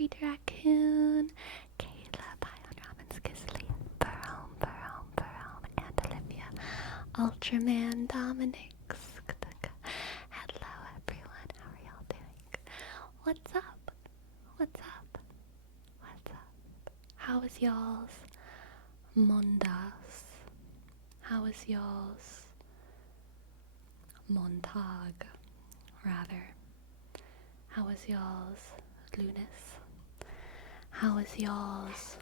Street Raccoon, Kayla, Pion, Robbins, Kisley, Barome, and Olivia, Ultraman, Dominic. Hello everyone, how are y'all doing? What's up? What's up? What's up? How is y'all's Mondas? How is y'all's Montag, rather? How is y'all's Lunis? How is y'all's...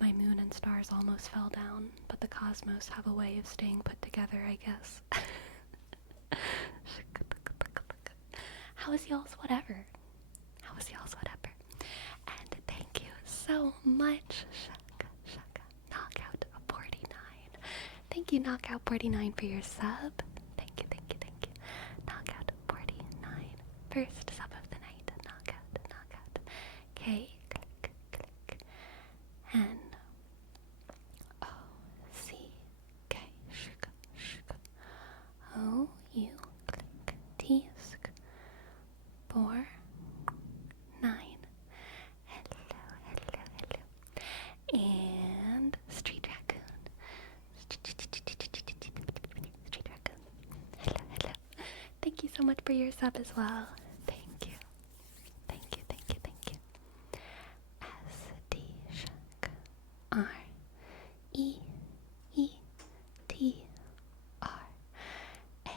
My moon and stars almost fell down, but the cosmos have a way of staying put together, I guess. How is y'all's whatever? How is y'all's whatever? And thank you so much, Shaka, Knockout 49. Thank you, Knockout 49, for your sub. Thank you. Knockout 49. First sub of the night. Knockout. K, click. N, O, C, K, shaka. O, U, click, T, sk, 4, 9. Hello. And Street Raccoon. Street Raccoon. Hello. Thank you so much for your sub as well. Thank you. S, D, Shak, R, E, T, R, A,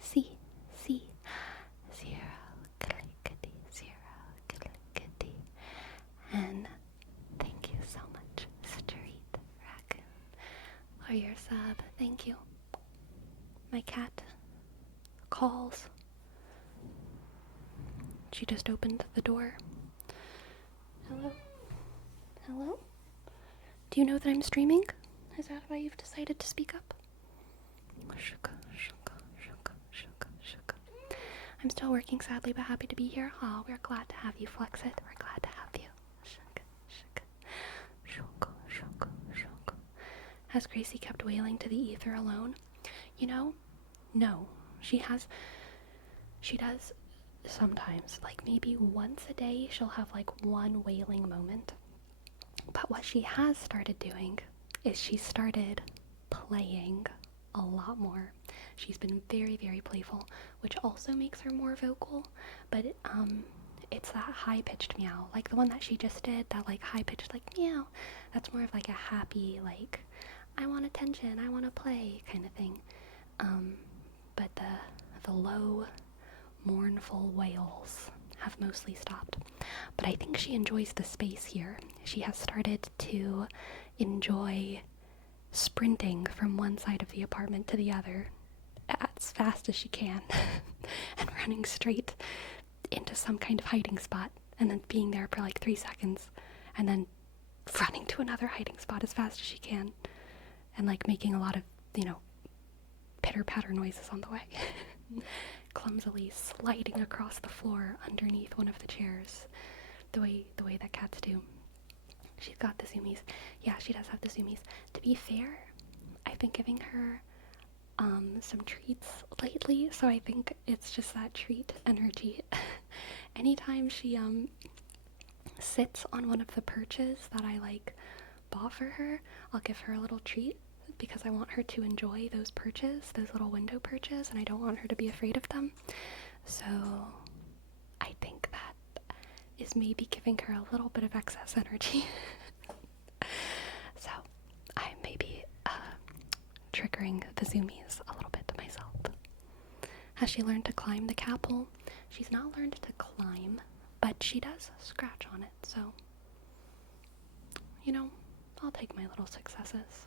C, 0, clickety, and thank you so much, Street Raccoon, for your sub. Thank you. My cat calls. She just opened the door. Hello? Do you know that I'm streaming? Is that why you've decided to speak up? Shuka. I'm still working, sadly, but happy to be here. Oh, we're glad to have you, Flex It. We're glad to have you. Shuka. Has Gracie kept wailing to the ether alone? You know, no. She does sometimes. Like, maybe once a day, she'll have, like, one wailing moment. But what she has started doing is she started playing a lot more. She's been very, very playful, which also makes her more vocal, but it's that high-pitched meow, like the one that she just did, that like high-pitched like meow. That's more of like a happy, like, I want attention, I want to play kind of thing. But the low, mournful wails have mostly stopped. But I think she enjoys the space here. She has started to enjoy sprinting from one side of the apartment to the other as fast as she can and running straight into some kind of hiding spot and then being there for like 3 seconds and then running to another hiding spot as fast as she can and like making a lot of, pitter-patter noises on the way. Clumsily sliding across the floor underneath one of the chairs, the way that cats do. She's got the zoomies. Yeah, she does have the zoomies. To be fair, I've been giving her some treats lately, so I think it's just that treat energy. Anytime she sits on one of the perches that I like bought for her, I'll give her a little treat because I want her to enjoy those perches, those little window perches, and I don't want her to be afraid of them. So I think that is maybe giving her a little bit of excess energy. So I may be triggering the zoomies a little bit to myself. Has she learned to climb the capel? She's not learned to climb, but she does scratch on it, so, I'll take my little successes.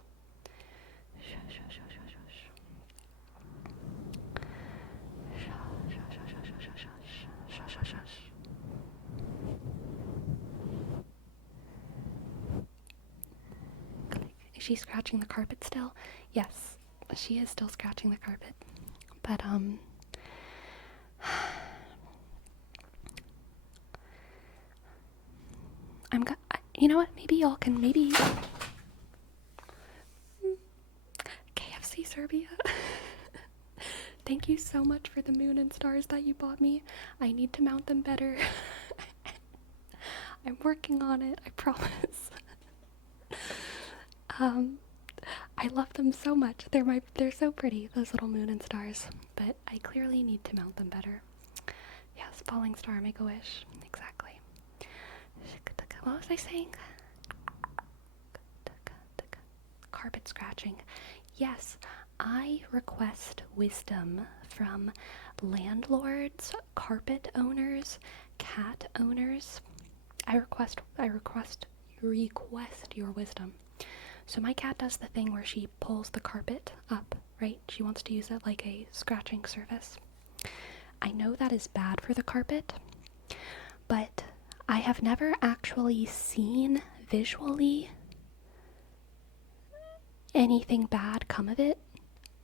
Is she scratching the carpet still? Yes, she is still scratching the carpet. But, you know what? Maybe y'all can, KFC Serbia. Thank you so much for the moon and stars that you bought me. I need to mount them better. I'm working on it, I promise. I love them so much. They're so pretty, those little moon and stars. But I clearly need to mount them better. Yes, falling star, make a wish. Exactly. What was I saying? Carpet scratching. Yes, I request wisdom from landlords, carpet owners, cat owners. I request your wisdom. So my cat does the thing where she pulls the carpet up, right? She wants to use it like a scratching surface. I know that is bad for the carpet, but I have never actually seen visually anything bad come of it.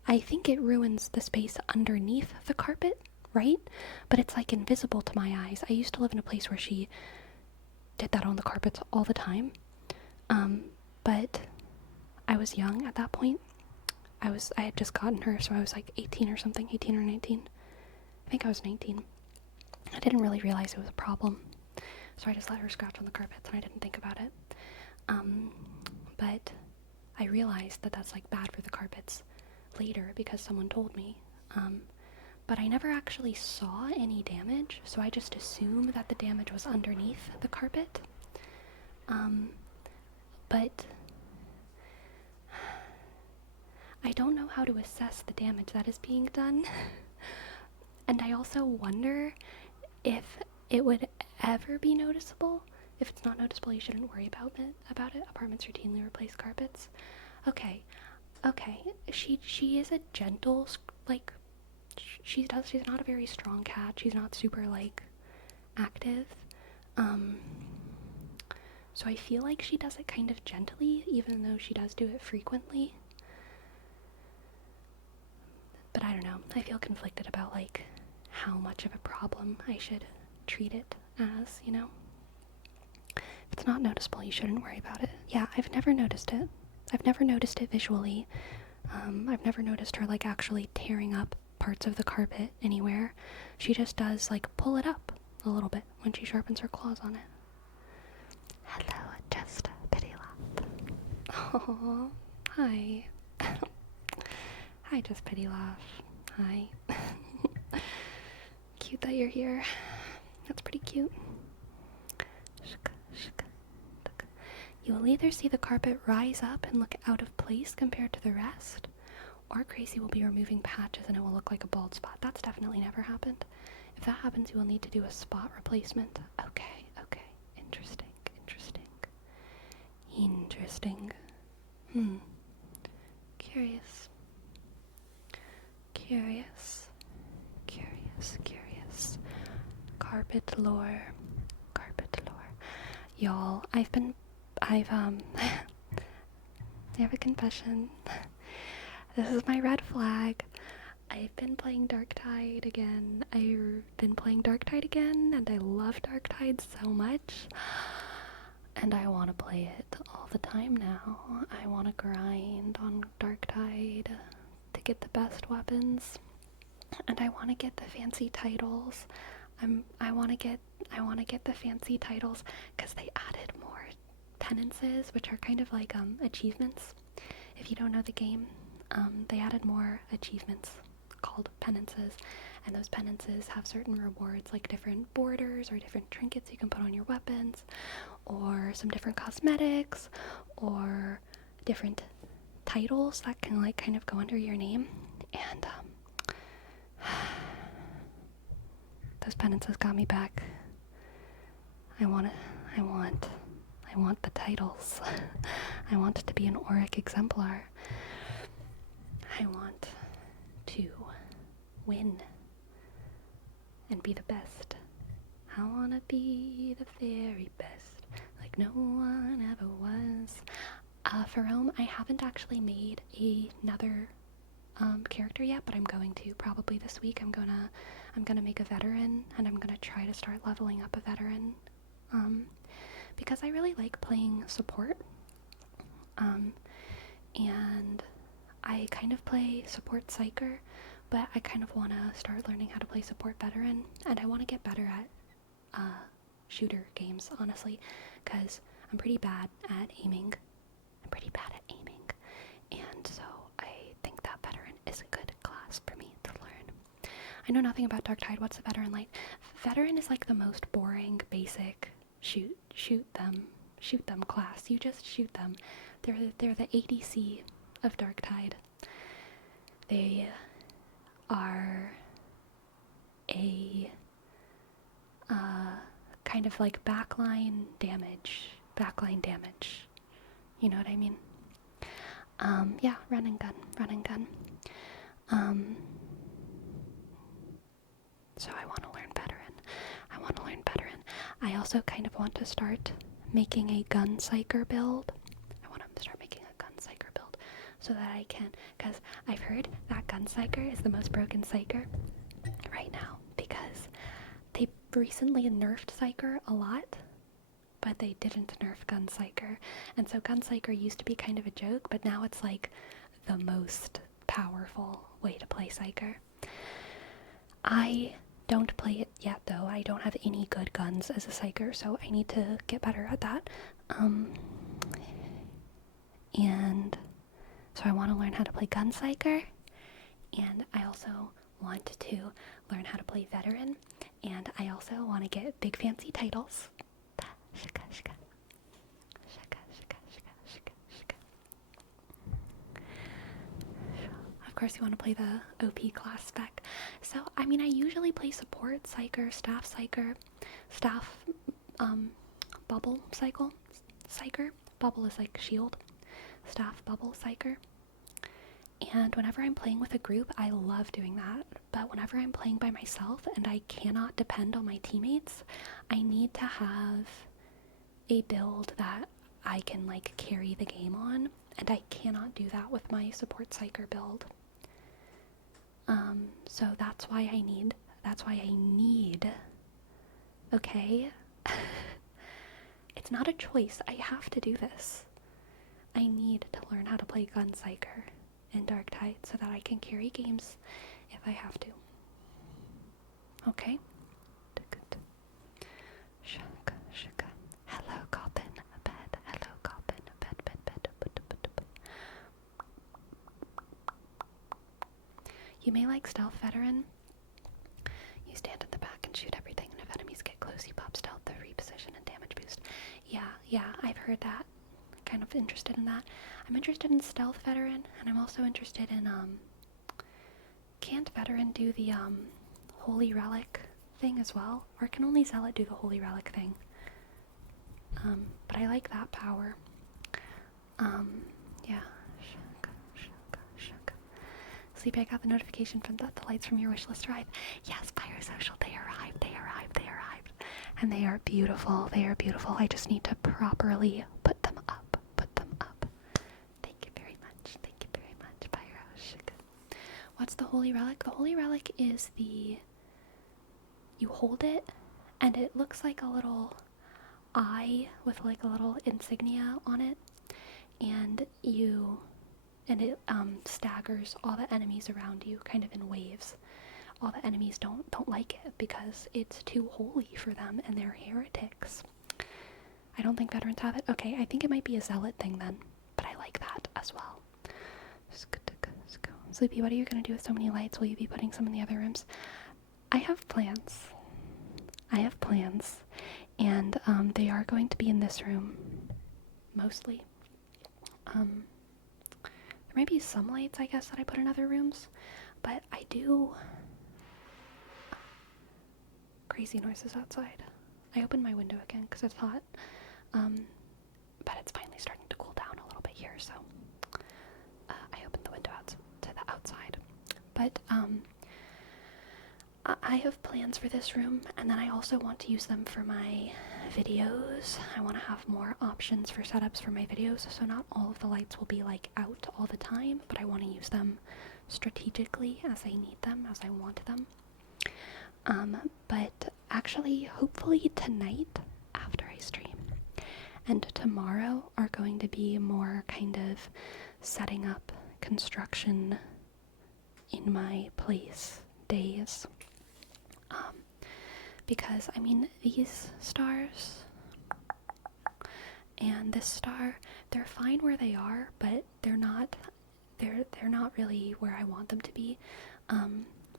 I think it ruins the space underneath the carpet, right? But it's like invisible to my eyes. I used to live in a place where she did that on the carpets all the time. But I was young at that point. I had just gotten her, so I was like 18 or something, 18 or 19. I think I was 19. I didn't really realize it was a problem, so I just let her scratch on the carpets and I didn't think about it. But I realized that that's like bad for the carpets later because someone told me. But I never actually saw any damage, so I just assumed that the damage was underneath the carpet. But I don't know how to assess the damage that is being done. And I also wonder if it would ever be noticeable. If it's not noticeable, you shouldn't worry about it. Apartments routinely replace carpets. Okay. She is a gentle, like, she's not a very strong cat. She's not super, like, active. So I feel like she does it kind of gently, even though she does do it frequently. But I don't know. I feel conflicted about, like, how much of a problem I should treat it as, you know? If it's not noticeable, you shouldn't worry about it. Yeah, I've never noticed it. I've never noticed it visually. I've never noticed her, like, actually tearing up parts of the carpet anywhere. She just does, like, pull it up a little bit when she sharpens her claws on it. Hello, just pity laugh. Aww, hi. Hi, just pity laugh. Hi. Cute that you're here. That's pretty cute. You will either see the carpet rise up and look out of place compared to the rest, or Gracie will be removing patches and it will look like a bald spot. That's definitely never happened. If that happens, you will need to do a spot replacement. Okay. Interesting. Curious. Carpet lore. Y'all, I have a confession. This is my red flag. I've been playing Darktide again. And I love Darktide so much. And I want to play it all the time now. I want to grind on Darktide to get the best weapons. And I want to get the fancy titles. I want to get the fancy titles because they added more penances, which are kind of like achievements. If you don't know the game, they added more achievements called penances, and those penances have certain rewards, like different borders or different trinkets you can put on your weapons, or some different cosmetics, or different titles that can like kind of go under your name. And those penances got me back. I want the titles. I want to be an Auric exemplar. I want to win and be the best. I want to be the very best, like no one ever was. For Rome, I haven't actually made another character yet, but I'm going to probably this week. I'm gonna make a veteran, and I'm gonna try to start leveling up a veteran, because I really like playing support, and I kind of play support psyker, but I kind of want to start learning how to play support veteran, and I want to get better at shooter games, honestly, because I'm pretty bad at aiming. And so I think that veteran is a good class for me to learn. I know nothing about Darktide. What's a veteran like? Veteran is like the most boring, basic shoot them class. You just shoot them. They're the ADC of Darktide. They are a kind of like backline damage. You know what I mean? Yeah, run and gun. So I want to learn veteran. I also kind of want to start making a gun psyker build. So that I can, because I've heard that gun psyker is the most broken psyker right now, because they recently nerfed psyker a lot, but they didn't nerf gun psyker. And so gun psyker used to be kind of a joke, but now it's like the most powerful way to play psyker. I don't play it yet though. I don't have any good guns as a psyker, so I need to get better at that. And so I want to learn how to play gun psyker, and I also want to learn how to play veteran, and I also want to get big fancy titles. Of course you want to play the OP class spec. So, I mean, I usually play support, psyker, staff psyker, staff, bubble psyker. Bubble is like shield. Staff bubble psyker. And whenever I'm playing with a group, I love doing that. But whenever I'm playing by myself and I cannot depend on my teammates, I need to have a build that I can like carry the game on, and I cannot do that with my support psyker build. So that's why I need, okay? It's not a choice. I have to do this. I need to learn how to play gun psyker in Darktide so that I can carry games if I have to. Okay? Hello, Goblin. Bed. Hello, Goblin. Bed. You may like stealth veteran. You stand in the back and shoot everything, and if enemies get close, you pop stealth to reposition and damage boost. Yeah, I've heard that. Kind of interested in that. I'm interested in stealth veteran, and I'm also interested in can't veteran do the holy relic thing as well, or can only zealot do the holy relic thing? But I like that power. Yeah. Sleepy, I got the notification from that the lights from your wish list arrived. Yes, Biosocial, they arrived. And they are beautiful. I just need to properly put them up. Thank you very much, Pyro. What's the holy relic? The holy relic is you hold it, and it looks like a little eye with like a little insignia on it, and it staggers all the enemies around you kind of in waves. All the enemies don't like it because it's too holy for them and they're heretics. I don't think veterans have it. Okay, I think it might be a zealot thing then, but I like that as well. Sleepy, what are you going to do with so many lights? Will you be putting some in the other rooms? I have plans, and they are going to be in this room, mostly. There might be some lights, I guess, that I put in other rooms, but I do... Crazy noises outside. I opened my window again because it's hot, but it's finally starting to cool down a little bit here, so I opened the window out to the outside. But I have plans for this room, and then I also want to use them for my videos. I want to have more options for setups for my videos, so not all of the lights will be like out all the time, but I want to use them strategically as I need them, as I want them. But actually, hopefully tonight after I stream and tomorrow are going to be more kind of setting up construction in my place days. Because, I mean, these stars and this star, they're fine where they are, but they're not really where I want them to be.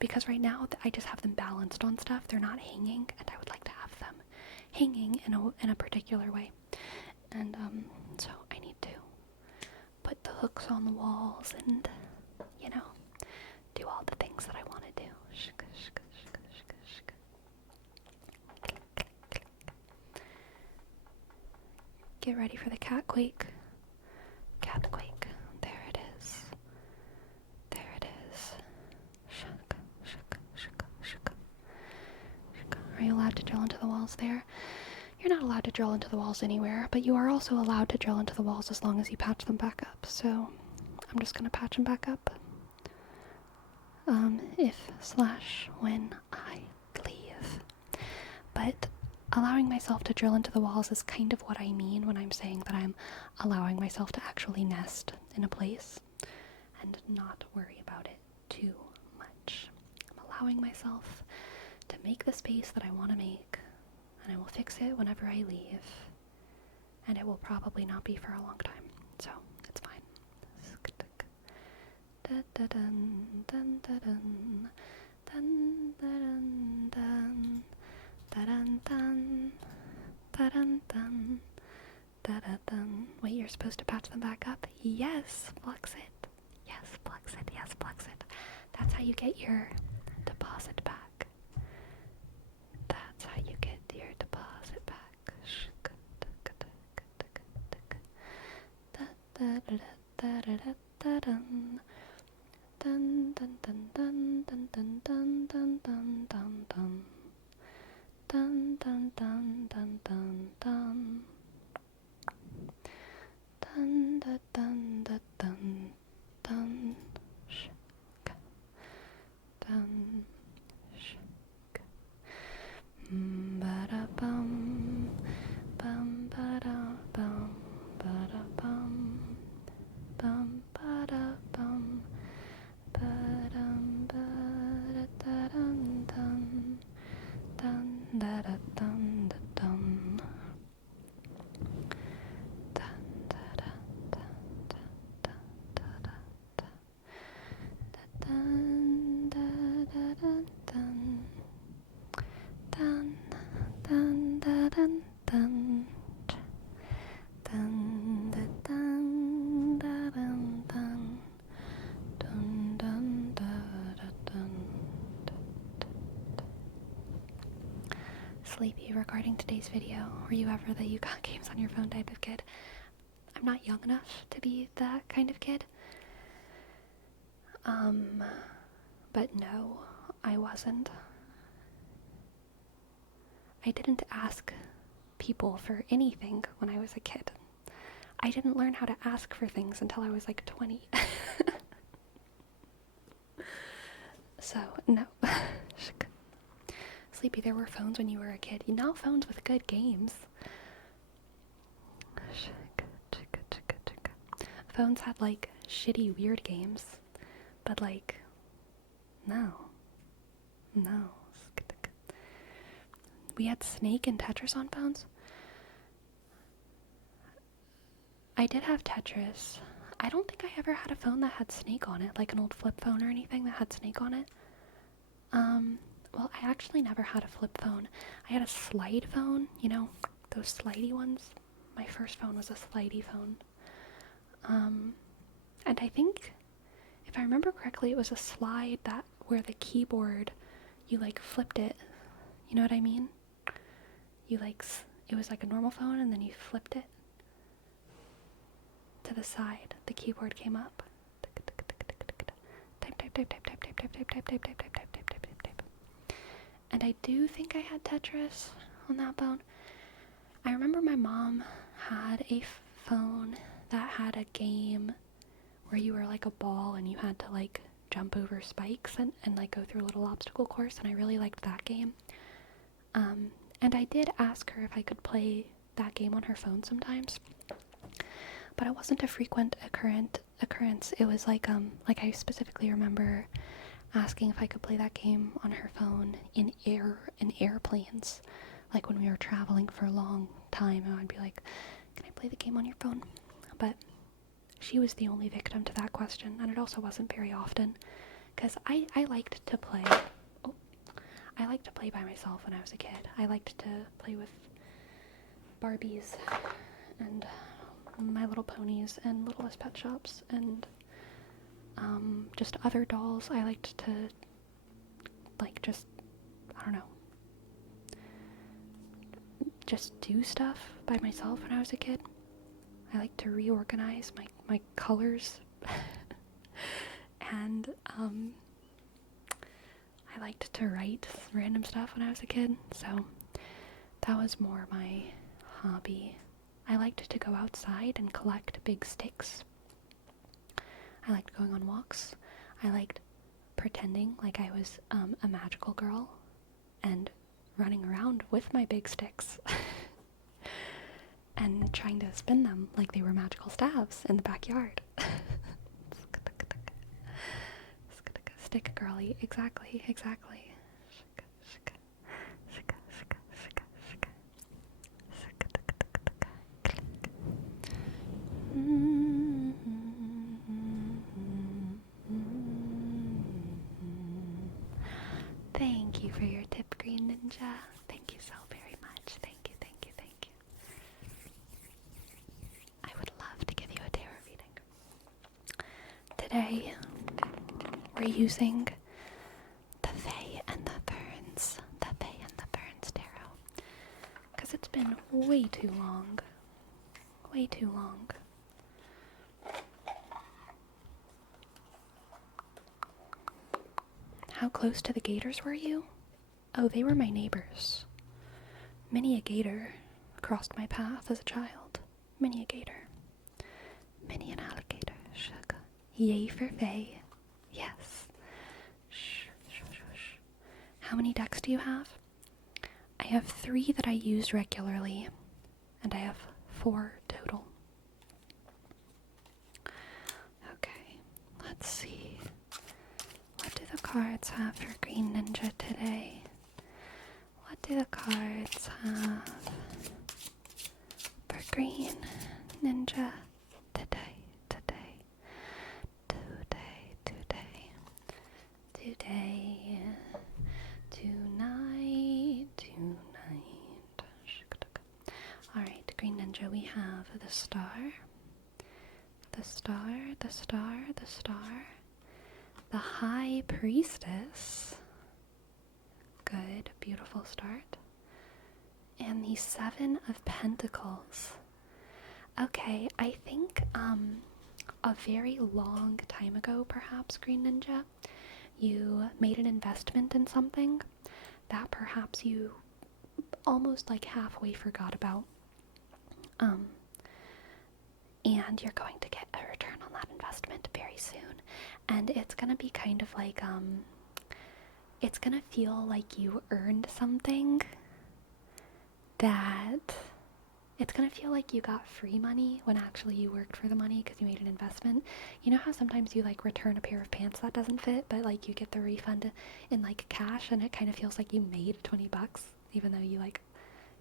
Because right now I just have them balanced on stuff. They're not hanging, and I would like to have them hanging in a particular way. And so I need to put the hooks on the walls and, do all the things that I want to do. Get ready for the cat quake. Cat quake. There it is. There it is. Shuk, shuk, shuk, shuk. Shuk. Are you allowed to drill into the walls there? You're not allowed to drill into the walls anywhere, but you are also allowed to drill into the walls as long as you patch them back up. So I'm just going to patch them back up. If/when I leave. But allowing myself to drill into the walls is kind of what I mean when I'm saying that I'm allowing myself to actually nest in a place and not worry about it too much. I'm allowing myself to make the space that I want to make, and I will fix it whenever I leave, and it will probably not be for a long time, so it's fine. Dun dun dun dun dun dun dun dun dun dun dun dun. Wait, you're supposed to patch them back up? Yes, flux it. Yes, flux it. Yes, flux it. That's how you get your deposit back. That's how you get your deposit back. Dun dun dun dun dun dun dun dun dun dun dun. Dun dun dun dun dun dun. Dun dun dun dun dun dun. Shk. Dun. Shk. Ba da bum. Bum ba da bum. Ba da bum. Bum ba da bum. Ba-dum, ba-da-da-dum, dum. Dun, da-da-dum, da-dum. Dun, da-da-dun, da-da-da-da-da. Dun, da-da-dun, dun. Dun, dun, da-dun, dun. Dun, da-dun, da-dun, dun. Dun, dun, da, da, dun, da, da, da. Sleepy regarding today's video. Were you ever the you got games on your phone type of kid? I'm not young enough to be that kind of kid. But no, I wasn't. I didn't ask people for anything when I was a kid. I didn't learn how to ask for things until I was like 20. So, no. Sleepy, there were phones when you were a kid. Now phones with good games. Phones had, like, shitty, weird games. But, like, no. No. We had Snake and Tetris on phones. I did have Tetris. I don't think I ever had a phone that had Snake on it, like an old flip phone or anything that had Snake on it. Well, I actually never had a flip phone. I had a slide phone, you know, those slidey ones. My first phone was a slidey phone. And I think, if I remember correctly, it was a slide that where the keyboard, you like flipped it. You know what I mean? You like, it was like a normal phone and then you flipped it to the side. The keyboard came up. Type, type, type, type, type, type, type, type, type, type, type, type, type, type, type, type, type. And I do think I had Tetris on that phone. I remember my mom had a phone that had a game where you were like a ball and you had to like jump over spikes and like go through a little obstacle course, and I really liked that game. And I did ask her if I could play that game on her phone sometimes, but it wasn't a frequent occurrence. It was like I specifically remember asking if I could play that game on her phone in airplanes. Like when we were traveling for a long time, I would be like, "Can I play the game on your phone?" But she was the only victim to that question, and it also wasn't very often, because I liked to play. Oh, I liked to play by myself when I was a kid. I liked to play with Barbies and My Little Ponies and Littlest Pet Shops and just other dolls. I liked to, like, just, I don't know, just do stuff by myself when I was a kid. I like to reorganize my colors. And I liked to write random stuff when I was a kid, so that was more my hobby. I liked to go outside and collect big sticks. I liked going on walks. I liked pretending like I was a magical girl and running around with my big sticks and trying to spin them like they were magical staves in the backyard. Stick girly, exactly. Thank you for your tip, Green Ninja. Thank you so very much. Thank you. I would love to give you a tarot reading. Today, we're using the Fae and the Ferns. The Fae and the Ferns tarot. Because it's been way too long. Way too long. How close to the gators were you? Oh, they were my neighbors. Many a gator crossed my path as a child. Many a gator. Many an alligator. Sugar. Yay for Faye. Yes. Shh. How many decks do you have? I have 3 that I use regularly, and I have 4 total. Okay, let's see. What do the cards have for Green Ninja today? What do the cards have for Green Ninja today? Alright, Green Ninja, we have the star, the High Priestess, good, beautiful start, and the 7 of Pentacles. Okay, I think a very long time ago, perhaps, Green Ninja, you made an investment in something that perhaps you almost like halfway forgot about. And you're going to get a return on that investment very soon. And it's gonna be kind of like, it's gonna feel like you earned something that, it's gonna feel like you got free money when actually you worked for the money because you made an investment. You know how sometimes you like return a pair of pants that doesn't fit, but like you get the refund in like cash and it kind of feels like you made 20 bucks, even though you like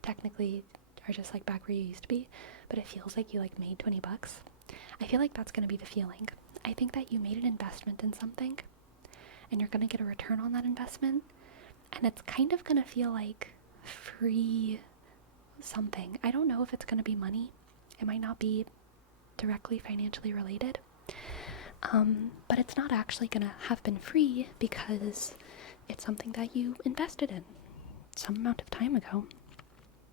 technically are just like back where you used to be, but it feels like you like made 20 bucks. I feel like that's going to be the feeling. I think that you made an investment in something and you're going to get a return on that investment, and it's kind of going to feel like free something. I don't know if it's going to be money. It might not be directly financially related, but it's not actually going to have been free because it's something that you invested in some amount of time ago.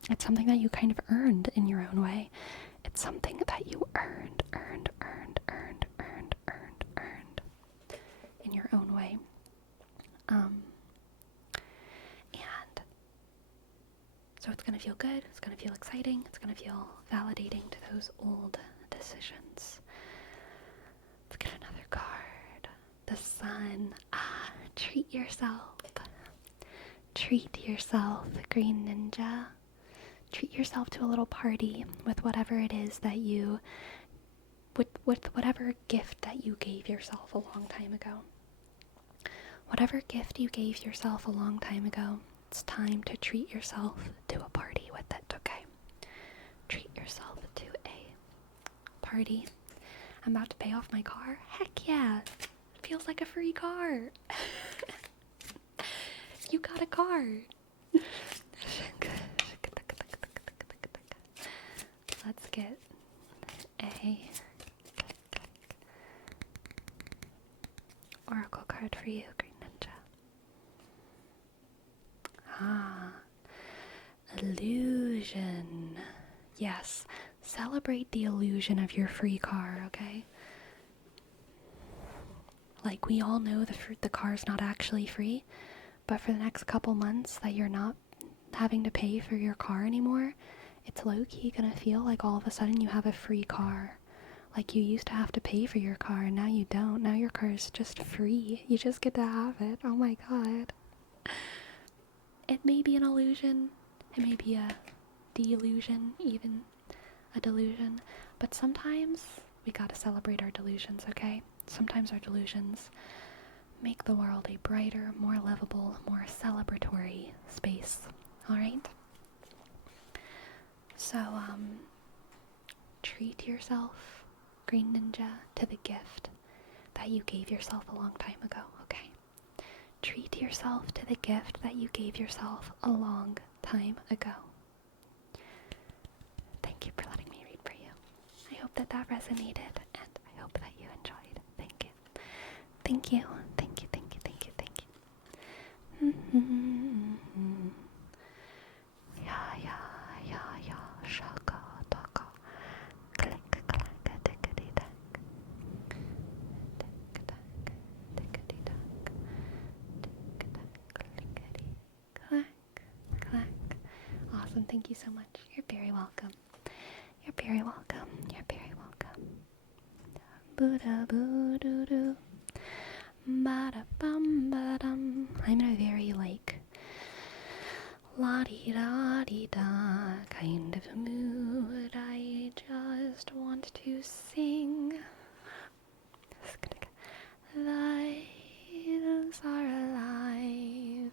It's something that you kind of earned in your own way. It's something that you earned in your own way. And so it's going to feel good. It's going to feel exciting. It's going to feel validating to those old decisions. Let's get another card. The Sun. Treat yourself. Treat yourself, Green Ninja. Treat yourself to a little party with whatever it is that you, with whatever gift that you gave yourself a long time ago. Whatever gift you gave yourself a long time ago, it's time to treat yourself to a party with it, okay? Treat yourself to a party. I'm about to pay off my car. Heck yeah! It feels like a free car. You got a car. Let's get a oracle card for you, Green Ninja. Illusion. Yes, celebrate the illusion of your free car, okay? Like, we all know the car's not actually free, but for the next couple months that you're not having to pay for your car anymore, it's low-key gonna feel like all of a sudden you have a free car. Like, you used to have to pay for your car, and now you don't. Now your car is just free. You just get to have it. Oh my god. It may be an illusion. It may be a delusion, even a delusion. But sometimes we gotta celebrate our delusions, okay? Sometimes our delusions make the world a brighter, more livable, more celebratory space. Alright? So, treat yourself, Green Ninja, to the gift that you gave yourself a long time ago, okay? Treat yourself to the gift that you gave yourself a long time ago. Thank you for letting me read for you. I hope that resonated, and I hope that you enjoyed. Thank you. Thank you. Thank you, thank you, thank you, thank you. Yeah, shaka, taka. Click, clack, tickety tack. Tick tack, tickety tack. Tick tack, clickety clack, clack. Awesome, thank you so much. You're very welcome. You're very welcome. You're very welcome. Boo-da boo-doo-doo. Ba-da-bum ba-dum. I'm in a very la-dee-da-dee-da kind of mood. I just want to sing. The hills are alive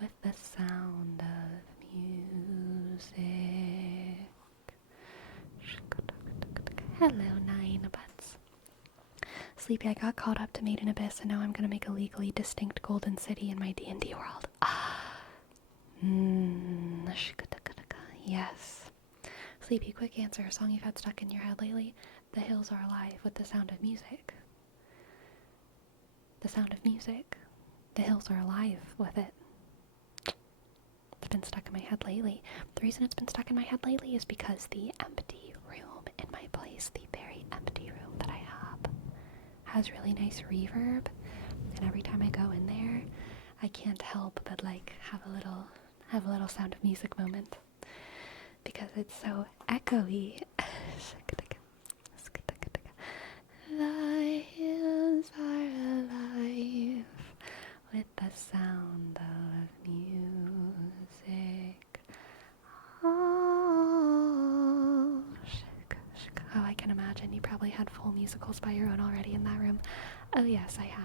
with the sound of music. Hello, Nine Butts. Sleepy, I got caught up to Made in Abyss, and now I'm gonna make a legally distinct golden city in my D&D world. Yes. Sleepy, quick answer. A song you've had stuck in your head lately? The hills are alive with the sound of music. The sound of music. The hills are alive with it. It's been stuck in my head lately. The reason it's been stuck in my head lately is because the empty room in my place, the very empty room that I have, has really nice reverb, and every time I go in there, I can't help but have a little sound of music moment because it's so echoey. The hills are alive with the sound of music. Oh, I can imagine you probably had full musicals by your own already in that room. Oh yes, I have.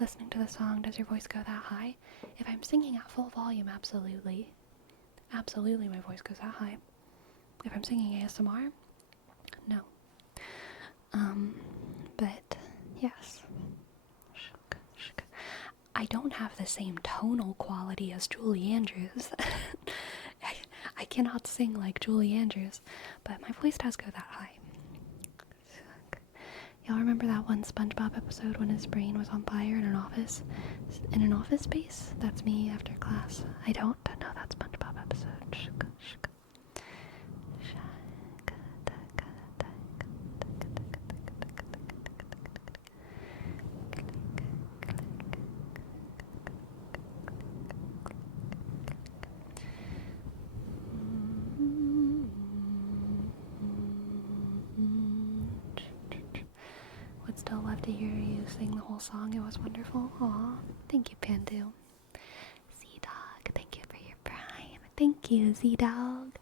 Listening to the song, does your voice go that high? If I'm singing at full volume, absolutely. Absolutely my voice goes that high. If I'm singing ASMR, no. But yes. I don't have the same tonal quality as Julie Andrews. I cannot sing like Julie Andrews, but my voice does go that high. Y'all remember that one SpongeBob episode when his brain was on fire in an office? In an office space? That's me after class. I don't know that SpongeBob episode. Would still love to hear you sing the whole song. It was wonderful. Aw, thank you, Pandu. Z-Dog, thank you for your prime. Thank you, Z-Dog.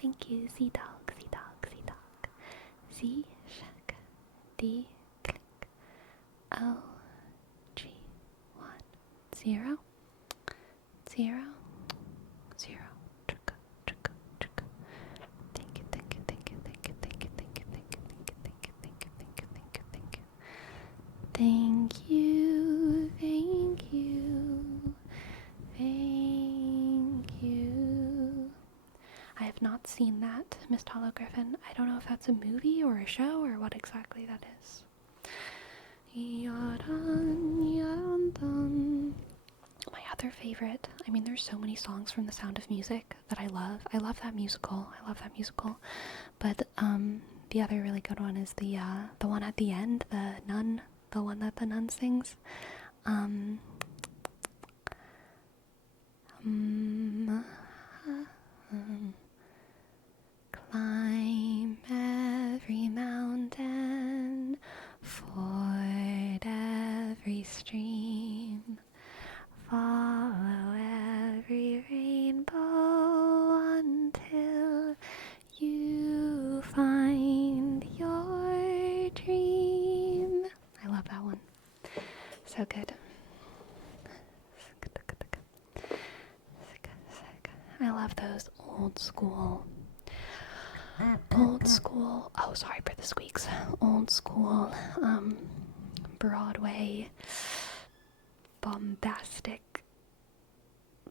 Thank you, Z-Dog, Z-Dog, Z-Dog. Z, shak, D, click. O, G, 1, 0, 0, 0. Thank you, thank you, thank you, thank you, thank you, thank you, thank you, thank you, thank you, thank you, thank you, thank you, thank you. Thank you, thank you, thank you. I have not seen that, Miss Hollow Griffin. I don't know if that's a movie or a show or what exactly that is. My other favorite, I mean, there's so many songs from The Sound of Music that I love. I love that musical. But the other really good one is the one at the end, the nun, the one that the nun sings. Climb every mountain, ford every stream, follow every rainbow until you find your dream. I love that one. So good. I love those old school, oh sorry for the squeaks, old school, Broadway, bombastic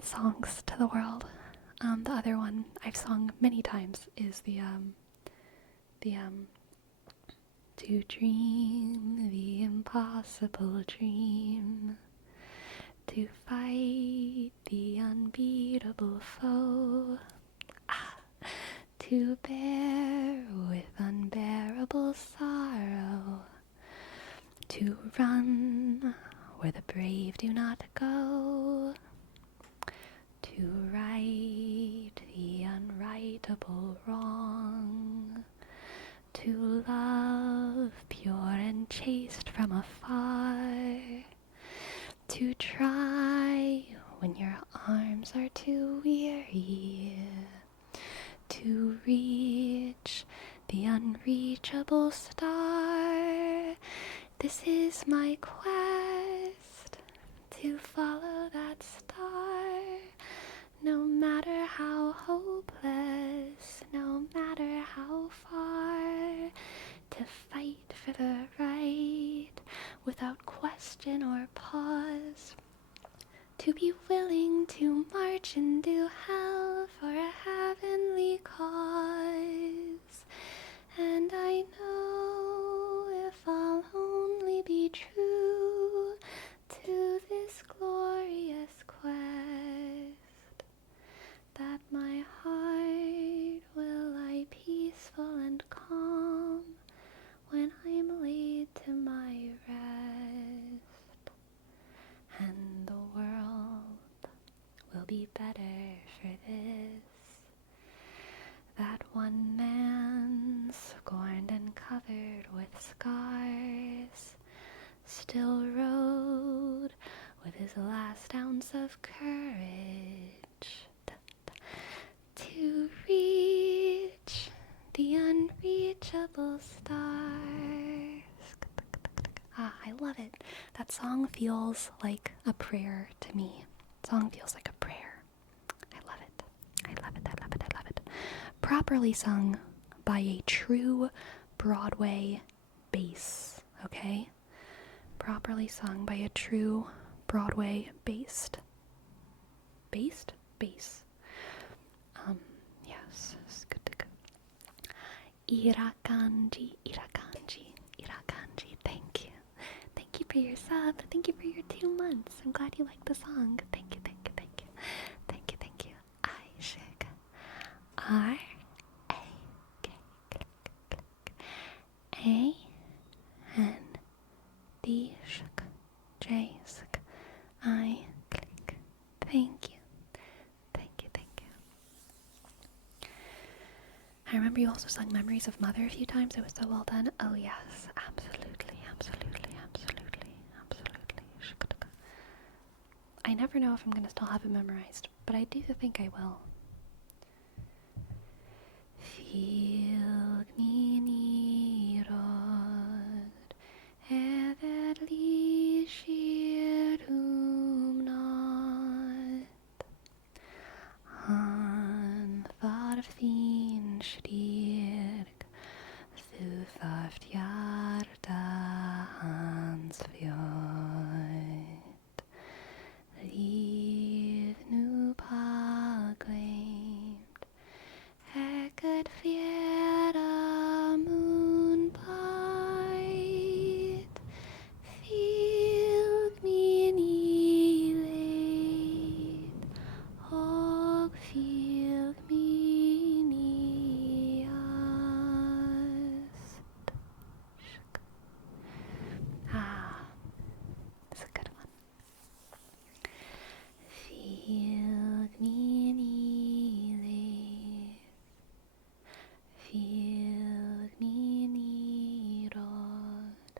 songs to the world. The other one I've sung many times is the to dream the impossible dream, to fight the unbeatable foe, to bear with unbearable sorrow, to run where the brave do not go, to right the unrightable wrong, to love pure and chaste from afar, to try when your arms are too weary, to reach the unreachable star. This is my quest, to follow that star, no matter how hopeless, no matter how far, to fight for the right without question or pause, to be willing to march into hell for a heavenly cause. And I know if I'll only be true to this glorious quest, that my heart will lie peaceful and calm when I'm laid to my rest, and the world will be better for this. That one man, scorned and covered with scars, still rode with his last ounce of courage to reach the unreachable stars. I love it. That song feels like a prayer to me. Song feels like a prayer. I love it. I love it. I love it. I love it. Properly sung by a true Broadway bass, okay? Properly sung by a true Broadway based. Based? Base. Yes. Irakanji. Thank you. Thank you for your sub. Thank you for your 2 months. I'm glad you like the song. Thank you. I shake. R A K A N D shk J sk I click. Thank you. I remember you also sung Memories of Mother a few times. It was so well done. Oh yes, absolutely. I never know if I'm gonna still have it memorized, but I do think I will. Fylg mín rödd ever lýsir natt. Hann þarf þín styrk, þú þarft hjarta hans fljótt. Líf nú pagleimt, ekkert fjera mun bætt. Fylg mín í leit og fylg mín í ást. That's a good one. Fylg mín í leit, fylg mín í rödd,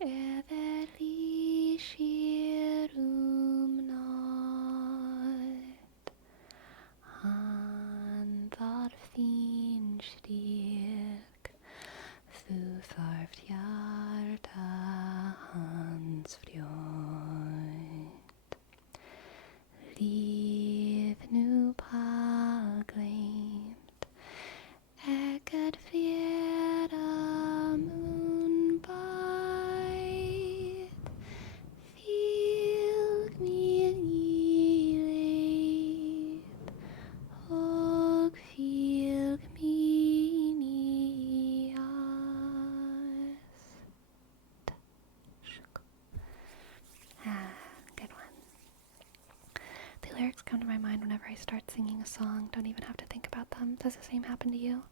ever lýsir natt. Hann þarf þín styrk, þú þarft hjarta hans fljótt. Líf nú pagleimt, ekkert fjera mun bætt. Fylg mér í leit og fylg mín í ást. Good one. The lyrics come to my mind whenever I start singing a song. Don't even have to think about them. Does the same happen to you?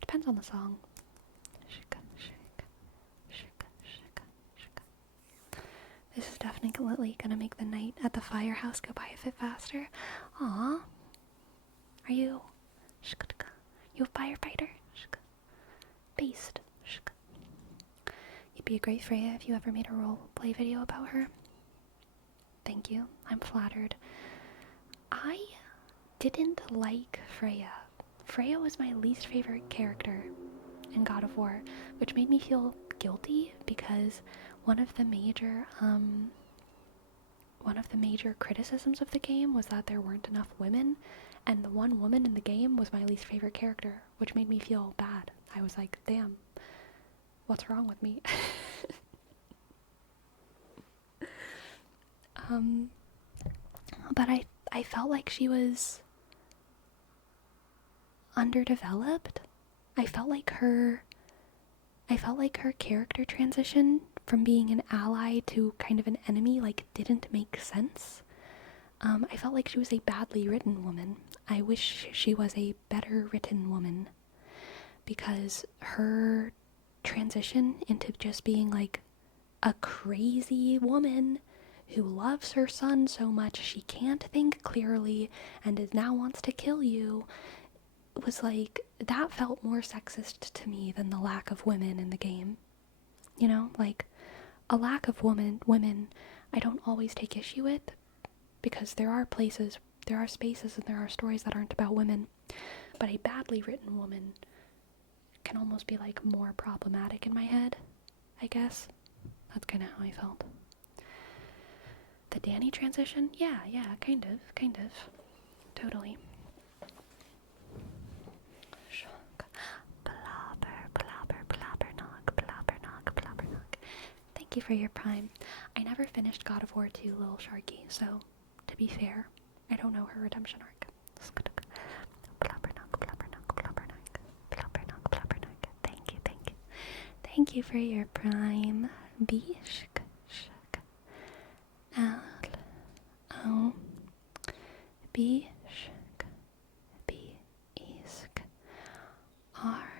Depends on the song. This is definitely gonna make the night at the firehouse go by a bit faster. Aww. Are you a firefighter? Based. You'd be a great Freya if you ever made a role play video about her. Thank you. I'm flattered. I didn't like Freya. Freya was my least favorite character in God of War, which made me feel guilty because one of the major criticisms of the game was that there weren't enough women, and the one woman in the game was my least favorite character, which made me feel bad. I was like, damn, what's wrong with me? But I felt like she was underdeveloped. I felt like her character transition from being an ally to kind of an enemy didn't make sense. I felt like she was a badly written woman. I wish she was a better written woman, because her transition into just being like a crazy woman who loves her son so much she can't think clearly and now wants to kill you was like, that felt more sexist to me than the lack of women in the game. You know, like, a lack of women I don't always take issue with, because there are spaces, and there are stories that aren't about women, but a badly written woman can almost be like more problematic in my head, I guess. That's kind of how I felt. The Danny transition? Yeah, kind of. Totally. Blobber knock. Thank you for your prime. I I never finished God of War 2 Little Sharky, so to be fair, I don't know her redemption arc. Thank you, thank you. Thank you for your prime. Bishk. L. O. Bishk. B. Isk. R.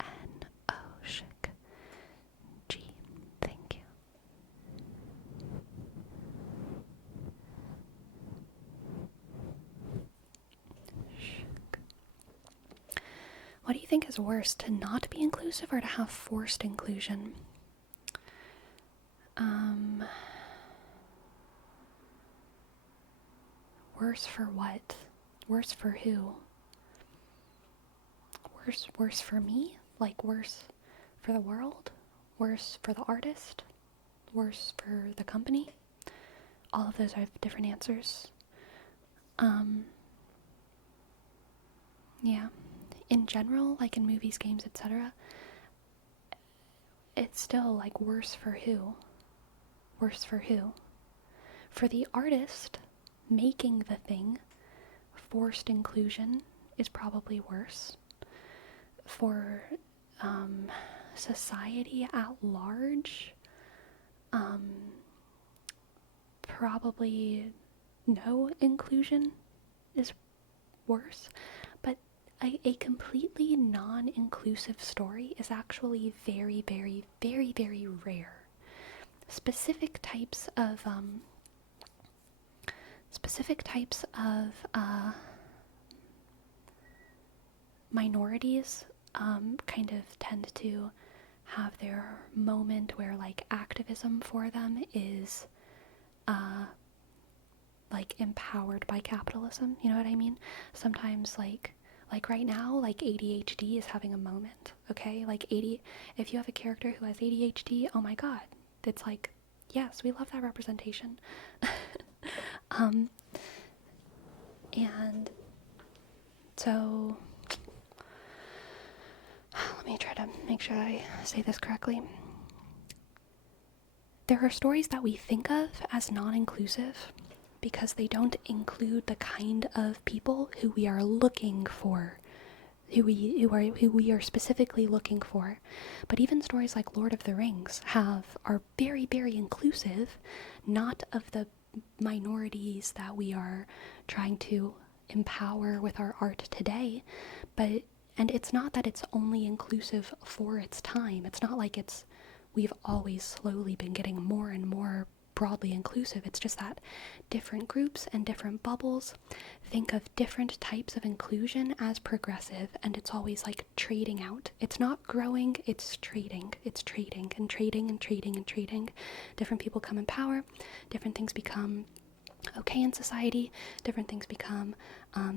N. O. Shk. G. Thank you. What do you think is worse, to not be inclusive or to have forced inclusion? Worse for what? Worse for who? Worse for me? Like worse for the world? Worse for the artist? Worse for the company? All of those have different answers. Yeah. In general, like in movies, games, etc., it's still like worse for who? Worse for who? For the artist making the thing, forced inclusion is probably worse. For society at large, probably no inclusion is worse. But a completely non-inclusive story is actually very, very, very, very rare. Specific types of minorities kind of tend to have their moment where like activism for them is like empowered by capitalism, you know what I mean? Sometimes like right now, like ADHD is having a moment, okay? Like if you have a character who has ADHD, oh my god, it's like, yes, we love that representation. And so let me try to make sure I say this correctly. There are stories that we think of as non-inclusive because they don't include the kind of people who we are looking for, who we are specifically looking for. But even stories like Lord of the Rings are very, very inclusive, not of the minorities that we are trying to empower with our art today, and it's not that it's only inclusive for its time. It's not like we've always slowly been getting more and more broadly inclusive. It's just that different groups and different bubbles think of different types of inclusion as progressive, and it's always like trading out. It's not growing, it's trading. It's trading and trading and trading and trading. Different people come in power, different things become okay in society, different things become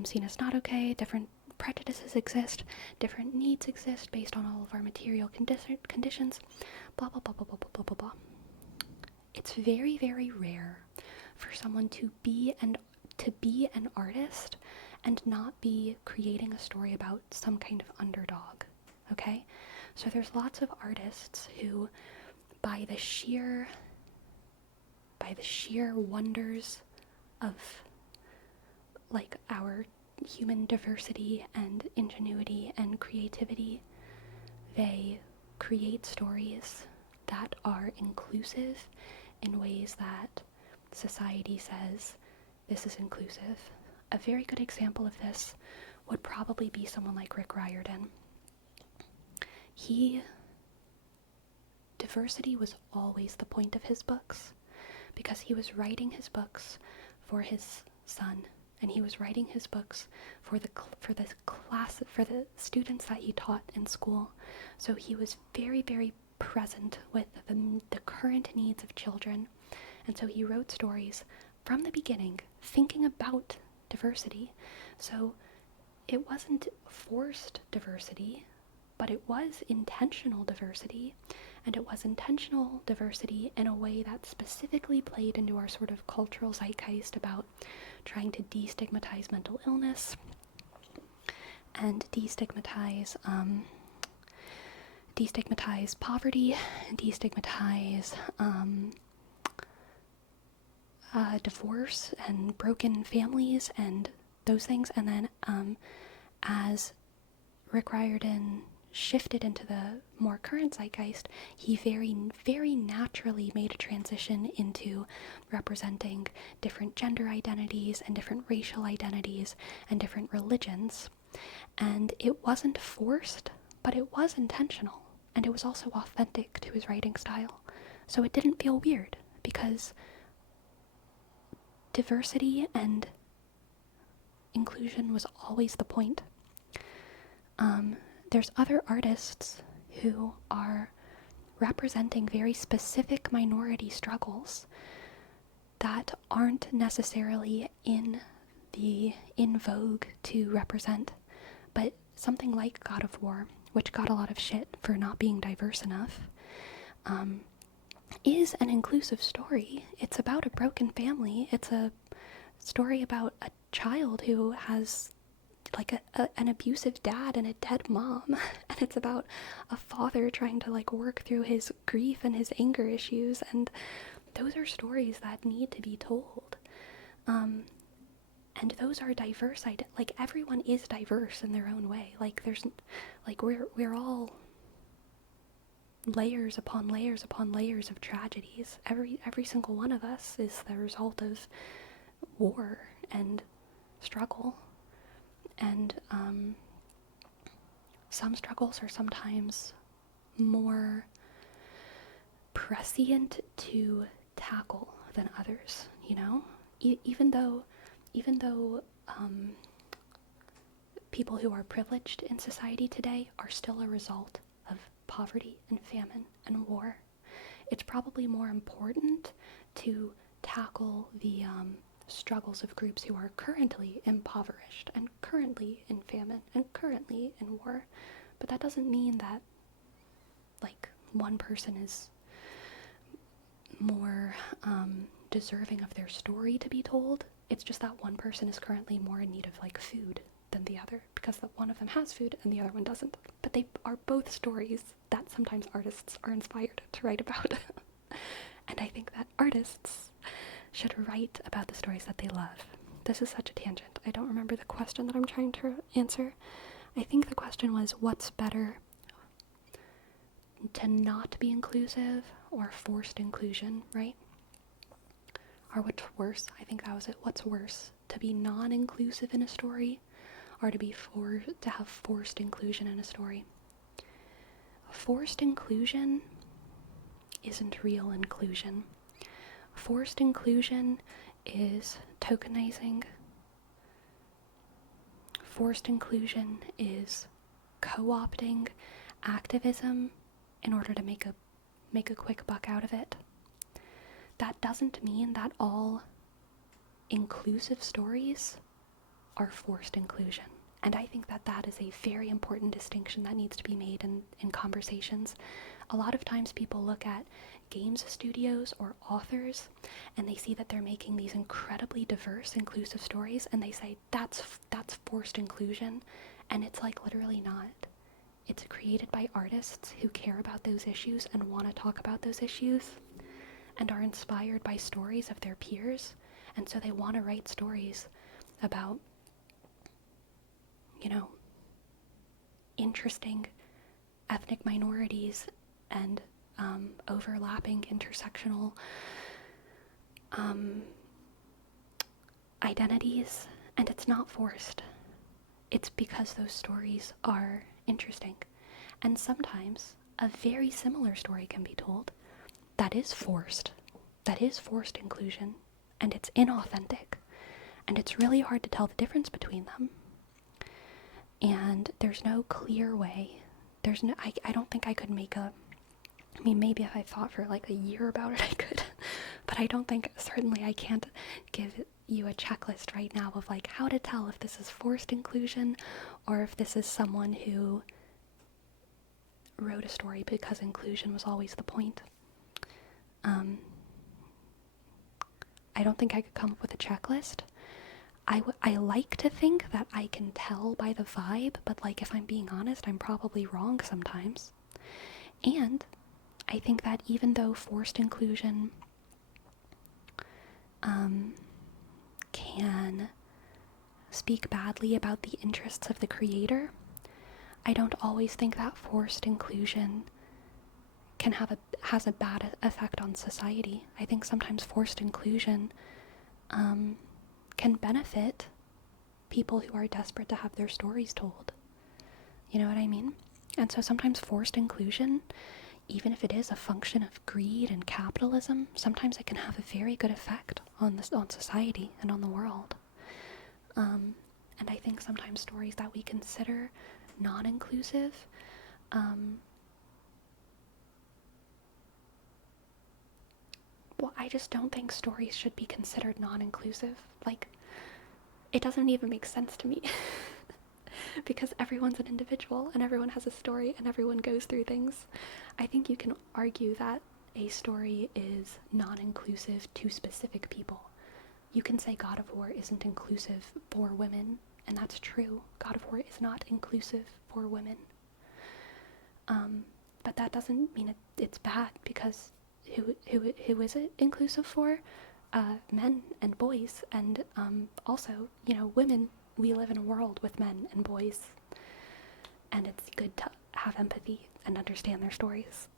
seen as not okay, different prejudices exist, different needs exist based on all of our material conditions, blah blah blah blah blah blah blah blah. It's very, very rare for someone to be an artist and not be creating a story about some kind of underdog. Okay? So there's lots of artists who by the sheer wonders of like our human diversity and ingenuity and creativity, they create stories that are inclusive in ways that society says this is inclusive. A very good example of this would probably be someone like Rick Riordan. Diversity was always the point of his books, because he was writing his books for his son, and he was writing his books for the students that he taught in school. So he was very, very present with the current needs of children, and so he wrote stories from the beginning thinking about diversity. So it wasn't forced diversity, but it was intentional diversity, and it was intentional diversity in a way that specifically played into our sort of cultural zeitgeist about trying to destigmatize mental illness and destigmatize poverty, destigmatize divorce and broken families and those things. And then as Rick Riordan shifted into the more current zeitgeist, he very, very naturally made a transition into representing different gender identities and different racial identities and different religions. And it wasn't forced, but it was intentional. And it was also authentic to his writing style. So it didn't feel weird, because diversity and inclusion was always the point. There's other artists who are representing very specific minority struggles that aren't necessarily in vogue to represent, but something like God of War, which got a lot of shit for not being diverse enough, is an inclusive story. It's about a broken family. It's a story about a child who has like an abusive dad and a dead mom, and it's about a father trying to like work through his grief and his anger issues, and those are stories that need to be told. And those are diverse. Like, everyone is diverse in their own way. Like, there's like we're all layers upon layers upon layers of tragedies. Every single one of us is the result of war and struggle. And some struggles are sometimes more prescient to tackle than others, you know? Even though people who are privileged in society today are still a result of poverty and famine and war, it's probably more important to tackle the struggles of groups who are currently impoverished and currently in famine and currently in war. But that doesn't mean that like one person is more deserving of their story to be told. It's just that one person is currently more in need of like food than the other, because one of them has food and the other one doesn't. But they are both stories that sometimes artists are inspired to write about. And I think that artists should write about the stories that they love. This is such a tangent. I don't remember the question that I'm trying to answer. I think the question was, what's better, to not be inclusive or forced inclusion, right? Or what's worse? I think that was it. What's worse, to be non-inclusive in a story, or to have forced inclusion in a story? Forced inclusion isn't real inclusion. Forced inclusion is tokenizing. Forced inclusion is co-opting activism in order to make a quick buck out of it. That doesn't mean that all inclusive stories are forced inclusion. And I think that that is a very important distinction that needs to be made in conversations. A lot of times people look at games studios or authors and they see that they're making these incredibly diverse, inclusive stories, and they say that's forced inclusion. And it's like, literally not. It's created by artists who care about those issues and want to talk about those issues and are inspired by stories of their peers. And so they want to write stories about, you know, interesting ethnic minorities and overlapping intersectional identities. And it's not forced. It's because those stories are interesting. And sometimes a very similar story can be told that is forced. That is forced inclusion. And it's inauthentic. And it's really hard to tell the difference between them. And there's no clear way. I don't think I could maybe if I thought for like a year about it, I could. But certainly I can't give you a checklist right now of like how to tell if this is forced inclusion or if this is someone who wrote a story because inclusion was always the point. I don't think I could come up with a checklist. I like to think that I can tell by the vibe, but like if I'm being honest, I'm probably wrong sometimes. And I think that even though forced inclusion can speak badly about the interests of the creator. I don't always think that forced inclusion has a bad effect on society. I think sometimes forced inclusion can benefit people who are desperate to have their stories told. You know what I mean? And so sometimes forced inclusion, even if it is a function of greed and capitalism, sometimes it can have a very good effect on society and on the world. And I think sometimes stories that we consider non-inclusive, well, I just don't think stories should be considered non-inclusive. Like, it doesn't even make sense to me. Because everyone's an individual and everyone has a story and everyone goes through things. I think you can argue that a story is non-inclusive to specific people. You can say God of War isn't inclusive for women, and that's true. God of War is not inclusive for women. But that doesn't mean it's bad, because who is it inclusive for? Men and boys, and also, women. We live in a world with men and boys, and it's good to have empathy and understand their stories.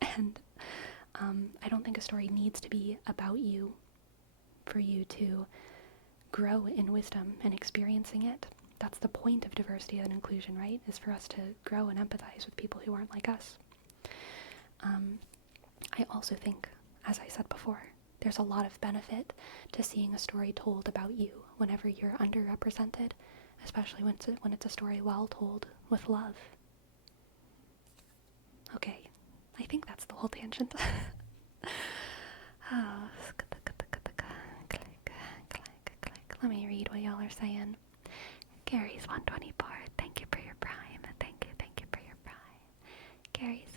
And I don't think a story needs to be about you for you to grow in wisdom and experiencing it. That's the point of diversity and inclusion, right? Is for us to grow and empathize with people who aren't like us. I also think, as I said before, there's a lot of benefit to seeing a story told about you whenever you're underrepresented, especially when it's a story well told with love. Okay, I think that's the whole tangent. Let me read what y'all are saying. Gary's 124. Thank you for your prime. Thank you for your prime. Gary's.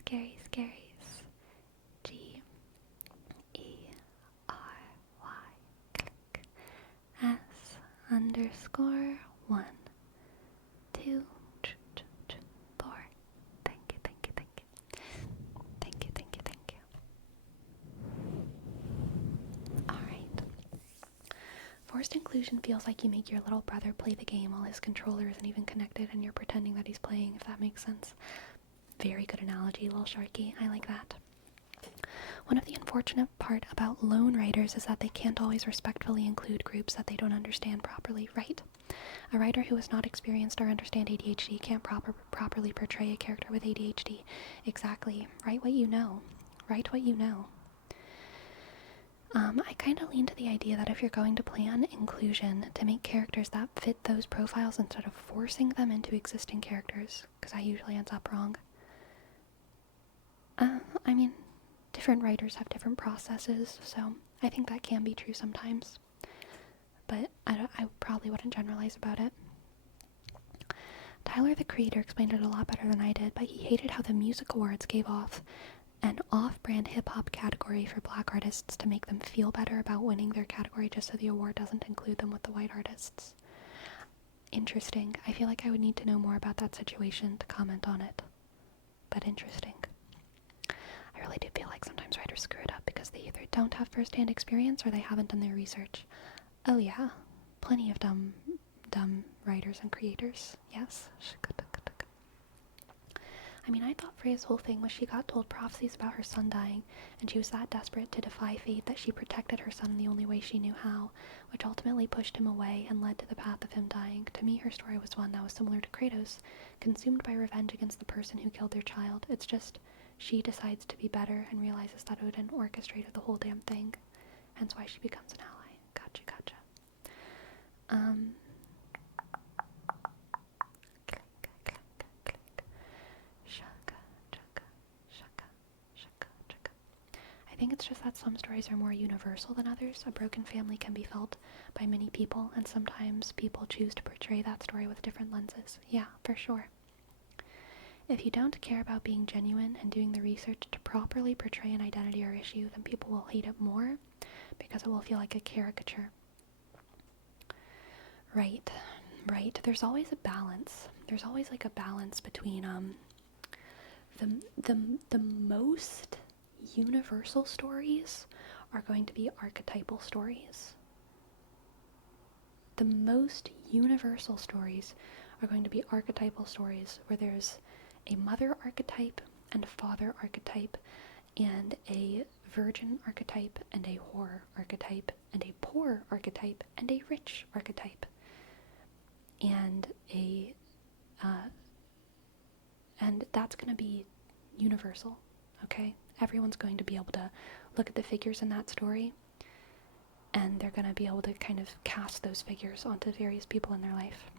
S_1 2 4. Thank you. Alright. Forced inclusion feels like you make your little brother play the game while his controller isn't even connected and you're pretending that he's playing, if that makes sense. Very good analogy, Lil Sharky. I like that. One of the unfortunate part about lone writers is that they can't always respectfully include groups that they don't understand properly, right? A writer who has not experienced or understand ADHD can't properly portray a character with ADHD. Exactly. Write what you know. I kind of lean to the idea that if you're going to plan inclusion, to make characters that fit those profiles instead of forcing them into existing characters, because I usually end up wrong. I mean, different writers have different processes, so I think that can be true sometimes. But I probably wouldn't generalize about it. Tyler, the creator, explained it a lot better than I did, but he hated how the music awards gave off an off-brand hip-hop category for black artists to make them feel better about winning their category just so the award doesn't include them with the white artists. Interesting. I feel like I would need to know more about that situation to comment on it. But interesting. I really do feel like sometimes writers screw it up because they either don't have first-hand experience or they haven't done their research. Oh yeah, plenty of dumb writers and creators, yes. I mean, I thought Freya's whole thing was she got told prophecies about her son dying, and she was that desperate to defy fate that she protected her son in the only way she knew how, which ultimately pushed him away and led to the path of him dying. To me, her story was one that was similar to Kratos, consumed by revenge against the person who killed their child. It's just, she decides to be better and realizes that Odin orchestrated the whole damn thing, hence why she becomes an ally. Gotcha. I think it's just that some stories are more universal than others. A broken family can be felt by many people, and sometimes people choose to portray that story with different lenses. Yeah, for sure. If you don't care about being genuine and doing the research to properly portray an identity or issue, then people will hate it more because it will feel like a caricature. Right. There's always a balance. There's always like a balance between the most universal stories are going to be archetypal stories. The most universal stories are going to be archetypal stories where there's a mother archetype and a father archetype and a virgin archetype and a whore archetype and a poor archetype and a rich archetype and and that's going to be universal, okay? Everyone's going to be able to look at the figures in that story, and they're going to be able to kind of cast those figures onto various people in their life.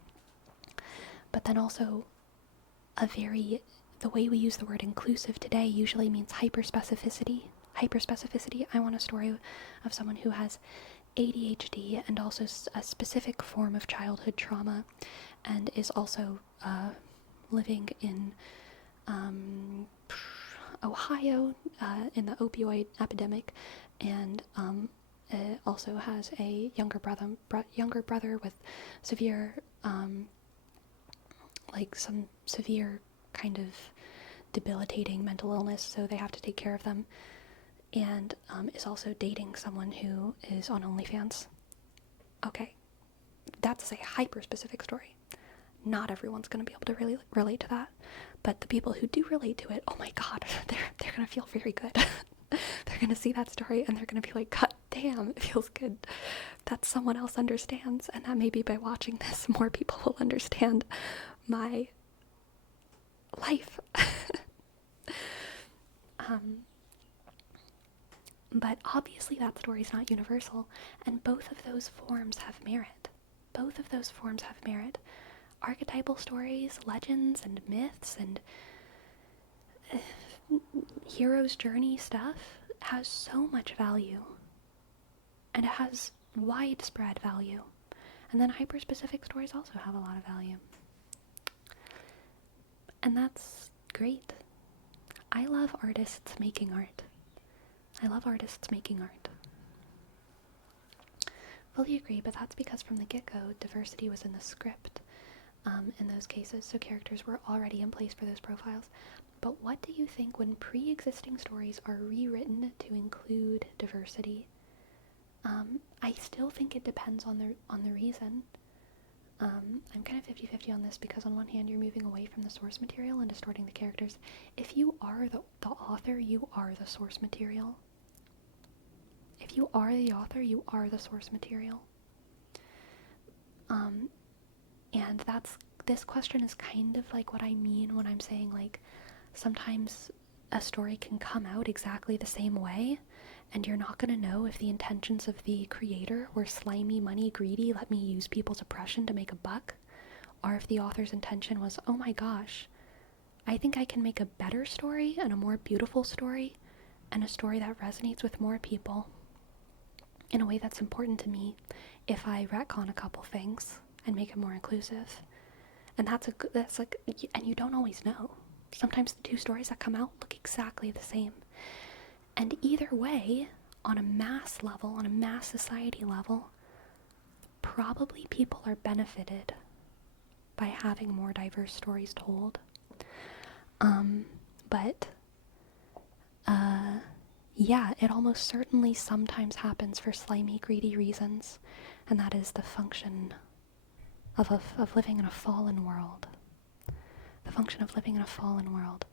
But then also, the way we use the word inclusive today usually means hyperspecificity. Hyperspecificity, I want a story of someone who has ADHD and also a specific form of childhood trauma and is also living in Ohio in the opioid epidemic, and also has a younger brother with severe, some severe kind of debilitating mental illness, so they have to take care of them, and is also dating someone who is on OnlyFans. Okay, that's a hyper-specific story. Not everyone's going to be able to really relate to that, but the people who do relate to it, oh my god, they're going to feel very good. They're going to see that story and they're going to be like, god damn, it feels good that someone else understands, and that maybe by watching this, more people will understand my life. But obviously that story is not universal, and both of those forms have merit. Both of those forms have merit. Archetypal stories, legends, and myths, and hero's journey stuff has so much value, and it has widespread value. And then hyper-specific stories also have a lot of value. And that's great. I love artists making art. I love artists making art. Fully agree, but that's because from the get-go, diversity was in the script in those cases, so characters were already in place for those profiles. But what do you think when pre-existing stories are rewritten to include diversity? I still think it depends on the reason. I'm kind of 50-50 on this, because on one hand you're moving away from the source material and distorting the characters. If you are the author, you are the source material. If you are the author, you are the source material. And this question is kind of like what I mean when I'm saying, like, sometimes a story can come out exactly the same way, and you're not going to know if the intentions of the creator were slimy, money, greedy, let me use people's oppression to make a buck, or if the author's intention was, oh my gosh, I think I can make a better story and a more beautiful story, and a story that resonates with more people in a way that's important to me if I retcon a couple things and make it more inclusive. And that's like, and you don't always know. Sometimes the two stories that come out look exactly the same. And either way, on a mass level, on a mass society level, probably people are benefited by having more diverse stories told. Yeah, it almost certainly sometimes happens for slimy, greedy reasons, and that is the function of living in a fallen world. The function of living in a fallen world.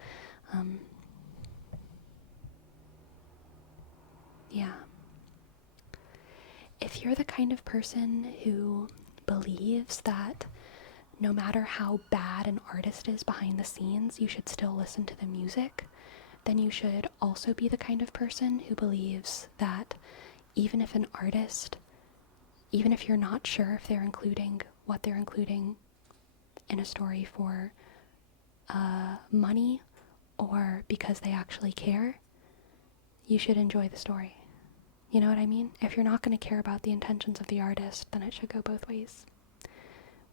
Yeah. If you're the kind of person who believes that no matter how bad an artist is behind the scenes, you should still listen to the music, then you should also be the kind of person who believes that even if an artist, even if you're not sure if they're including what they're including in a story for money or because they actually care, you should enjoy the story. You know what I mean? If you're not going to care about the intentions of the artist, then it should go both ways.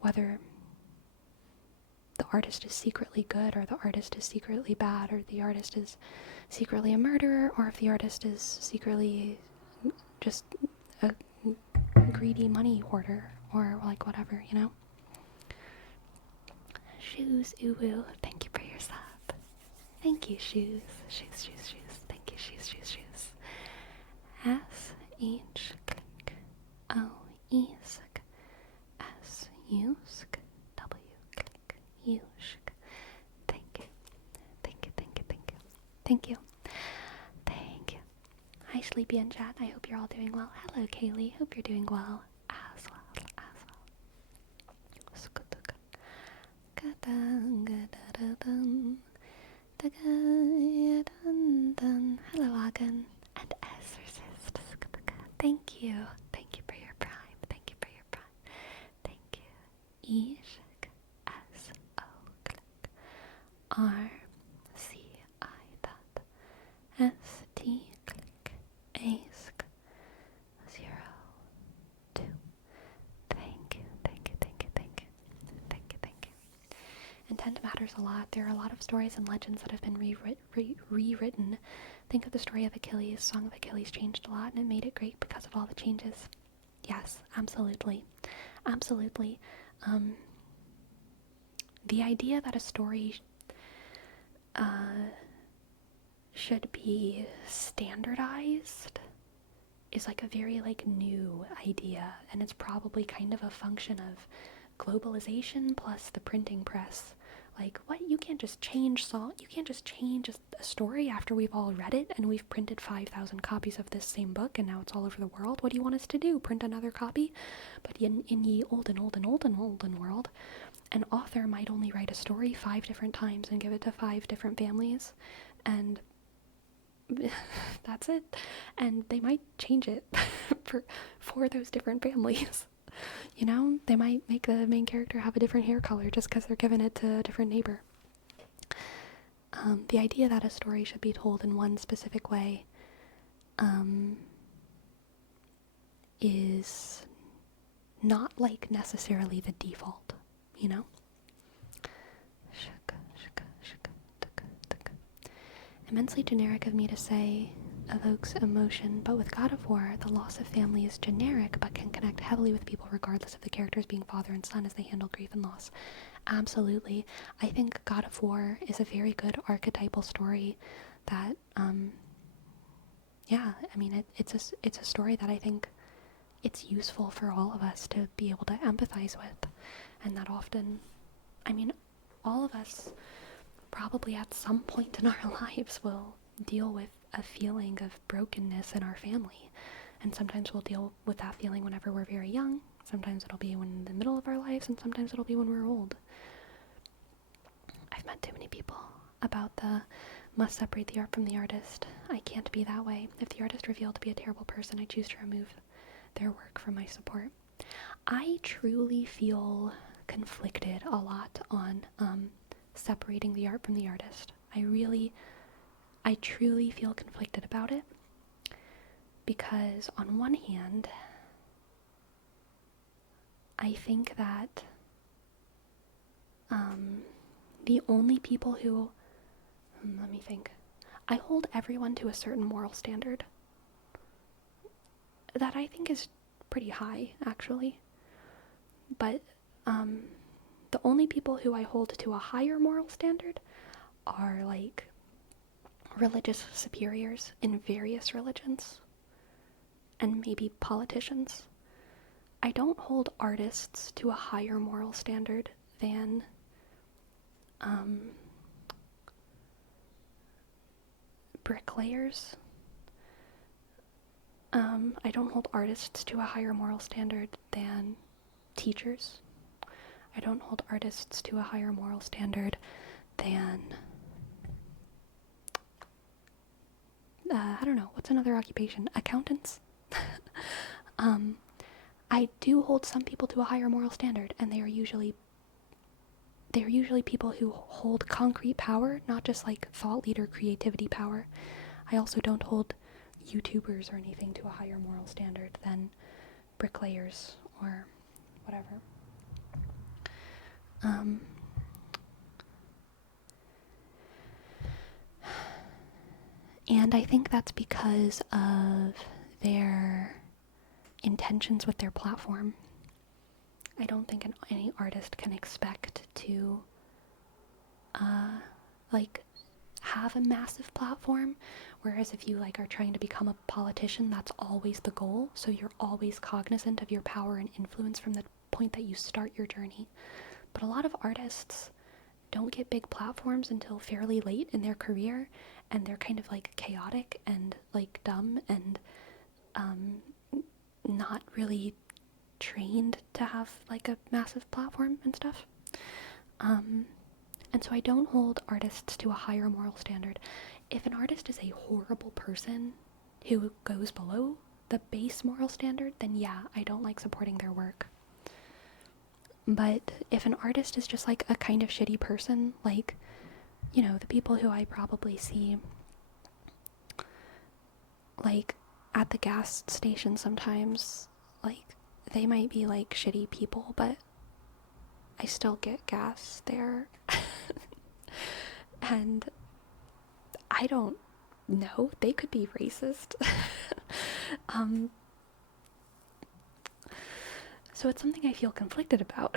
Whether the artist is secretly good, or the artist is secretly bad, or the artist is secretly a murderer, or if the artist is secretly just a greedy money hoarder, or like whatever, you know? Shoes, ooh, thank you for your sub. Thank you, Shoes. Shoes. Thank you, Shoes. S-H-K-L-E-W. Thank you. Thank you, thank you, thank you. Thank you. Thank you. Hi, Sleepy and Chat. I hope you're all doing well. Hello, Kaylee. Hope you're doing well as well. Hello, Agan. And Exorcist. Thank you. Thank you for your prime. Thank you for your prime. Thank you. Ishk. S-O. R-C-I dot. S-T. Ask. 0. 2. Thank you. Thank you. Thank you. Thank you. Thank you. Thank you. Intent matters a lot. There are a lot of stories and legends that have been rewritten. Think of the story of Achilles. Song of Achilles changed a lot, and it made it great because of all the changes. Yes, absolutely. Absolutely. The idea that a story should be standardized is like a very like new idea, and it's probably kind of a function of globalization plus the printing press. Like, what? You can't just change a story after we've all read it and we've printed 5,000 copies of this same book and now it's all over the world. What do you want us to do? Print another copy? But in ye olden world, an author might only write a story 5 different times and give it to 5 different families, and that's it. And they might change it for those different families. You know, they might make the main character have a different hair color just because they're giving it to a different neighbor. The idea that a story should be told in one specific way is not like necessarily the default, you know? Immensely generic of me to say evokes emotion, but with God of War, the loss of family is generic but can connect heavily with people regardless of the characters being father and son as they handle grief and loss. Absolutely. I think God of War is a very good archetypal story that, yeah, I mean, it's a story that I think it's useful for all of us to be able to empathize with, and that often, I mean, all of us probably at some point in our lives will deal with a feeling of brokenness in our family, and sometimes we'll deal with that feeling whenever we're very young, sometimes it'll be when in the middle of our lives, and sometimes it'll be when we're old. I've met too many people about the must separate the art from the artist. I can't be that way. If the artist revealed to be a terrible person, I choose to remove their work from my support. I truly feel conflicted a lot on separating the art from the artist. I truly feel conflicted about it, because on one hand, I think that the only people who, let me think, I hold everyone to a certain moral standard that I think is pretty high, actually, but the only people who I hold to a higher moral standard are like religious superiors in various religions and maybe politicians. I don't hold artists to a higher moral standard than bricklayers. I don't hold artists to a higher moral standard than teachers. I don't hold artists to a higher moral standard than, I don't know, what's another occupation? Accountants? I do hold some people to a higher moral standard, and they are usually people who hold concrete power, not just like thought leader creativity power. I also don't hold YouTubers or anything to a higher moral standard than bricklayers or whatever. And I think that's because of their intentions with their platform. I don't think any artist can expect to have a massive platform, whereas if you like are trying to become a politician, that's always the goal. So you're always cognizant of your power and influence from the point that you start your journey. But a lot of artists don't get big platforms until fairly late in their career, and they're kind of like chaotic and like dumb and not really trained to have like a massive platform and stuff. And so I don't hold artists to a higher moral standard. If an artist is a horrible person who goes below the base moral standard, then yeah, I don't like supporting their work. But if an artist is just like a kind of shitty person, like, you know, the people who I probably see like at the gas station sometimes, like they might be like shitty people, but I still get gas there. And I don't know, they could be racist. So it's something I feel conflicted about.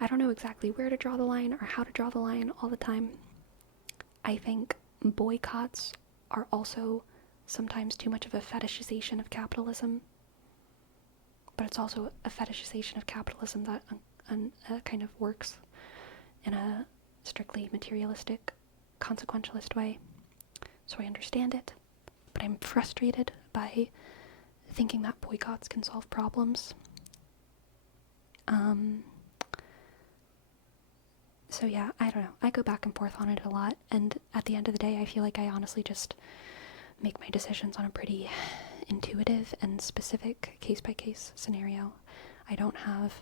I don't know exactly where to draw the line or how to draw the line all the time. I think boycotts are also sometimes too much of a fetishization of capitalism, but it's also a fetishization of capitalism that kind of works in a strictly materialistic, consequentialist way. So I understand it, but I'm frustrated by thinking that boycotts can solve problems. So yeah, I don't know. I go back and forth on it a lot, and at the end of the day, I feel like I honestly just make my decisions on a pretty intuitive and specific case-by-case scenario. I don't have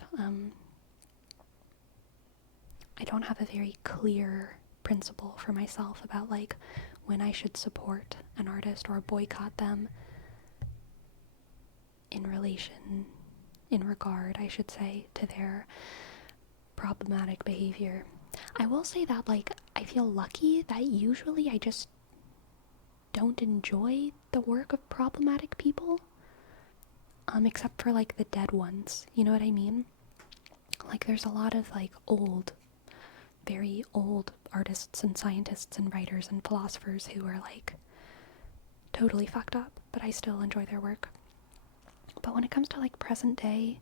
a very clear principle for myself about like when I should support an artist or boycott them in regard, I should say, to their problematic behavior. I will say that like I feel lucky that usually I just don't enjoy the work of problematic people, except for like the dead ones, you know what I mean? Like there's a lot of like very old artists and scientists and writers and philosophers who are like totally fucked up, but I still enjoy their work. But when it comes to like present day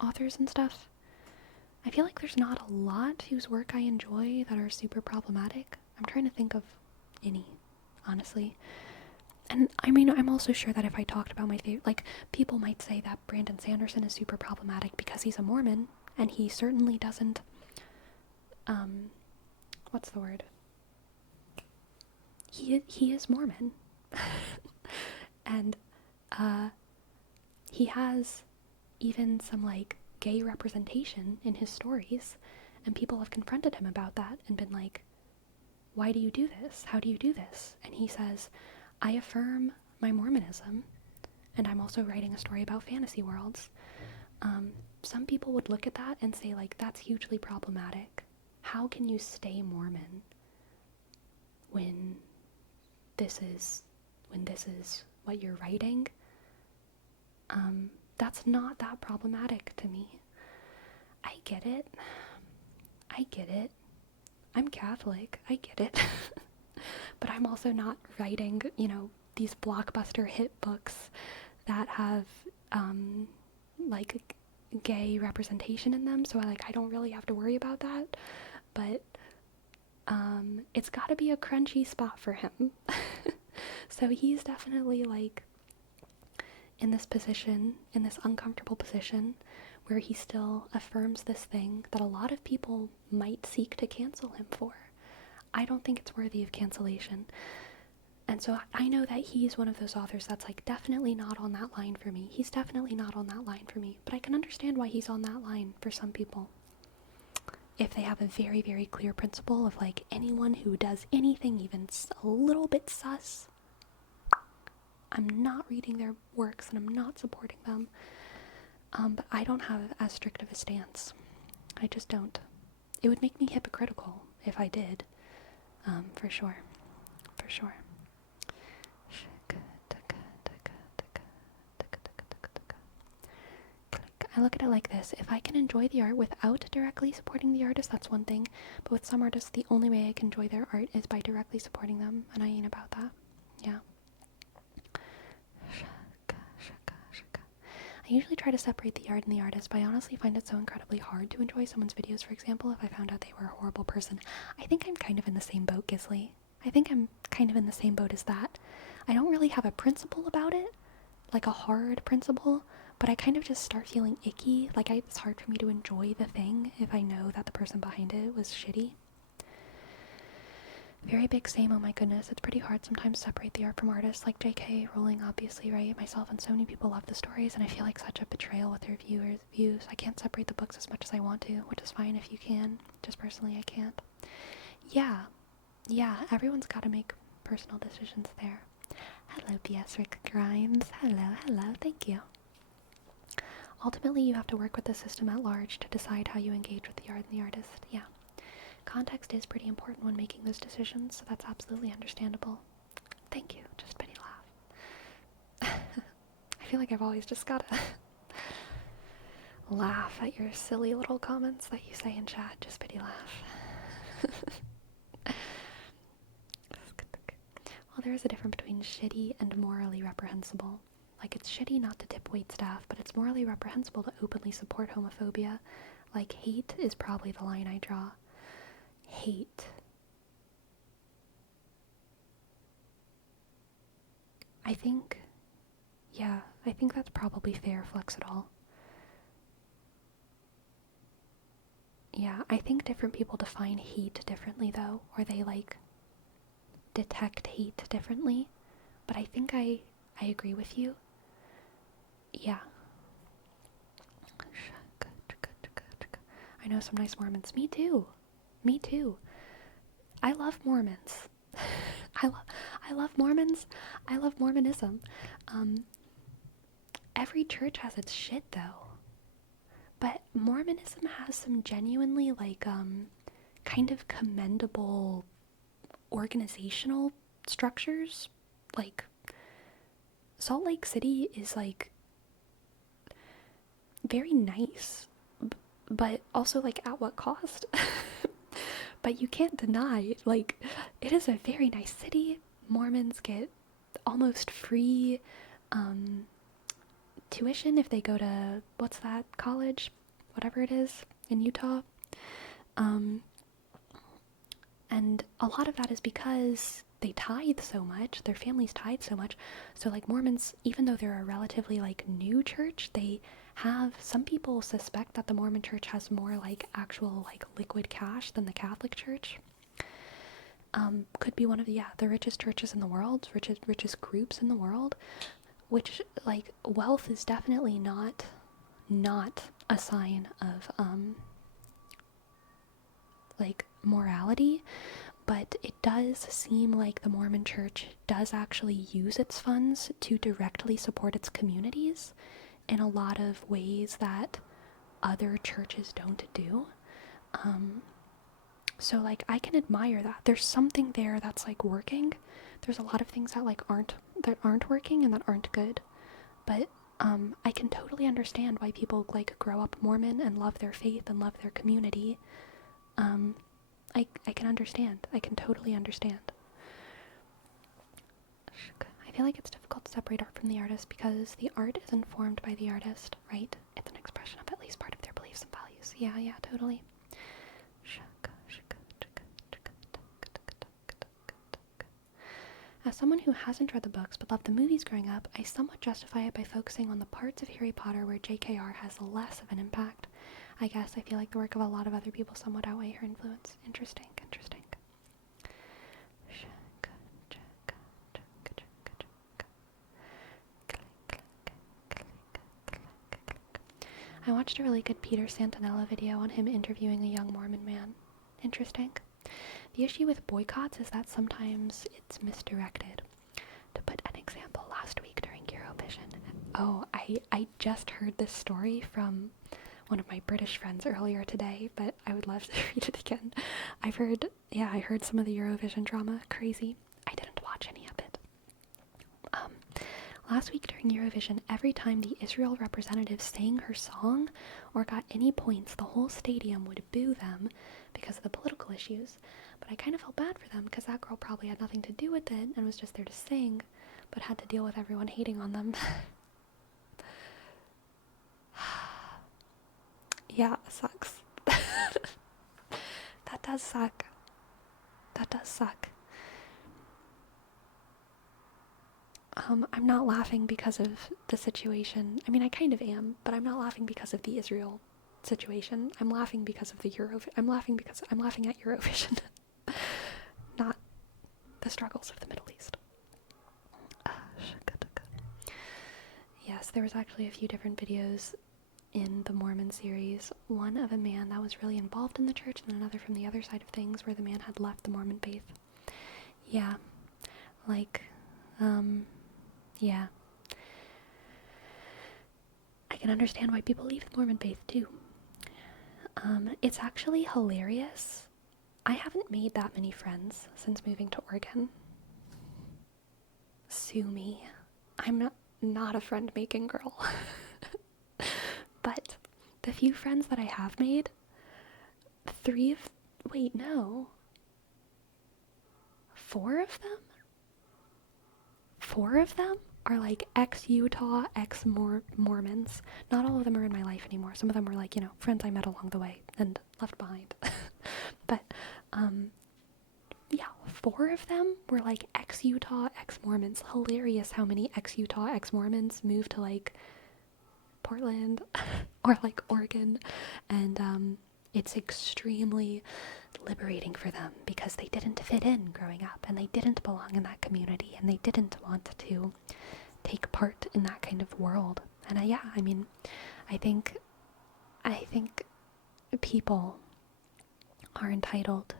authors and stuff, I feel like there's not a lot whose work I enjoy that are super problematic. I'm trying to think of any, honestly. And I mean, I'm also sure that if I talked about my favorite, like, people might say that Brandon Sanderson is super problematic because he's a Mormon, and he certainly doesn't, what's the word? He is Mormon. And, he has even some, like, gay representation in his stories, and people have confronted him about that and been like, why do you do this? How do you do this? And he says, I affirm my Mormonism, and I'm also writing a story about fantasy worlds. Some people would look at that and say, like, that's hugely problematic. How can you stay Mormon when this is what you're writing? That's not that problematic to me. I get it. I'm Catholic. I get it. But I'm also not writing, you know, these blockbuster hit books that have, like, gay representation in them, so I don't really have to worry about that. But, it's gotta be a crunchy spot for him. So he's definitely, like, in this uncomfortable position, where he still affirms this thing that a lot of people might seek to cancel him for. I don't think it's worthy of cancellation. And so I know that he's one of those authors that's like definitely not on that line for me. He's definitely not on that line for me. But I can understand why he's on that line for some people. If they have a very, very clear principle of like anyone who does anything even a little bit sus, I'm not reading their works and I'm not supporting them. But I don't have as strict of a stance. I just don't. It would make me hypocritical if I did. For sure. I look at it like this. If I can enjoy the art without directly supporting the artist, that's one thing. But with some artists, the only way I can enjoy their art is by directly supporting them, and I ain't about that. Yeah. I usually try to separate the art and the artist, but I honestly find it so incredibly hard to enjoy someone's videos, for example, if I found out they were a horrible person. I think I'm kind of in the same boat, Gisley. I think I'm kind of in the same boat as that. I don't really have a principle about it, like a hard principle, but I kind of just start feeling icky. Like, it's hard for me to enjoy the thing if I know that the person behind it was shitty. Very big same, oh my goodness. It's pretty hard sometimes to separate the art from artists, like JK Rowling, obviously, right? Myself and so many people love the stories, and I feel like such a betrayal with their views. I can't separate the books as much as I want to, which is fine if you can. Just personally, I can't. Yeah, everyone's got to make personal decisions there. Hello, BS Rick Grimes. Hello, thank you. Ultimately, you have to work with the system at large to decide how you engage with the art and the artist. Yeah. Context is pretty important when making those decisions, so that's absolutely understandable. Thank you. Just pity laugh. I feel like I've always just gotta laugh at your silly little comments that you say in chat. Just pity laugh. Well, there is a difference between shitty and morally reprehensible. Like, it's shitty not to tip waitstaff, but it's morally reprehensible to openly support homophobia. Like, hate is probably the line I draw. Hate. I think that's probably fair, Flex it all. Yeah, I think different people define hate differently, though, or they, like, detect hate differently. But I think I agree with you. Yeah. I know some nice Mormons. Me too. I love Mormons. I love Mormons. I love Mormonism. Every church has its shit, though. But Mormonism has some genuinely, like, kind of commendable organizational structures. Like, Salt Lake City is, like, very nice. But also, like, at what cost? But you can't deny, like, it is a very nice city. Mormons get almost free tuition if they go to, what's that college? Whatever it is in Utah. And a lot of that is because they tithe so much, their families tithe so much. So, like, Mormons, even though they're a relatively, like, new church, they have, some people suspect that the Mormon church has more, like, actual, like, liquid cash than the Catholic church. Could be one of the richest churches in the world, richest groups in the world, which, like, wealth is definitely not a sign of, like, morality, but it does seem like the Mormon church does actually use its funds to directly support its communities in a lot of ways that other churches don't do. So, like, I can admire that. There's something there that's, like, working. There's a lot of things that, like, aren't working and that aren't good. But I can totally understand why people, like, grow up Mormon and love their faith and love their community. I can understand. I can totally understand. I feel like it's difficult to separate art from the artist because the art is informed by the artist, right? It's an expression of at least part of their beliefs and values. Yeah, totally. As someone who hasn't read the books but loved the movies growing up, I somewhat justify it by focusing on the parts of Harry Potter where JKR has less of an impact. I guess I feel like the work of a lot of other people somewhat outweigh her influence. Interesting. I watched a really good Peter Santanella video on him interviewing a young Mormon man. Interesting. The issue with boycotts is that sometimes it's misdirected. To put an example, last week during Eurovision, I just heard this story from one of my British friends earlier today, but I would love to read it again. I heard some of the Eurovision drama. Crazy. I didn't watch any of it. Last week during Eurovision, every time the Israel representative sang her song or got any points, the whole stadium would boo them because of the political issues. But I kind of felt bad for them because that girl probably had nothing to do with it and was just there to sing, but had to deal with everyone hating on them. Yeah, it sucks. That does suck. That does suck. I'm not laughing because of the situation. I mean, I kind of am, but I'm not laughing because of the Israel situation. I'm laughing because of I'm laughing at Eurovision, not the struggles of the Middle East. Yes, there was actually a few different videos in the Mormon series. One of a man that was really involved in the church, and another from the other side of things where the man had left the Mormon faith. Yeah, like, yeah. I can understand why people leave the Mormon faith too. It's actually hilarious. I haven't made that many friends since moving to Oregon. Sue me. I'm not a friend-making girl. But the few friends that I have made, four of them are like ex-Utah, ex-Mormons. Not all of them are in my life anymore. Some of them were like, friends I met along the way and left behind. But, yeah, four of them were like ex-Utah, ex-Mormons. Hilarious how many ex-Utah, ex-Mormons moved to like Portland or like Oregon, and it's extremely liberating for them because they didn't fit in growing up and they didn't belong in that community and they didn't want to take part in that kind of world. And I think people are entitled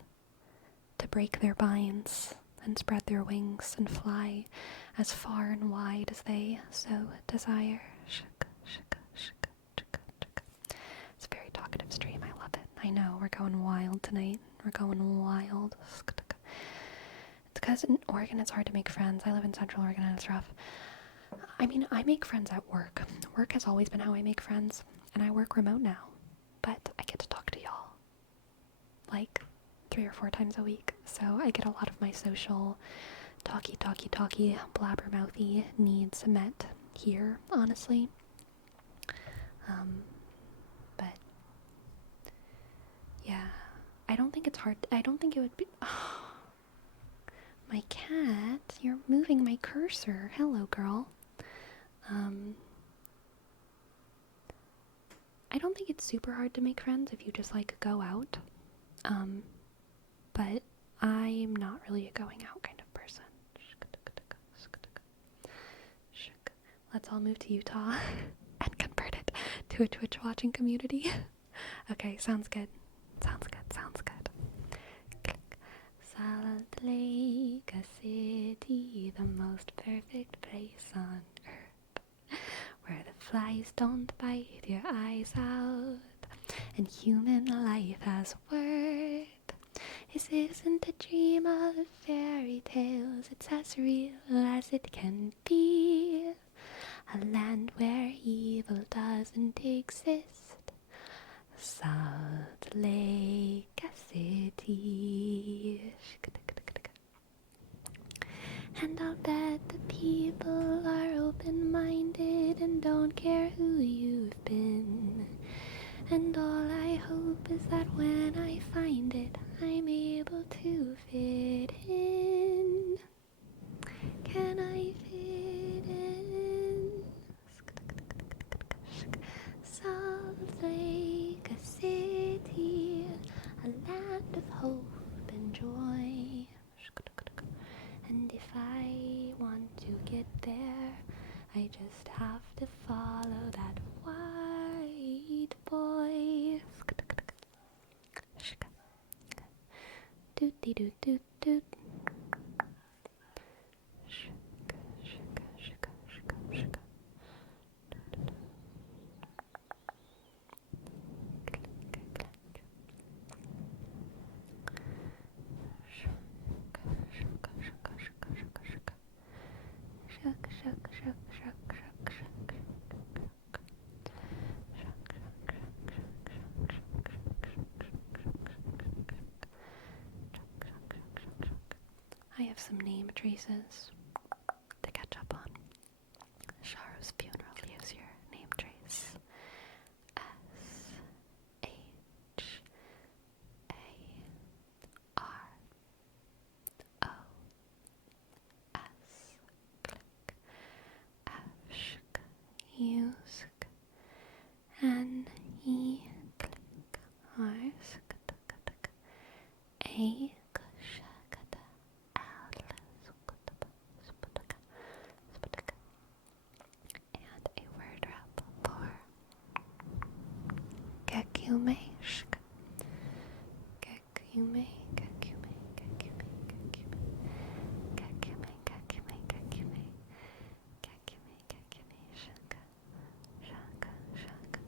to break their binds and spread their wings and fly as far and wide as they so desire. It's a very talkative stream. I love it. I know, we're going wild tonight. We're going wild. It's because in Oregon it's hard to make friends. I live in Central Oregon and it's rough. I mean, I make friends at work. Work has always been how I make friends, and I work remote now. But I get to talk to y'all like 3 or 4 times a week. So I get a lot of my social talky, blabbermouthy needs met here, honestly. But yeah, I don't think it's hard. I don't think it would be. Oh, my cat, you're moving my cursor. Hello, girl. I don't think it's super hard to make friends if you just like go out. But I'm not really a going out kind of person. Let's all move to Utah and convert it to a Twitch watching community. Okay, sounds good. Sounds good. Click. Salt Lake, a city, the most perfect place on earth, where the flies don't bite your eyes out, and human life has worth. This isn't a dream of fairy tales, it's as real as it can be. A land where evil doesn't exist. Salt Lake City. And I'll bet the people are open-minded and don't care who you've been. And all I hope is that when I find it, I'm able to fit in. Can I fit in? Salt Lake City, a land of hope and joy. And if I want to get there, I just have to follow that white boy. Doot doot doot doot. have some name traces to catch up on. Sharo's funeral leaves your name trace. S-H-A-R-O-S. Click. F-sh-k. N-E. Click. R-sk-k-k-k. A-k-sh-k-k. L-s-k-k-k. And a word wrap for Gekumeshk. Gekume, Gekume, Gekume, Gekume. Gekume, Gekume, Gekume. Gekume, Gekume, Shaka. Shaka, Shaka.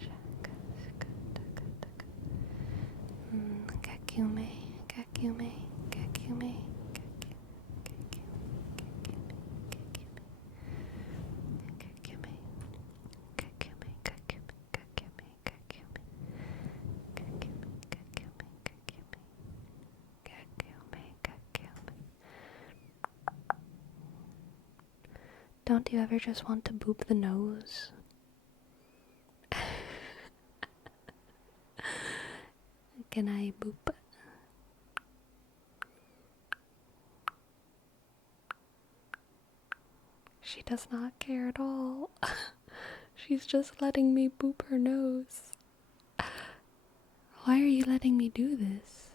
Shaka, Shaka, Taka, Taka. Gekume, Gekume, Gekume, Gekume, Gekume, Gekume. Gekume, Gekume, Gekume, Gekume, Gekume. Gekume, Gekume, Gekume. Gekume, Gekume. Don't you ever just want to boop the nose? Can I boop? She does not care at all. She's just letting me boop her nose. Why are you letting me do this?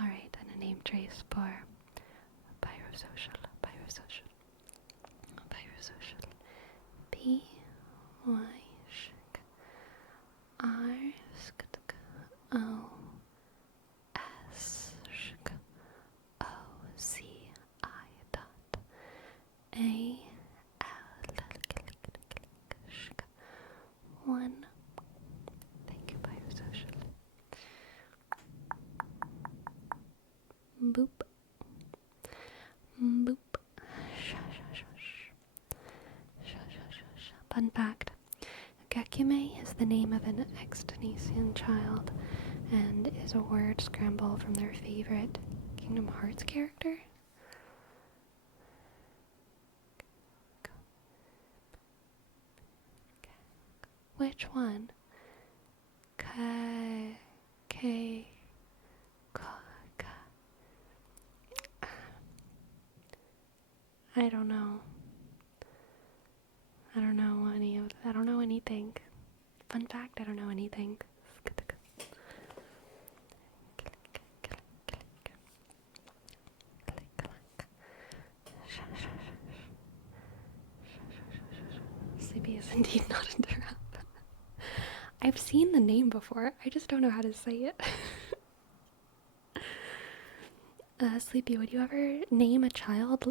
Alright, and a name trace for Pyrosocial. Pyrosocial. Pyrosocial. P-Y-R-S-O-C-I-A-L-1. Thank you, Pyrosocial. Boop. Boop. Shush, shush, shush. Shush, shush, shush. Fun fact. Gekume is the name of an ex-Tunisian child and is a word scramble from their favorite Kingdom Hearts character. Which one? I don't know. I don't know anything. Fun fact, I don't know anything. Sleepy is indeed not into rap. I've seen the name before, I just don't know how to say it. Sleepy, would you ever name a child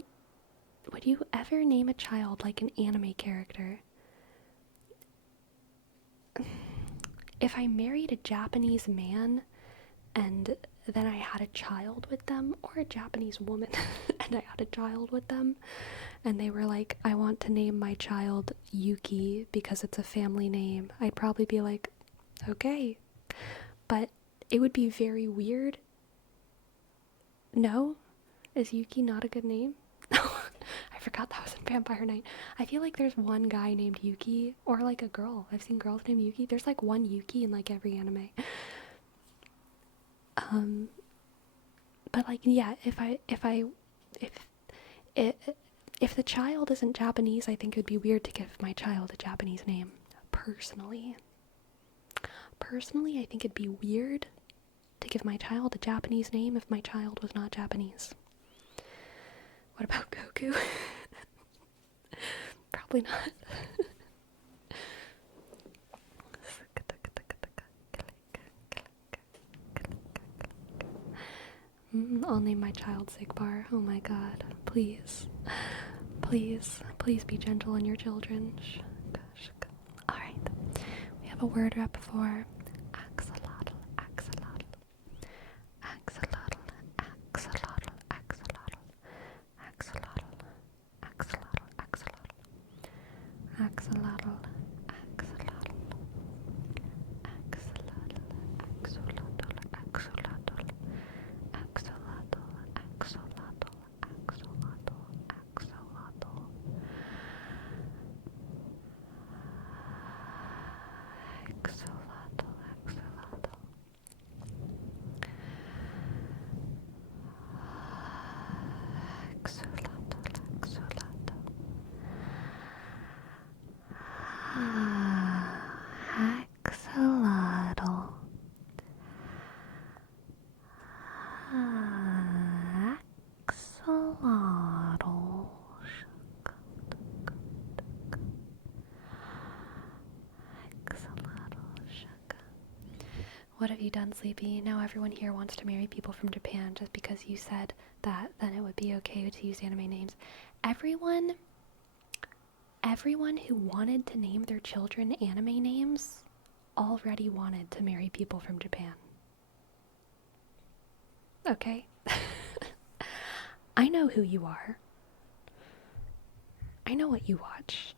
like an anime character? If I married a Japanese man and then I had a child with them, or a Japanese woman and I had a child with them, and they were like, I want to name my child Yuki because it's a family name, I'd probably be like, okay. But it would be very weird. No? Is Yuki not a good name? I forgot that was in Vampire Night. I feel like there's one guy named Yuki, or like a girl. I've seen girls named Yuki. There's like one Yuki in like every anime. But like, yeah, if the child isn't Japanese, I think it would be weird to give my child a Japanese name. Personally, I think it'd be weird to give my child a Japanese name if my child was not Japanese. What about Goku? Probably not. I'll name my child Sigbar. Oh my god. Please. Please be gentle on your children. Alright. We have a word rep for axolotl. Axolotl. Axolotl. Axolotl. Axolotl. Axolotl. Axolotl. Axolotl. Axolotl. Axolotl. Axolotl. Axolotl. What have you done, Sleepy? Now everyone here wants to marry people from Japan just because you said that then it would be okay to use anime names. Everyone who wanted to name their children anime names already wanted to marry people from Japan. Okay? I know who you are. I know what you watch.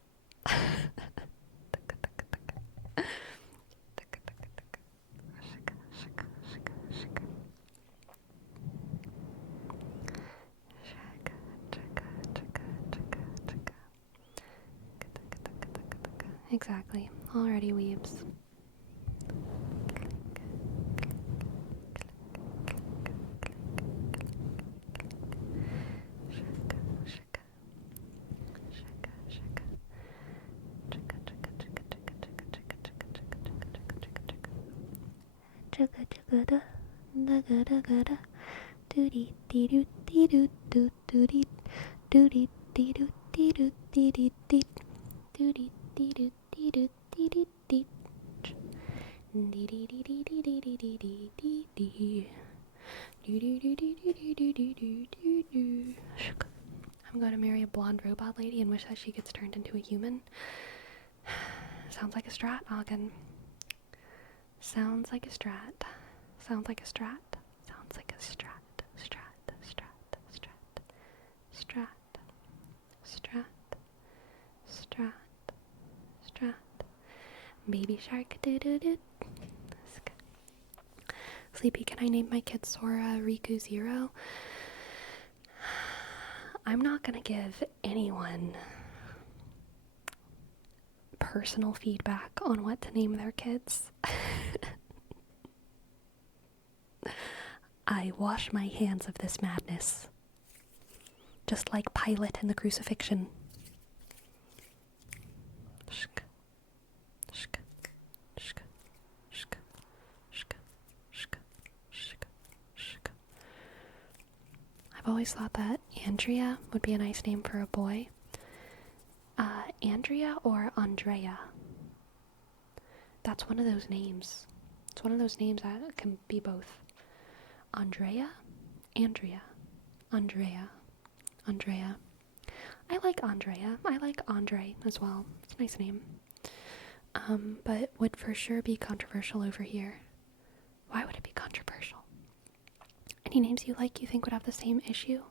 Exactly. Already weebs. I'm going to marry a blonde robot lady and wish that she gets turned into a human. Sounds like a strat, Noggin. Sounds like a strat. Sounds like a strat. Sounds like a strat. Strat. Strat. Strat. Strat. Strat. Strat. Strat. Baby shark. Doo-doo-doo. Sleepy, can I name my kid Sora Riku Zero? I'm not gonna give anyone personal feedback on what to name their kids. I wash my hands of this madness. Just like Pilate in the crucifixion. Shk. Shk. Shk. Shk. Shk. Shk. Shk. Shk. I've always thought that Andrea would be a nice name for a boy. Andrea or Andrea. That's one of those names. It's one of those names that can be both. Andrea, Andrea, Andrea, Andrea. I like Andrea. I like Andre as well. It's a nice name. But would for sure be controversial over here. Why would it be controversial? Any names you like you think would have the same issue?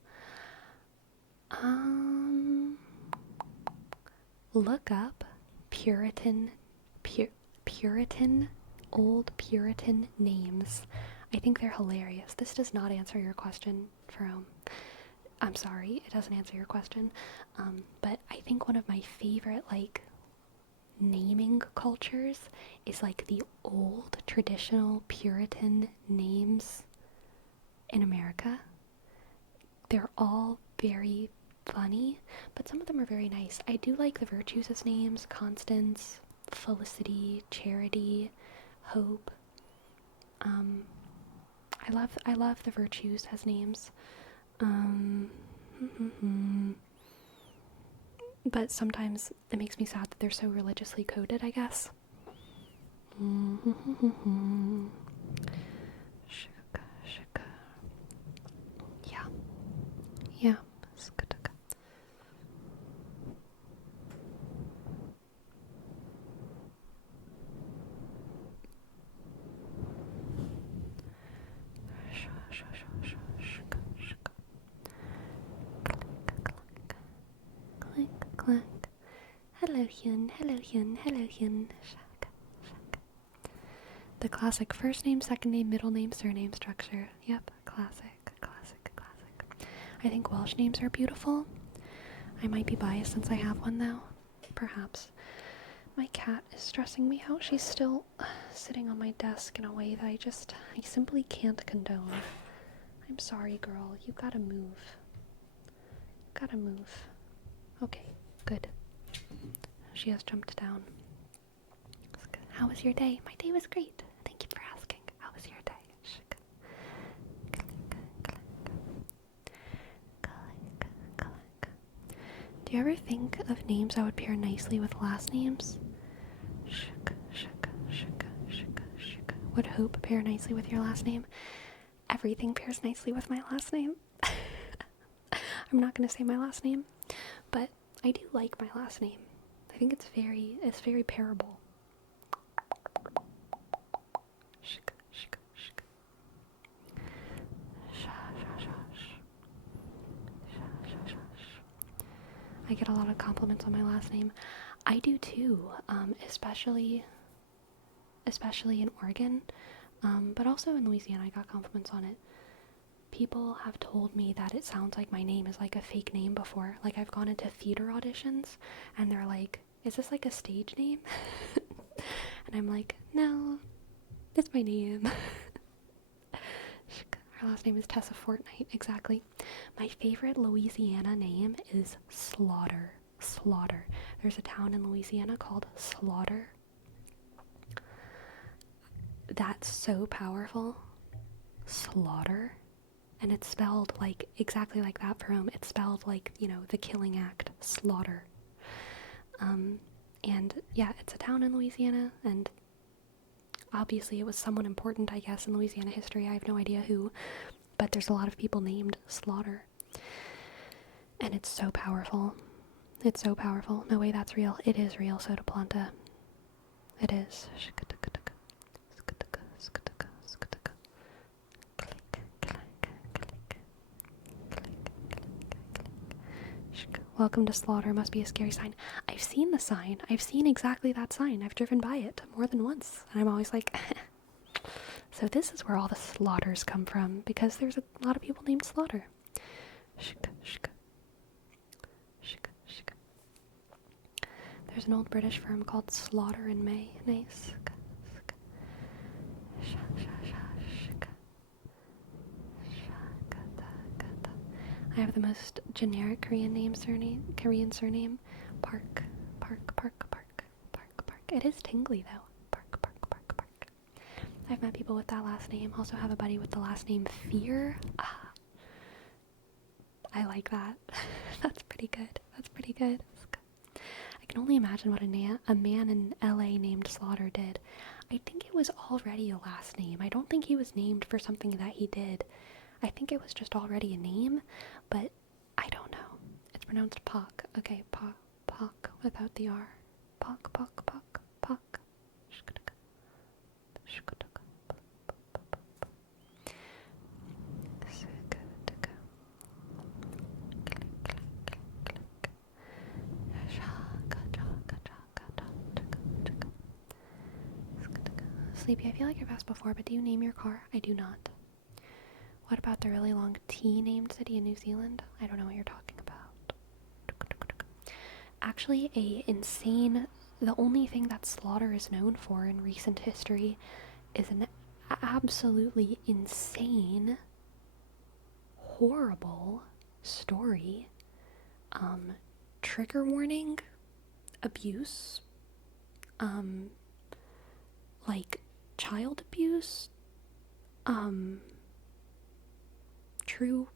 Look up old Puritan names. I think they're hilarious. This does not answer your question, Jerome. I'm sorry, it doesn't answer your question. But I think one of my favorite, naming cultures is, the old traditional Puritan names in America. They're all very funny, but some of them are very nice. I do like the virtues as names: Constance, Felicity, Charity, Hope. I love the virtues as names. But sometimes it makes me sad that they're so religiously coded, I guess. Yeah. Yeah. Click, click. Hello, Hyun. Hello, Hyun. Hello, Hyun. The classic first name, second name, middle name, surname structure. Yep, classic. I think Welsh names are beautiful. I might be biased since I have one, though. Perhaps. My cat is stressing me out. She's still sitting on my desk in a way that I simply can't condone. I'm sorry, girl. You gotta move. Okay, good. She has jumped down. How was your day? My day was great. Thank you for asking. How was your day? Do you ever think of names that would pair nicely with last names? Would hope pair nicely with your last name? Everything pairs nicely with my last name. I'm not gonna say my last name, but I do like my last name. I think it's very pairable. I get a lot of compliments on my last name. I do too, especially in Oregon, but also in Louisiana I got compliments on it. People have told me that it sounds like my name is like a fake name before. Like I've gone into theater auditions and they're like, is this like a stage name? And I'm like, no, it's my name. Her last name is Tessa Fortnite, exactly. My favorite Louisiana name is Slaughter. Slaughter. There's a town in Louisiana called Slaughter. That's so powerful. Slaughter. And it's spelled like exactly like that poem. It's spelled like, you know, the killing act, slaughter. And yeah, it's a town in Louisiana, and obviously it was someone important, I guess, in Louisiana history. I have no idea who, but there's a lot of people named Slaughter. And it's so powerful. It's so powerful. No way that's real. It is real, Soda Planta. It is. Welcome to Slaughter. Must be a scary sign. I've seen the sign. I've seen exactly that sign. I've driven by it more than once. And I'm always like, so this is where all the slaughters come from, because there's a lot of people named Slaughter. There's an old British firm called Slaughter in May. Nice. I have the most generic Korean surname. Park. It is tingly though. Park. I've met people with that last name. Also have a buddy with the last name Fear. I like that. That's pretty good. I can only imagine what a man in LA named Slaughter did. I think it was already a last name. I don't think he was named for something that he did. I think it was just already a name, but I don't know. It's pronounced Pak. Okay, Pak without the R. Pak. Sleepy, I feel like I've asked before, but do you name your car? I do not. What about the really long T named city in New Zealand? I don't know what you're talking about. Actually, the only thing that Slaughter is known for in recent history is an absolutely insane, horrible story. Trigger warning, abuse, like child abuse, true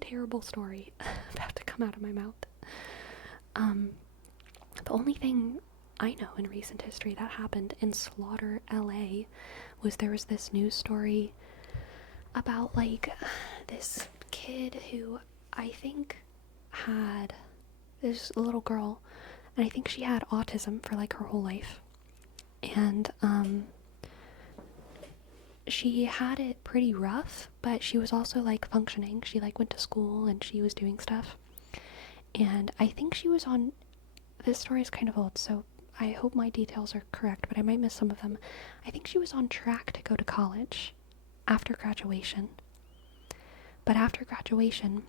terrible story about to come out of my mouth. The only thing I know in recent history that happened in Slaughter, LA, was there was this news story about like this kid who I think had this little girl, and I think she had autism for like her whole life, and she had it pretty rough, but she was also like functioning. She like went to school and she was doing stuff, and I think she was on, this story is kind of old, so I hope my details are correct, but I might miss some of them. I think she was on track to go to college after graduation, but after graduation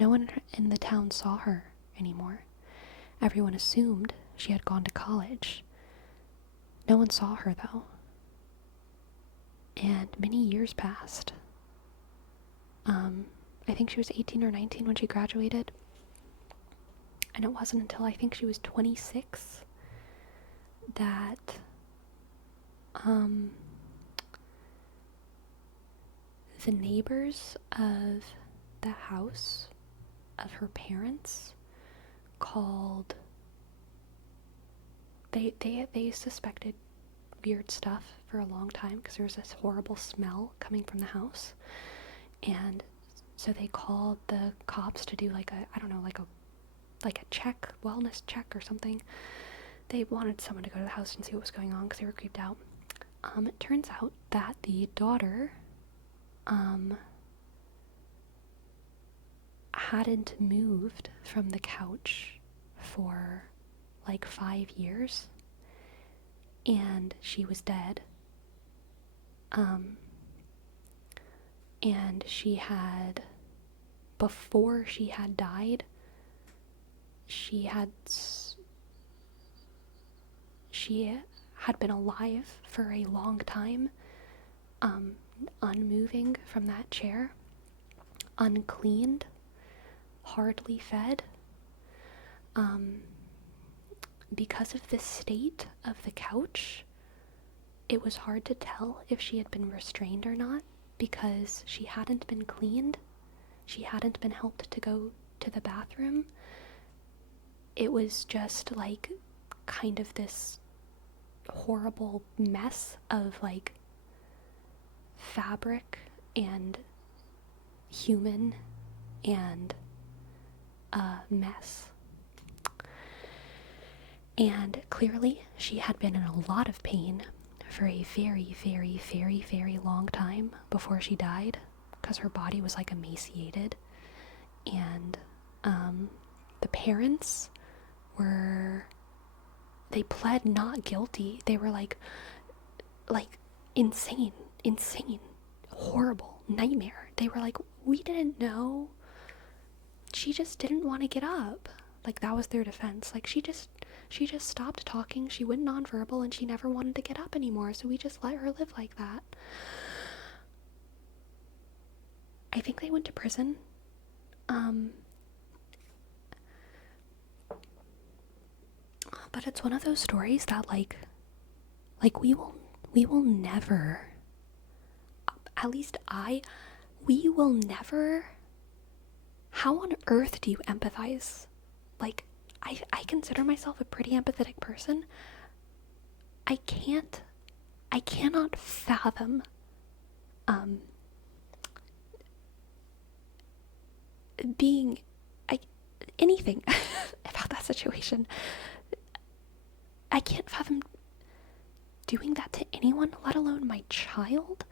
no one in the town saw her anymore. Everyone assumed she had gone to college. No one saw her though. And many years passed. I think she was 18 or 19 when she graduated. And it wasn't until I think she was 26 that the neighbors of the house of her parents called, they suspected weird stuff for a long time because there was this horrible smell coming from the house. And so they called the cops to do like a, I don't know, like a check, wellness check or something. They wanted someone to go to the house and see what was going on because they were creeped out. It turns out that the daughter hadn't moved from the couch for like 5 years, and she was dead. And she had, before she had died, she had been alive for a long time, unmoving from that chair, uncleaned, hardly fed. Because of the state of the couch, it was hard to tell if she had been restrained or not, because she hadn't been cleaned, she hadn't been helped to go to the bathroom. It was just like kind of this horrible mess of like fabric and human and mess. And clearly she had been in a lot of pain for a very, very, very, very long time before she died, because her body was like emaciated. And the parents they pled not guilty. They were like insane, horrible nightmare. They were like, we didn't know. She just didn't want to get up. Like, that was their defense. Like, she just stopped talking. She went nonverbal and she never wanted to get up anymore. So we just let her live like that. I think they went to prison. But it's one of those stories that like we will never, at least we will never, how on earth do you empathize? Like, I consider myself a pretty empathetic person. I cannot fathom being anything about that situation. I can't fathom doing that to anyone, let alone my child,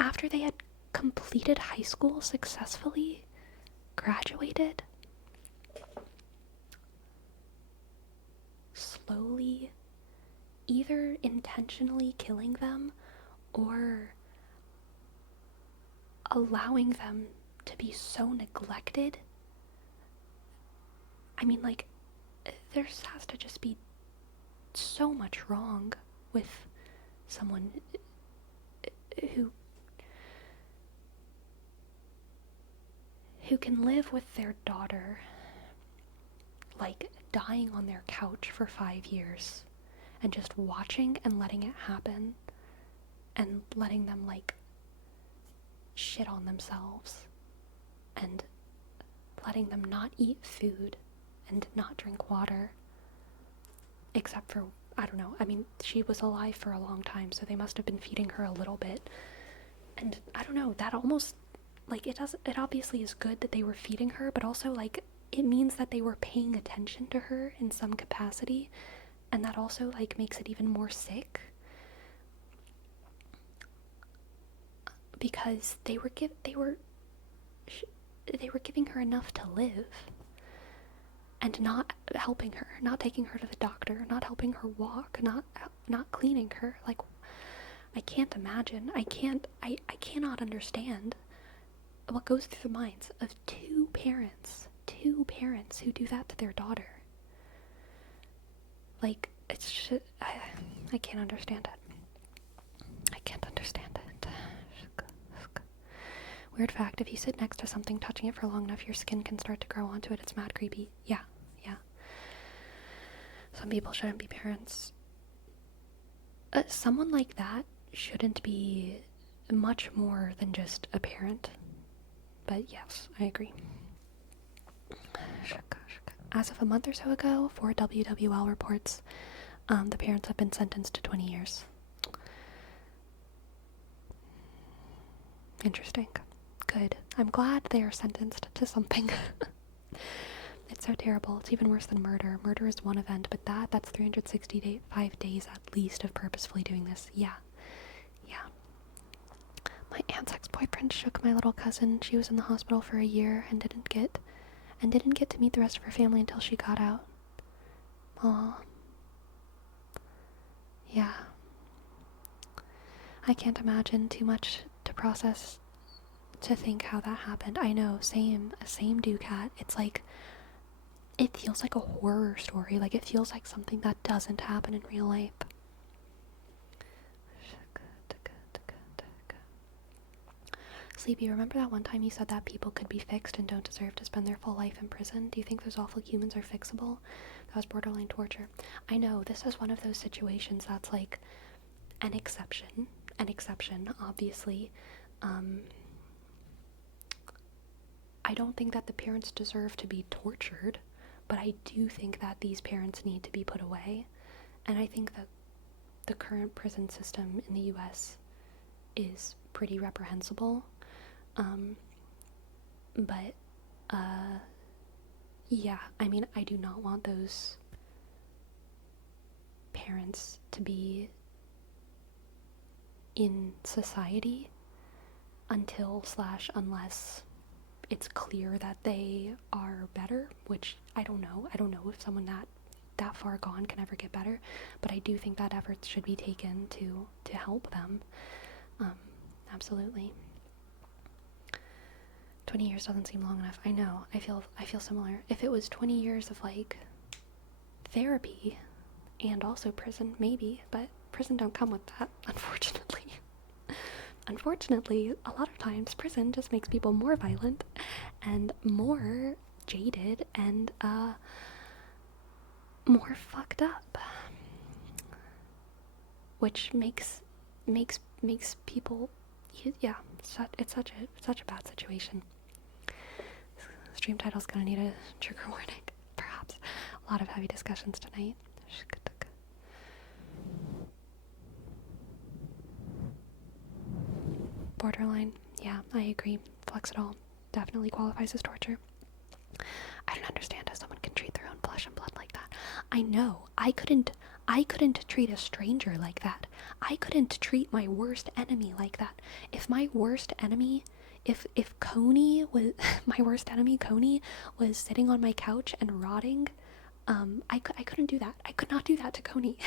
after they had completed high school successfully, graduated. Slowly, either intentionally killing them or allowing them to be so neglected. I mean, like, there has to just be so much wrong with someone who can live with their daughter, like, dying on their couch for 5 years and just watching and letting it happen and letting them, like, shit on themselves and letting them not eat food and not drink water, except for, I don't know, I mean, she was alive for a long time, so they must have been feeding her a little bit. And I don't know, that almost, like, it obviously is good that they were feeding her, but also, like, it means that they were paying attention to her in some capacity, and that also, like, makes it even more sick, because they were giving her enough to live, and not helping her, not taking her to the doctor, not helping her walk, not cleaning her. Like, I can't imagine. I cannot understand what goes through the minds of two parents who do that to their daughter. Like, it's just, I can't understand it. I can't understand it. Weird fact, if you sit next to something touching it for long enough, your skin can start to grow onto it. It's mad creepy. Yeah. Some people shouldn't be parents. Someone like that shouldn't be much more than just a parent. But yes, I agree. As of a month or so ago, 4 WWL reports The parents have been sentenced to 20 years. Interesting. Good. I'm glad they are sentenced to something. It's so terrible. It's even worse than murder. Murder is one event, but that's 365 days at least of purposefully doing this. Yeah. My aunt's ex-boyfriend shook my little cousin. She was in the hospital for a year and didn't get to meet the rest of her family until she got out. Aw. Yeah. I can't imagine too much to process to think how that happened. I know, same Ducat. It's like, it feels like a horror story. Like, it feels like something that doesn't happen in real life. Sleepy, remember that one time you said that people could be fixed and don't deserve to spend their full life in prison? Do you think those awful humans are fixable? That was borderline torture. I know, this is one of those situations that's like an exception, obviously. I don't think that the parents deserve to be tortured, but I do think that these parents need to be put away. And I think that the current prison system in the US is pretty reprehensible. But yeah, I mean, I do not want those parents to be in society unless it's clear that they are better, which I don't know. I don't know if someone that far gone can ever get better, but I do think that efforts should be taken to help them. Absolutely. 20 years doesn't seem long enough. I know. I feel similar. If it was 20 years of like therapy and also prison, maybe, but prison don't come with that, unfortunately. Unfortunately, a lot of times prison just makes people more violent and more jaded and more fucked up, which makes people, yeah, it's such a bad situation. Stream title's gonna need a trigger warning, perhaps. A lot of heavy discussions tonight. Borderline, yeah, I agree. Flex it all definitely qualifies as torture. I don't understand how someone can treat their own flesh and blood like that. I know. I couldn't treat a stranger like that. I couldn't treat my worst enemy like that. If my worst enemy, if Coney was my worst enemy, Coney was sitting on my couch and rotting, I couldn't do that. I could not do that to Coney.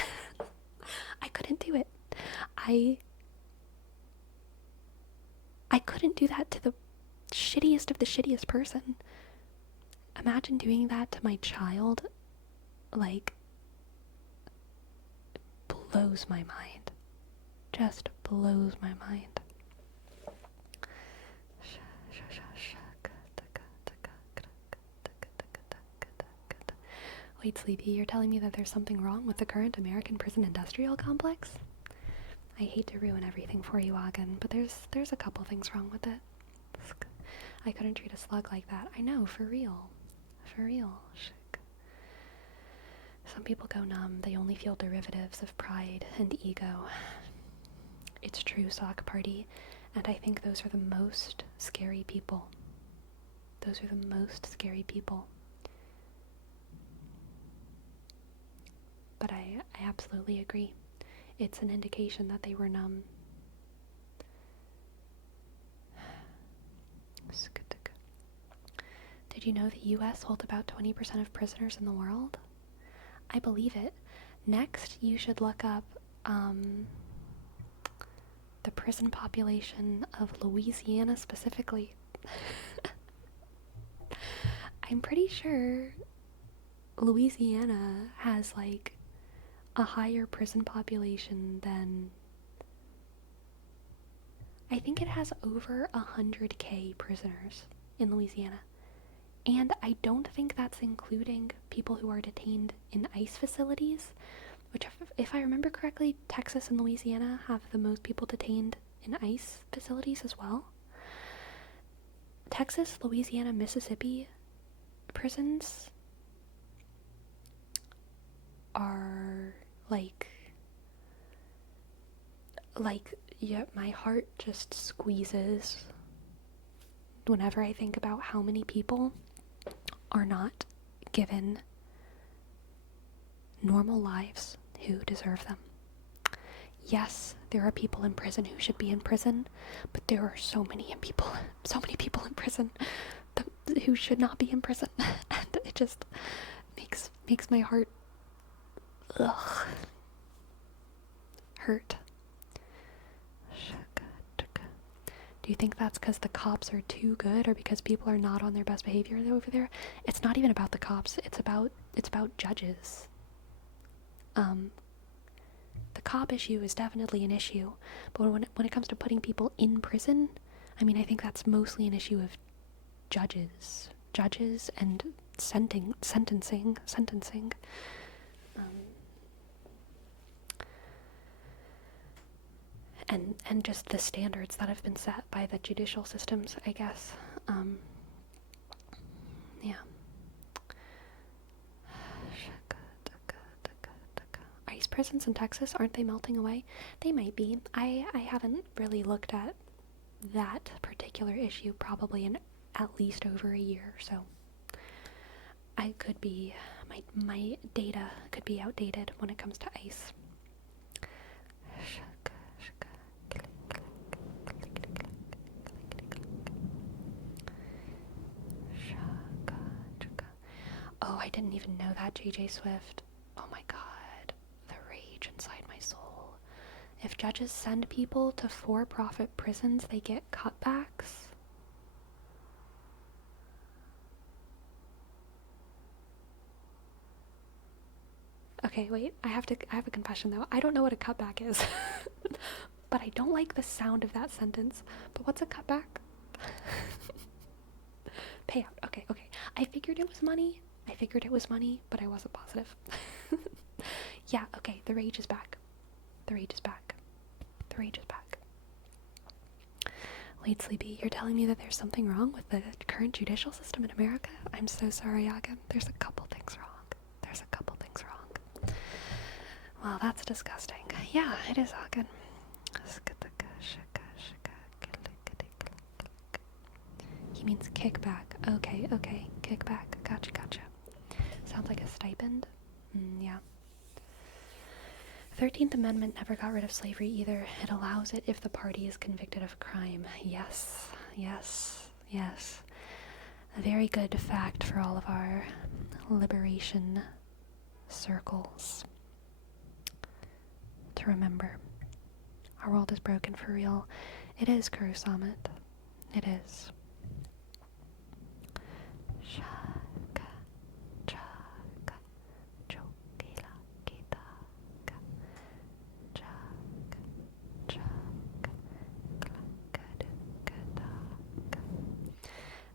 I couldn't do it. I couldn't do that to the shittiest of the shittiest person. Imagine doing that to my child. Like, blows my mind. Just blows my mind. Wait, Sleepy, you're telling me that there's something wrong with the current American prison industrial complex? I hate to ruin everything for you, Agan, but there's a couple things wrong with it. I couldn't treat a slug like that. I know, for real. For real. Some people go numb. They only feel derivatives of pride and ego. It's true, Sock Party, and I think those are the most scary people. Those are the most scary people. But I absolutely agree. It's an indication that they were numb. Did you know the US holds about 20% of prisoners in the world? I believe it. Next, you should look up the prison population of Louisiana specifically. I'm pretty sure Louisiana has like a higher prison population than, I think it has over 100,000 prisoners in Louisiana. And I don't think that's including people who are detained in ICE facilities, which, if I remember correctly, Texas and Louisiana have the most people detained in ICE facilities as well. Texas, Louisiana, Mississippi prisons are Like, yeah, my heart just squeezes whenever I think about how many people are not given normal lives who deserve them. Yes, there are people in prison who should be in prison, but there are so many people in prison who should not be in prison, and it just makes my heart hurt. Do you think that's because the cops are too good, or because people are not on their best behavior over there? It's not even about the cops. It's about judges. The cop issue is definitely an issue, but when it comes to putting people in prison, I mean, I think that's mostly an issue of judges and sentencing. And just the standards that have been set by the judicial systems, I guess. Yeah. Ice prisons in Texas, aren't they melting away? They might be. I haven't really looked at that particular issue probably in at least over a year, so I could be, my data could be outdated when it comes to ice. Oh, I didn't even know that, JJ Swift. Oh my god, the rage inside my soul. If judges send people to for-profit prisons, they get cutbacks? Okay, wait, I have a confession though. I don't know what a cutback is. But I don't like the sound of that sentence. But what's a cutback? Payout. Okay. I figured it was money, but I wasn't positive. Yeah, okay, the rage is back. Wait, Sleepy, you're telling me that there's something wrong with the current judicial system in America? I'm so sorry, Agan. There's a couple things wrong. Well, that's disgusting. Yeah, it is, Agan. He means kickback. Okay, kickback. Gotcha. Sounds like a stipend? Yeah. 13th Amendment never got rid of slavery either. It allows it if the party is convicted of crime. Yes. A very good fact for all of our liberation circles to remember. Our world is broken for real. It is, Kuru Summit. It is.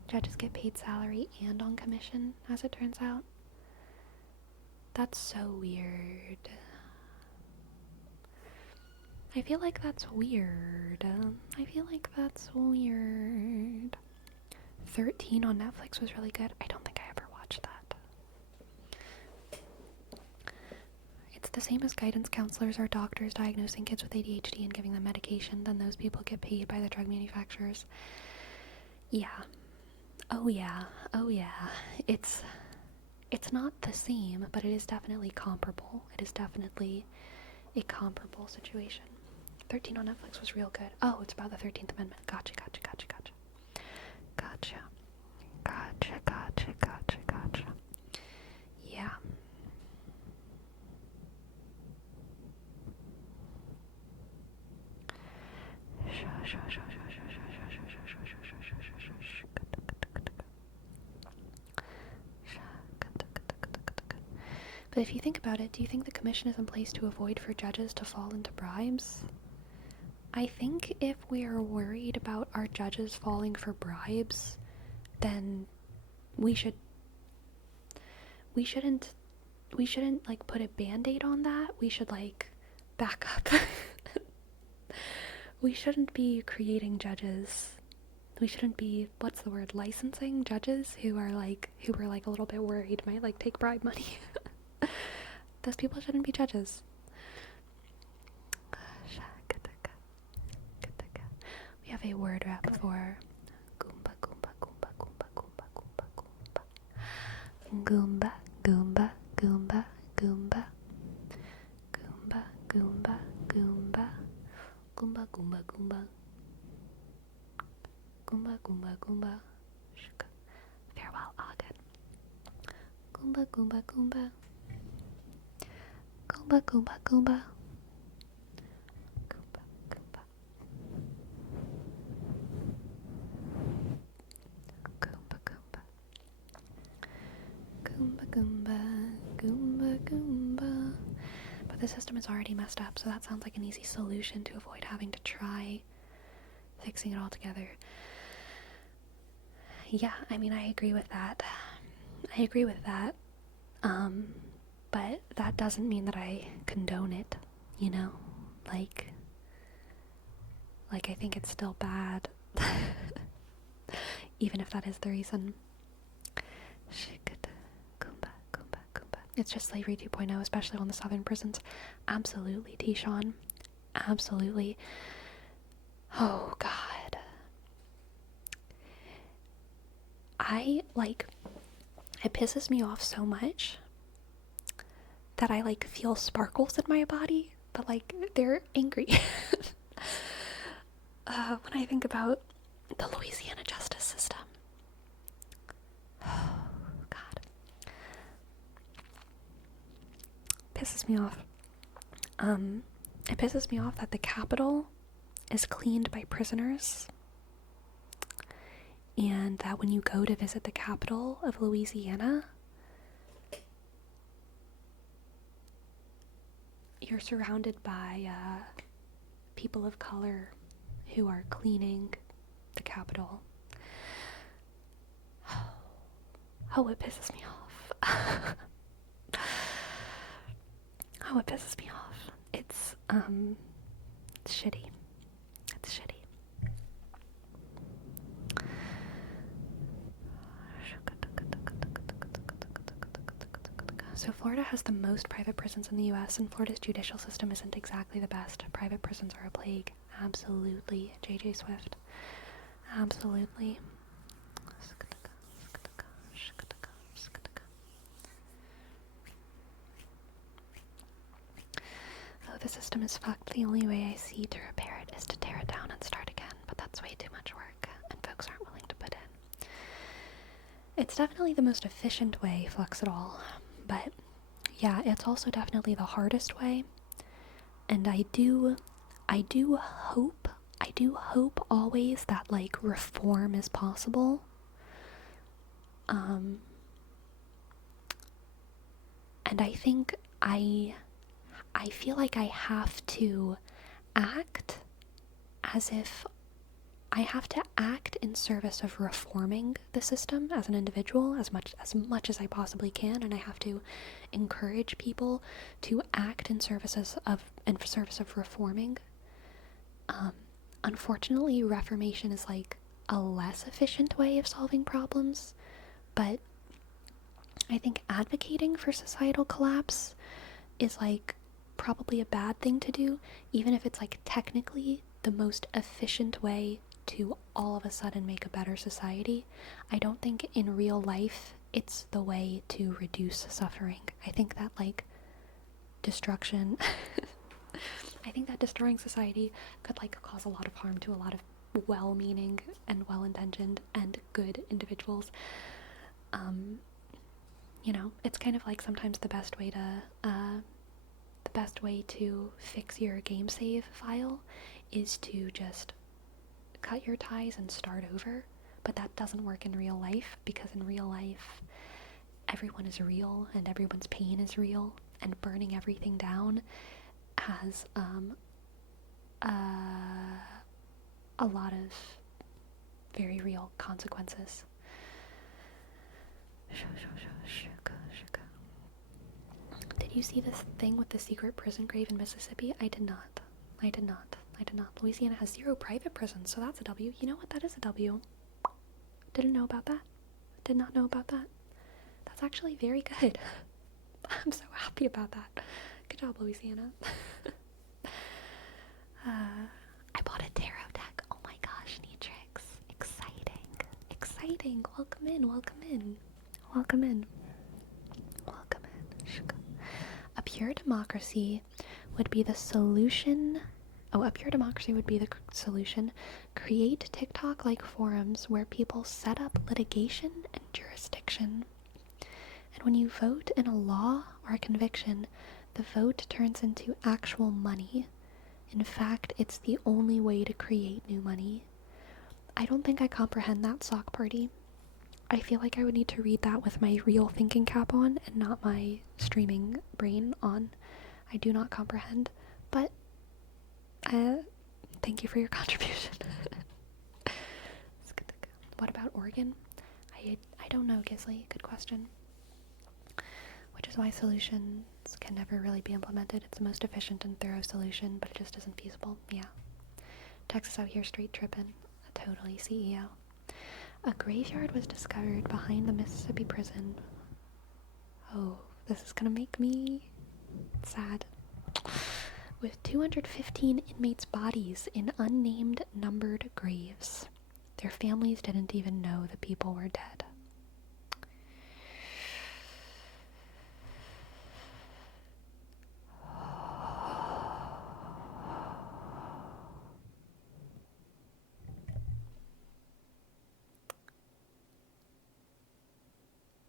Judges get paid salary and on commission, as it turns out. That's so weird. I feel like that's weird. 13 on Netflix was really good. I don't think I ever watched that. It's the same as guidance counselors or doctors diagnosing kids with ADHD and giving them medication. Then those people get paid by the drug manufacturers. Yeah. Oh yeah. It's not the same, but it is definitely comparable. It is definitely a comparable situation. 13 on Netflix was real good. Oh, it's about the 13th Amendment. Gotcha. Yeah. But if you think about it, do you think the commission is in place to avoid for judges to fall into bribes? I think if we are worried about our judges falling for bribes, then we shouldn't like put a band-aid on that. We should like back up. We shouldn't be creating judges. We shouldn't be, licensing judges who were like a little bit worried might like take bribe money. Those people shouldn't be judges. a word wrap for Goomba, Goomba, Goomba, Goomba, Goomba, Goomba, Goomba. Goomba, Goomba, Goomba, Goomba. Goomba, Goomba, Goomba. Goomba, Goomba, Goomba. Goomba, Goomba, Goomba. Farewell, Ogden. Goomba, Goomba, Goomba. Goomba, Goomba, Goomba. Goomba, Goomba. Goomba, Goomba. Goomba, Goomba, Goomba, Goomba. But the system is already messed up, so that sounds like an easy solution to avoid having to try fixing it all together. Yeah, I mean, I agree with that. But that doesn't mean that I condone it, you know? Like I think it's still bad. Even if that is the reason. It's just slavery 2.0, especially on the southern prisons. Absolutely, T-Shawn. Absolutely. Oh, God. It pisses me off so much that I, feel sparkles in my body, but, they're angry. When I think about the Louisiana justice system. Oh, God. Pisses me off. It pisses me off that the Capitol is cleaned by prisoners, and that when you go to visit the capital of Louisiana, you're surrounded by people of color who are cleaning the Capitol. Oh, it pisses me off. Oh, it pisses me off. It's shitty. It's shitty. So Florida has the most private prisons in the US, and Florida's judicial system isn't exactly the best. Private prisons are a plague. Absolutely, JJ Swift. Absolutely. Oh, the system is fucked. The only way I see to repair it is to tear it down and start again, but that's way too much work, and folks aren't willing to put in. It's definitely the most efficient way, Flux it all, but yeah, it's also definitely the hardest way, and I do hope always that, reform is possible. And I think I feel like I have to act as if I have to act in service of reforming the system as an individual as much as I possibly can, and I have to encourage people to act in service of reforming. Unfortunately, reformation is a less efficient way of solving problems, but I think advocating for societal collapse is probably a bad thing to do, even if it's technically the most efficient way to all of a sudden make a better society. I don't think in real life it's the way to reduce suffering. I think that destruction I think that destroying society could cause a lot of harm to a lot of well-meaning and well-intentioned and good individuals. It's kind of sometimes the best way to fix your game save file is to just cut your ties and start over, but that doesn't work in real life, because in real life everyone is real and everyone's pain is real, and burning everything down has a lot of very real consequences. Did you see this thing with the secret prison grave in Mississippi? I did not. Louisiana has 0 private prisons, so that's a W. You know what? That is a W. Didn't know about that. Did not know about that. That's actually very good. I'm so happy about that. Good job, Louisiana. I bought a tarot deck. Oh my gosh, hiding. Welcome in, welcome in. Welcome in. Welcome in. A pure democracy would be the solution. Oh, a pure democracy would be the solution. Create TikTok-like forums where people set up litigation and jurisdiction. And when you vote in a law or a conviction, the vote turns into actual money. In fact, it's the only way to create new money. I don't think I comprehend that sock party. I feel like I would need to read that with my real thinking cap on and not my streaming brain on. I do not comprehend, but thank you for your contribution. What about Oregon? I don't know, Gisley. Good question. Which is why solutions can never really be implemented. It's the most efficient and thorough solution, but it just isn't feasible. Yeah. Texas out here straight tripping. Totally, CEO. A graveyard was discovered behind the Mississippi prison. Oh, this is gonna make me sad. With 215 inmates' bodies in unnamed numbered graves. Their families didn't even know the people were dead.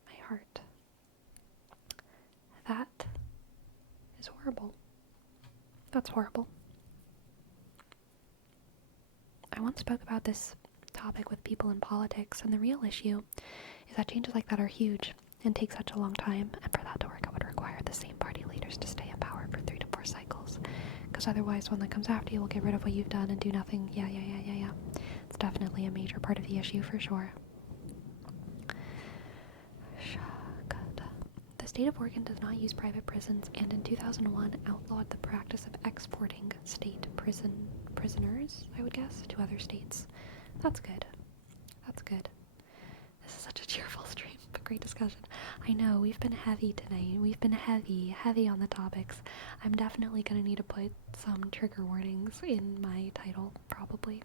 My heart. That is horrible. That's horrible. I once spoke about this topic with people in politics, and the real issue is that changes like that are huge and take such a long time, and for that to work, it would require the same party leaders to stay in power for 3 to 4 cycles, because otherwise one that comes after you will get rid of what you've done and do nothing. Yeah. It's definitely a major part of the issue for sure. The state of Oregon does not use private prisons, and in 2001 outlawed the practice of exporting state prisoners, I would guess, to other states. That's good. That's good. This is such a cheerful stream, but great discussion. I know, we've been heavy tonight. We've been heavy on the topics. I'm definitely going to need to put some trigger warnings in my title, probably.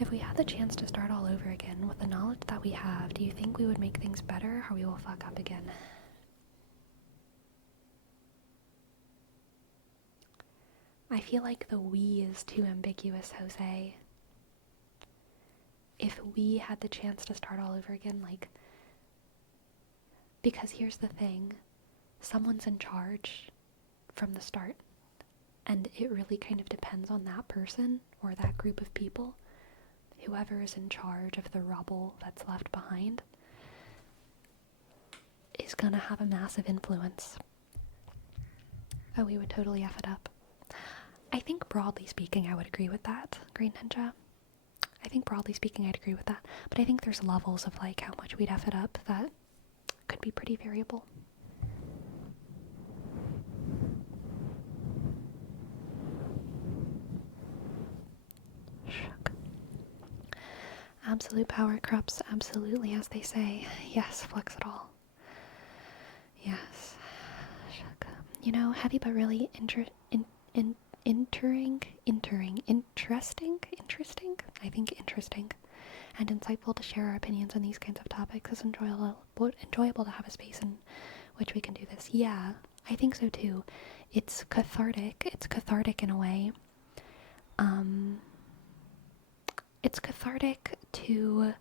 If we had the chance to start all over again with the knowledge that we have, do you think we would make things better, or we will fuck up again? I feel like the we is too ambiguous, Jose. If we had the chance to start all over again, like, because here's the thing, someone's in charge from the start, and it really kind of depends on that person or that group of people. Whoever is in charge of the rubble that's left behind is gonna have a massive influence. Oh, we would totally F it up. I think broadly speaking I would agree with that, Green Ninja. I think broadly speaking I'd agree with that, but I think there's levels of like how much we'd F it up that could be pretty variable. Shook. Absolute power corrupts absolutely, as they say. Yes, flex it all. Yes. Shook. You know, heavy but really interesting. I think interesting. And insightful to share our opinions on these kinds of topics. It's enjoyable to have a space in which we can do this. Yeah, I think so too. It's cathartic. It's cathartic in a way. It's cathartic to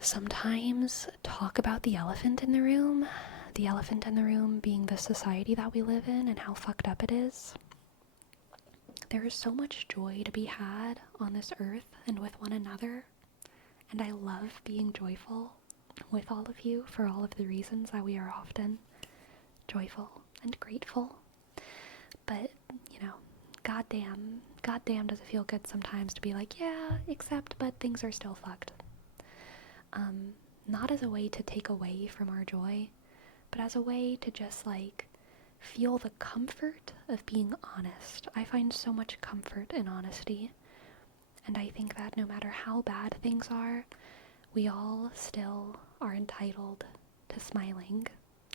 sometimes talk about the elephant in the room. The elephant in the room being the society that we live in and how fucked up it is. There is so much joy to be had on this earth and with one another, and I love being joyful with all of you for all of the reasons that we are often joyful and grateful. But, you know, goddamn does it feel good sometimes to be like, yeah, but things are still fucked. Not as a way to take away from our joy, but as a way to just like feel the comfort of being honest. I find so much comfort in honesty, and I think that no matter how bad things are, we all still are entitled to smiling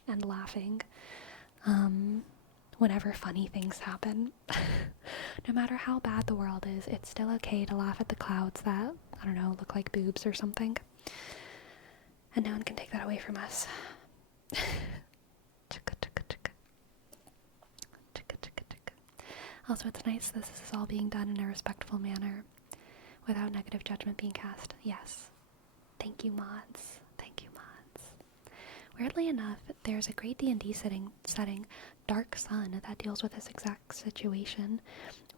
and laughing. whenever funny things happen. No matter how bad the world is, it's still okay to laugh at the clouds that, I don't know, look like boobs or something. And no one can take that away from us. Also, it's nice this is all being done in a respectful manner without negative judgment being cast. Yes. Thank you, mods. Thank you, mods. Weirdly enough, there's a great D&D setting, Dark Sun, that deals with this exact situation.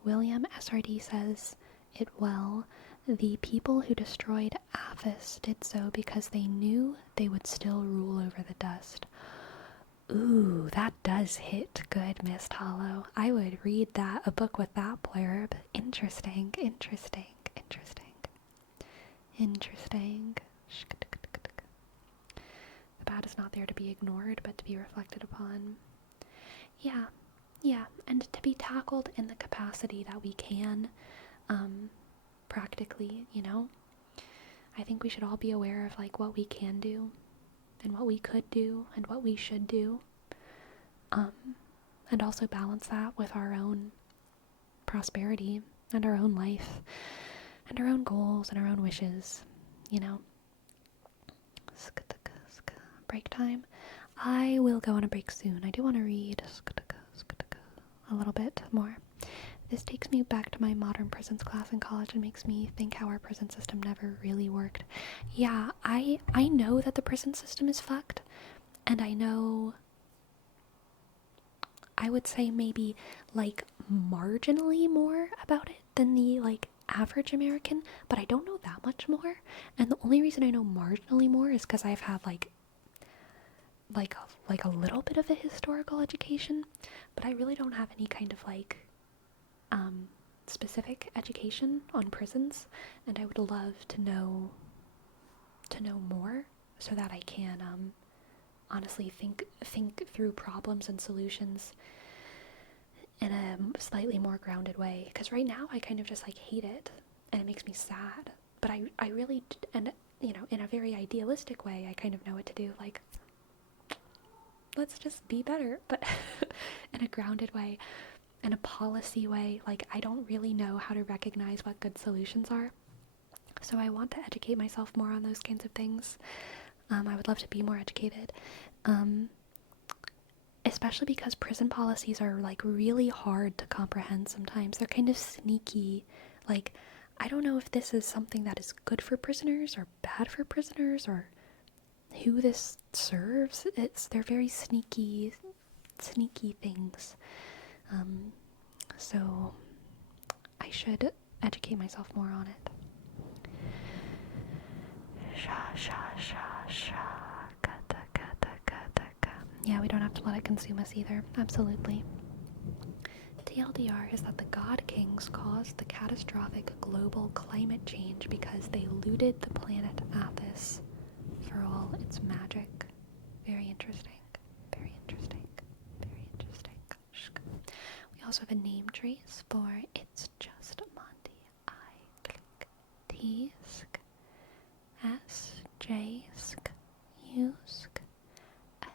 William SRD says it well. The people who destroyed Athos did so because they knew they would still rule over the dust. Ooh, that does hit good, Mist Hollow. I would read a book with that blurb. Interesting. The bad is not there to be ignored, but to be reflected upon. Yeah, and to be tackled in the capacity that we can, practically, you know? I think we should all be aware of, like, what we can do, and what we could do, and what we should do, and also balance that with our own prosperity, and our own life, and our own goals, and our own wishes, you know? Break time. I will go on a break soon. I do want to read a little bit more. This takes me back to my modern prisons class in college and makes me think how our prison system never really worked. Yeah, I know that the prison system is fucked, and I know, I would say maybe, like, marginally more about it than the, like, average American, but I don't know that much more, and the only reason I know marginally more is because I've had, like a little bit of a historical education, but I really don't have any kind of, like, specific education on prisons, and I would love to know more so that I can honestly think through problems and solutions in a slightly more grounded way, because right now I kind of just, like, hate it, and it makes me sad, but I really, and, you know, in a very idealistic way, I kind of know what to do, like, let's just be better, but in a grounded way, in a policy way. Like, I don't really know how to recognize what good solutions are, so I want to educate myself more on those kinds of things. I would love to be more educated, especially because prison policies are, like, really hard to comprehend sometimes. They're kind of sneaky. Like, I don't know if this is something that is good for prisoners or bad for prisoners, or who this serves. They're very sneaky things. So I should educate myself more on it. Yeah, we don't have to let it consume us either. Absolutely. TLDR is that the God Kings caused the catastrophic global climate change because they looted the planet Athos for all its magic. Very interesting. We also have a name trace for It's Just Monty. I click T sk S J sk U sk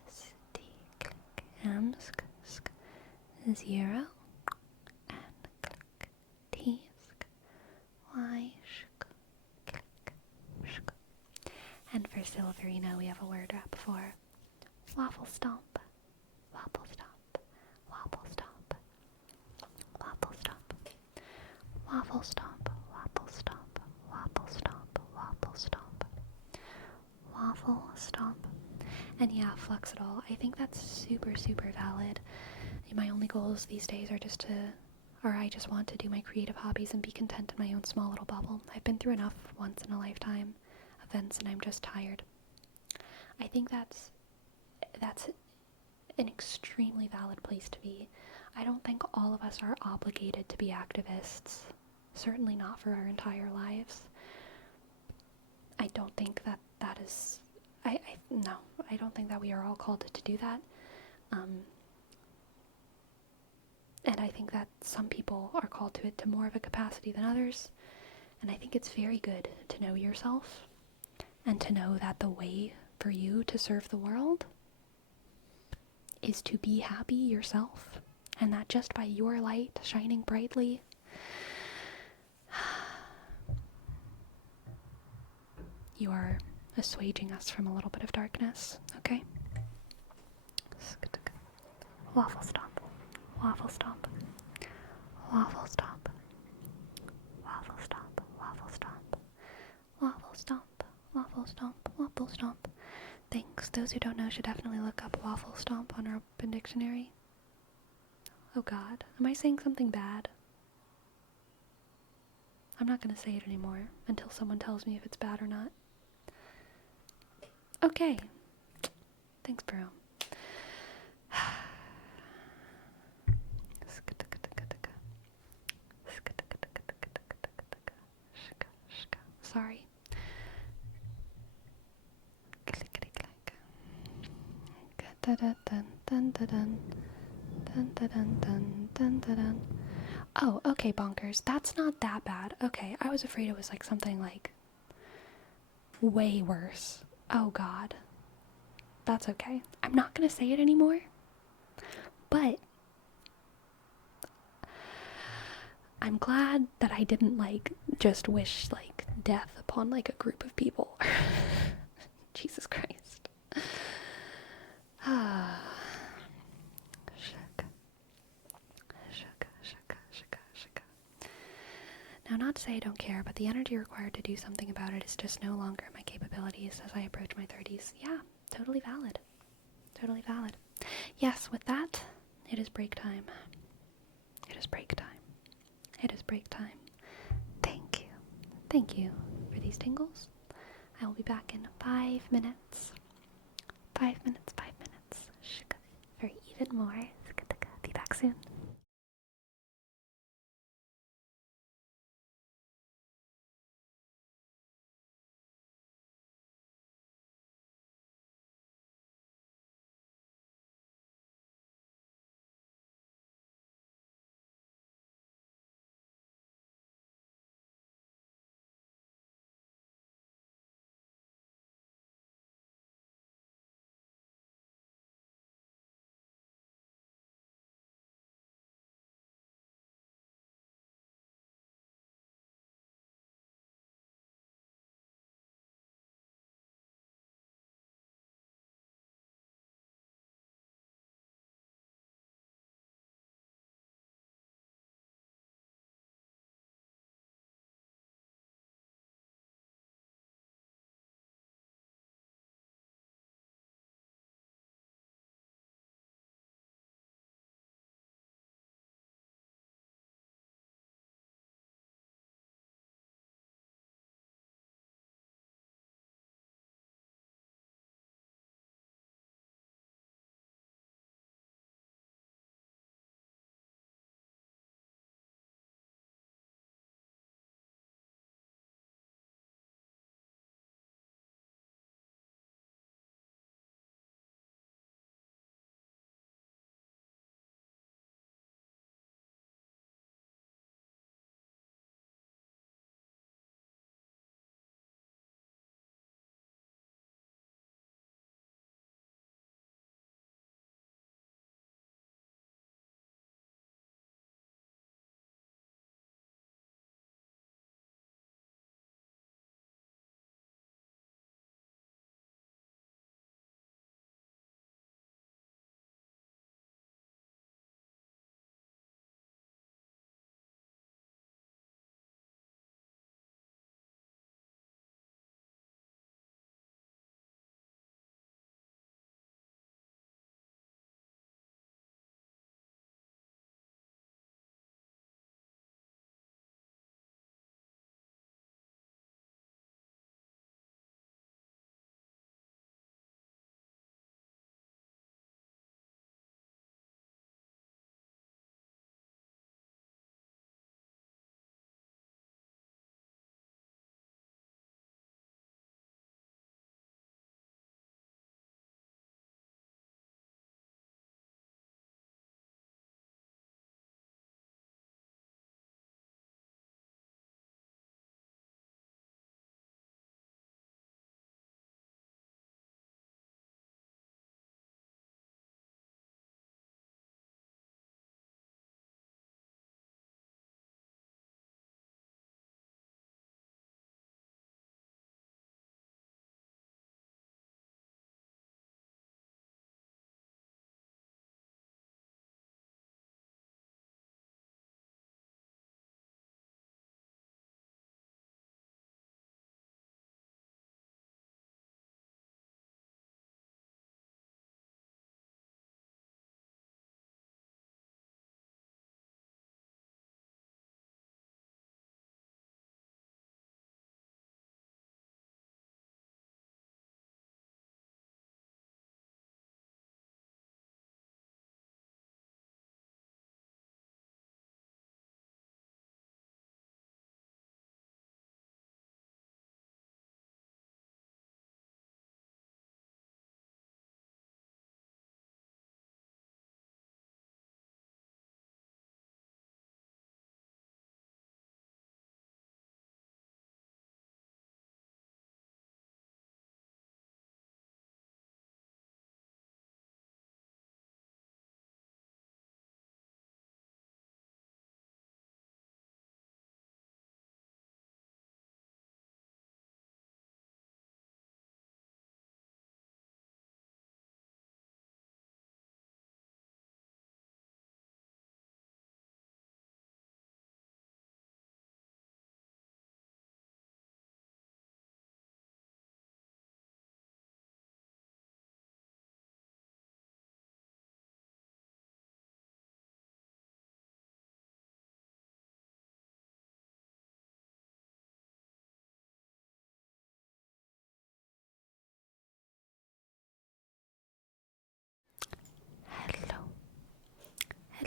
S T click M sk sk 0 and click T sk Y sk click sk. And for Silverino, we have a word wrap for waffle stomp, wobble stomp, wobble stomp, wobble stomp, waffle stomp, wobble stomp, wobble stomp, wobble stomp, waffle stomp. And yeah, flex it all. I think that's super valid. My only goals these days are I just want to do my creative hobbies and be content in my own small little bubble. I've been through enough once in a lifetime events and I'm just tired. I think that's an extremely valid place to be. I don't think all of us are obligated to be activists. Certainly not for our entire lives. I don't think that is... No, I don't think that we are all called to do that. And I think that some people are called to it to more of a capacity than others. And I think it's very good to know yourself and to know that the way for you to serve the world is to be happy yourself and that just by your light shining brightly, you are assuaging us from a little bit of darkness, okay? Waffle stomp, waffle stomp, waffle stomp, waffle stomp, waffle stomp, waffle stomp, waffle stomp, waffle stomp. Thanks. Those who don't know should definitely look up waffle stomp on our Open Dictionary. Oh god, am I saying something bad? I'm not gonna say it anymore until someone tells me if it's bad or not. Okay. Thanks, bro. Sorry. Oh, okay, bonkers. That's not that bad. Okay, I was afraid it was like something like way worse. Oh god. That's okay. I'm not gonna say it anymore. But I'm glad that I didn't like just wish like death upon like a group of people. Jesus Christ. Ah. Now, not to say I don't care, but the energy required to do something about it is just no longer my capabilities as I approach my 30s. Yeah, totally valid. Totally valid. Yes, with that, it is break time. It is break time. It is break time. Thank you. Thank you for these tingles. I will be back in 5 minutes. 5 minutes, 5 minutes. For even more. Be back soon.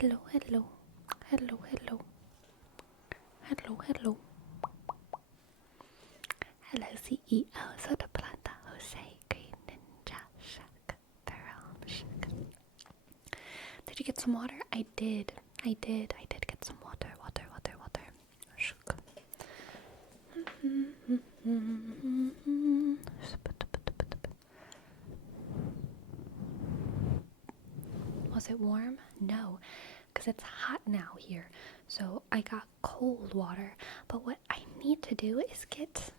Hello, hello. Hello, hello. Hello, hello. Hello, CEO Soda Planta Jose Green Ninja Shuck. Shuck. Did you get some water? I did. I did get some water. Shuck. Was it warm? No, because it's hot now here. So I got cold water. But what I need to do is get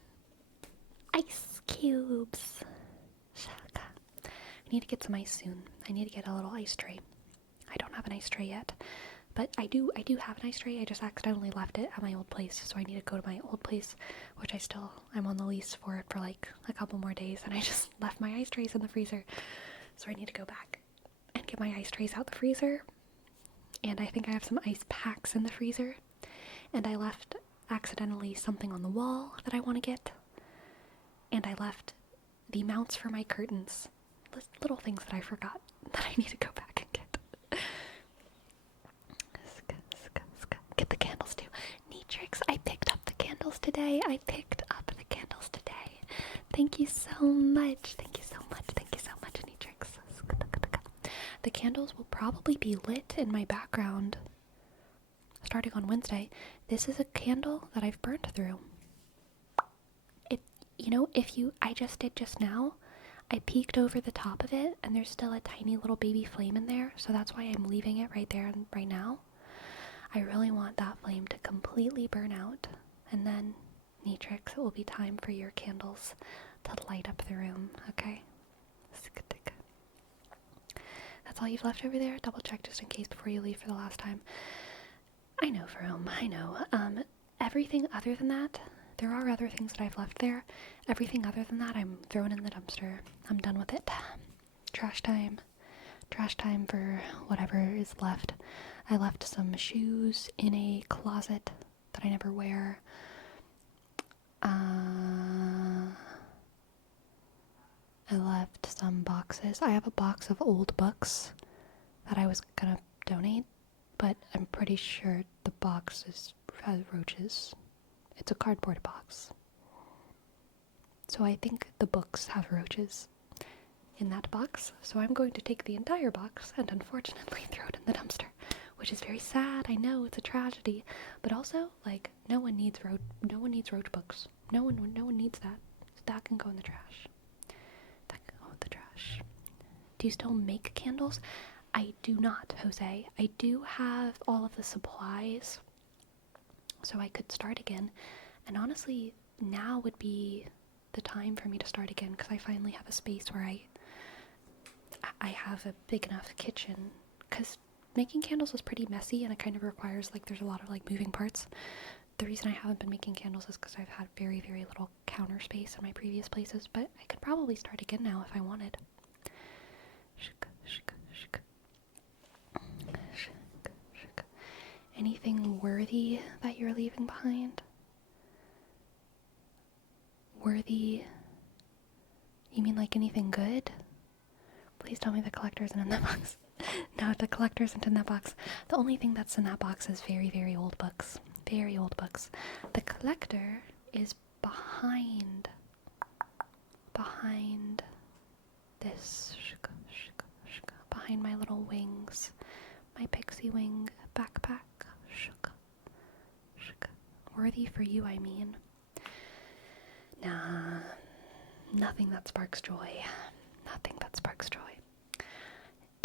ice cubes. Shaka. I need to get some ice soon. I need to get a little ice tray. I don't have an ice tray yet. But I do have an ice tray. I just accidentally left it at my old place. So I need to go to my old place, which I'm on the lease for it for like a couple more days. And I just left my ice trays in the freezer. So I need to go back and get my ice trays out the freezer. And I think I have some ice packs in the freezer. And I left accidentally something on the wall that I want to get. And I left the mounts for my curtains. Little things that I forgot that I need to go back and get. Get the candles too. Neatrix, I picked up the candles today. Thank you so much. Neatrix. The candles will probably be lit in my background starting on Wednesday. This is a candle that I've burnt through. I just did just now. I peeked over the top of it and there's still a tiny little baby flame in there, so that's why I'm leaving it right there and right now. I really want that flame to completely burn out, and then, Neatrix, it will be time for your candles to light up the room, okay? That's all you've left over there? Double check just in case before you leave for the last time. I know, Vroom, I know. Everything other than that, there are other things that I've left there. Everything other than that, I'm throwing in the dumpster. I'm done with it. Trash time. Trash time for whatever is left. I left some shoes in a closet that I never wear. I left some boxes. I have a box of old books that I was gonna donate, but I'm pretty sure the box has roaches. It's a cardboard box. So I think the books have roaches in that box. So I'm going to take the entire box and unfortunately throw it in the dumpster, which is very sad. I know, it's a tragedy, but also like no one needs roach books. No one needs that. That can go in the trash. Do you still make candles? I do not, Jose. I do have all of the supplies, so I could start again. And honestly, now would be the time for me to start again, because I finally have a space where I have a big enough kitchen. Because making candles is pretty messy, and it kind of requires, like, there's a lot of, like, moving parts. The reason I haven't been making candles is because I've had very, very little counter space in my previous places, but I could probably start again now if I wanted. Anything worthy that you're leaving behind? Worthy? You mean like anything good? Please tell me the collector isn't in that box. No, the collector isn't in that box. The only thing that's in that box is very, very old books. Very old books. The collector is behind this, behind my little wings, my pixie wing backpack. Worthy for you, I mean. Nah, nothing that sparks joy. Nothing that sparks joy.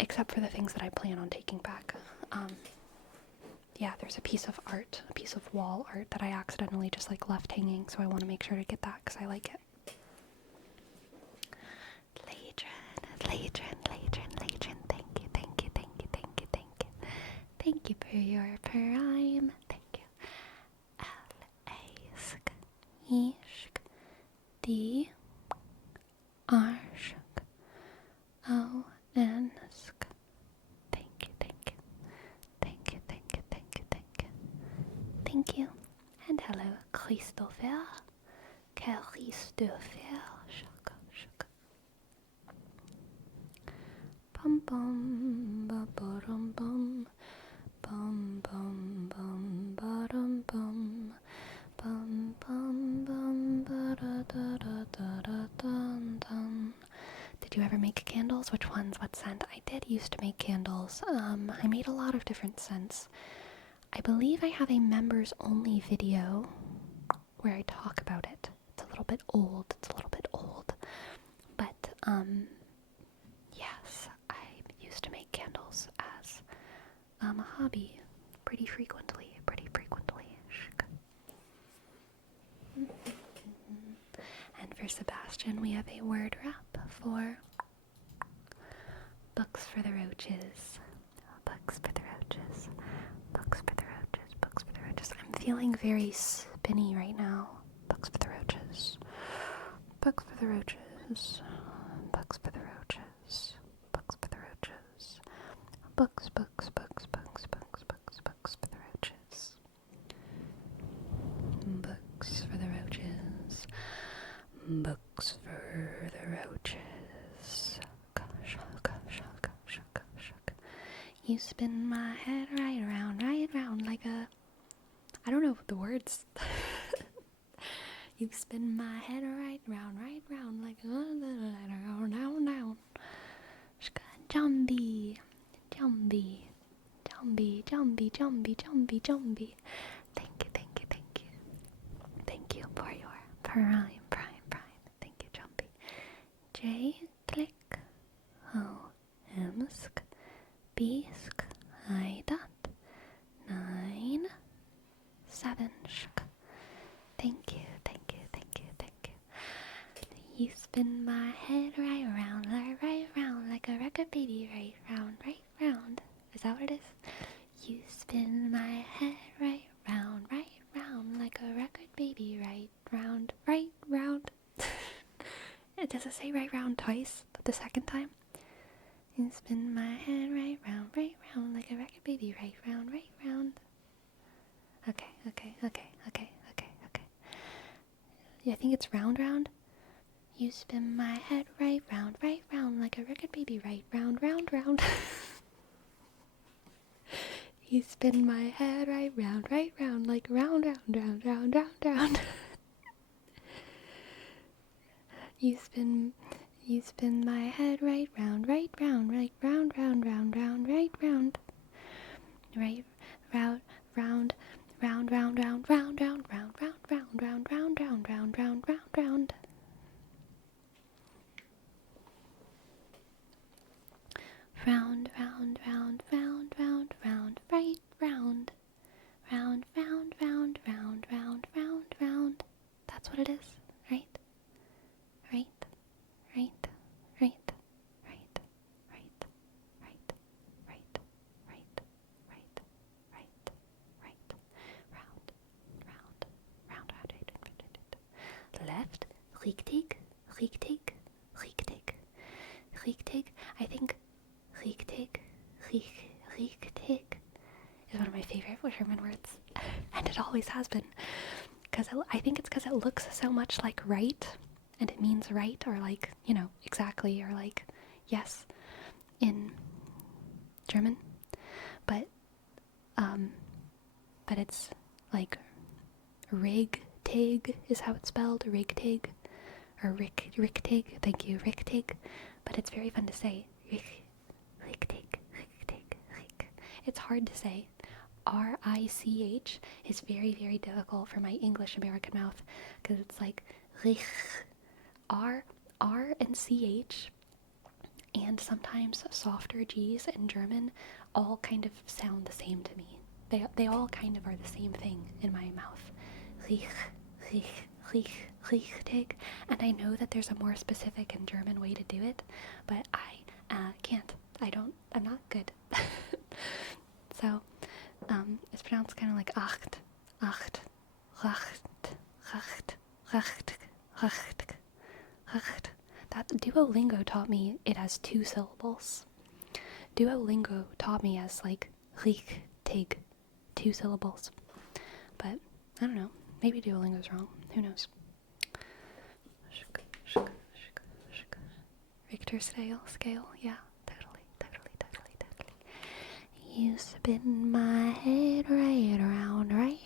Except for the things that I plan on taking back. Yeah, there's a piece of art, a piece of wall art that I accidentally just like left hanging, so I want to make sure to get that because I like it. Ladrin, thank you for your prime. Thank you. L-A-S-K-E-S-K-D-R-S-K O-N-S-K. Thank you. And hello, Christopher. Bum bum ba ba dum bum Did you ever make candles? Which ones? What scent? I did used to make candles. I made a lot of different scents. I believe I have a members only video where I talk about it. It's a little bit old. But, yes, I used to make candles as a hobby pretty frequently. And for Sebastian, we have a word wrap for books for the roaches. Books for the roaches. Books for the roaches. Books for the roaches. I'm feeling very spinny right now. Books for the roaches. Books for the roaches. Books for the roaches. Books for the roaches. Books for the roaches. Books for the roaches. Books for the roaches. Gosh. You spin my head right around like a... I don't know the words. You spin my head right round like a... down. Jumpy. Thank you for your prime. Thank you, Jumpy. J, click, O, M-sk, B-sk, I dot, 9, 7, shk. Thank you. You spin my head right round like a record baby, right round. Is that what it is? You spin my head right round like a record baby, right round. Does it say right round twice? The second time? You spin my head right round like a record baby, right round. Okay. Yeah, I think it's round. You spin my head right round like a record baby, right round. You spin my head right round like round. You spin my head right round right round. Right round. Round. That's what it is, right? Left, richtig. I think richtig is one of my favorite German words, and it always has been. I think it's because it looks so much like right, and it means right, or like, exactly, or like yes in German, but it's like Rigtig is how it's spelled, Rigtig, or Richtig, thank you, Richtig, but it's very fun to say, Richtig. It's hard to say. R-I-C-H is very, very difficult for my English American mouth, because it's like Rich. R and CH, and sometimes softer G's in German all kind of sound the same to me. They all kind of are the same thing in my mouth. Richtig. And I know that there's a more specific and German way to do it, but I can't. I'm not good. So, it's pronounced kind of like acht, That Duolingo taught me it has 2 syllables. Duolingo taught me as like richtig, 2 syllables. But I don't know. Maybe Duolingo's wrong. Who knows? Richter scale. Yeah, totally. You spin my head right around, round.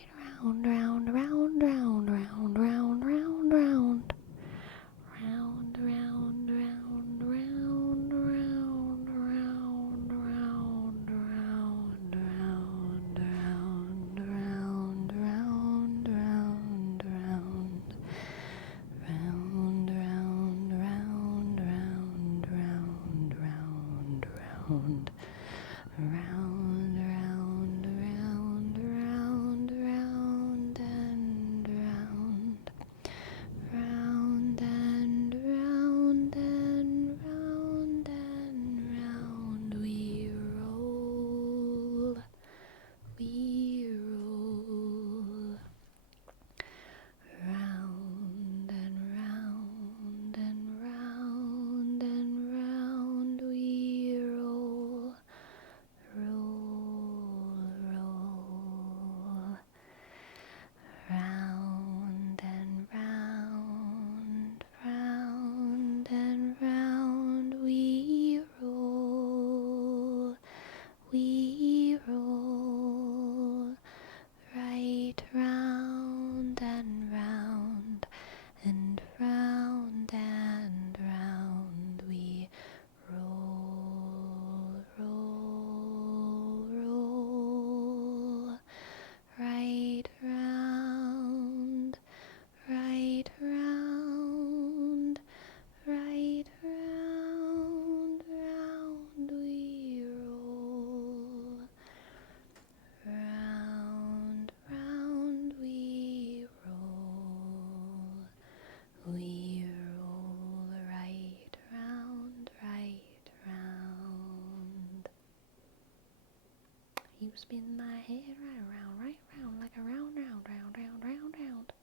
You spin my head right round, like a round, round, round, round, round, round.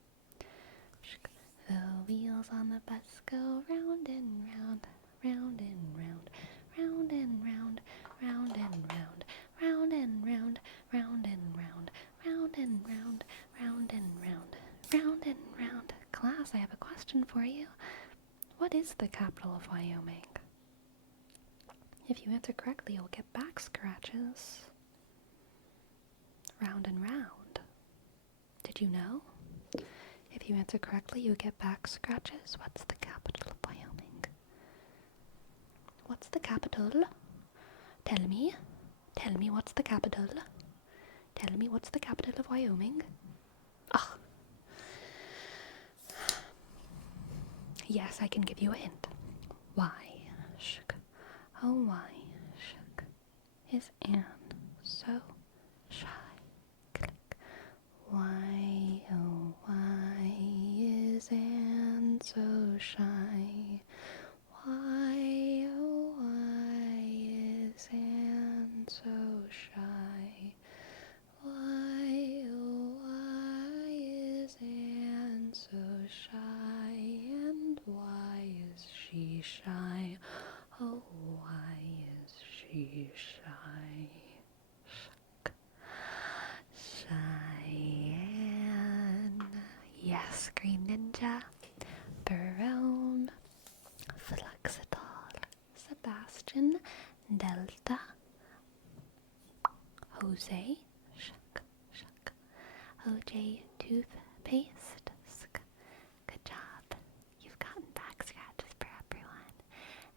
The wheels on the bus go round and round, round and round, round and round, round and round, round and round, round and round, round and round, round and round, round and round. Class, I have a question for you. What is the capital of Wyoming? If you answer correctly, you'll get back scratches. Round and round. Did you know? If you answer correctly, you get back scratches. What's the capital of Wyoming? What's the capital? Tell me. Tell me what's the capital. Tell me what's the capital of Wyoming. Ah. Yes, I can give you a hint. Oh, why is Anne so shy? Click. Why, oh, why is Anne so shy? Why, oh, why is Anne so shy? Why, oh, why is Anne so shy? And why is she shy? Oh, why is she shy? Cheyenne. Yes, Green Ninja. Barone. Fluxitol. Sebastian. Delta. Jose. Shuck. OJ toothpaste. Good job. You've gotten back scratches for everyone.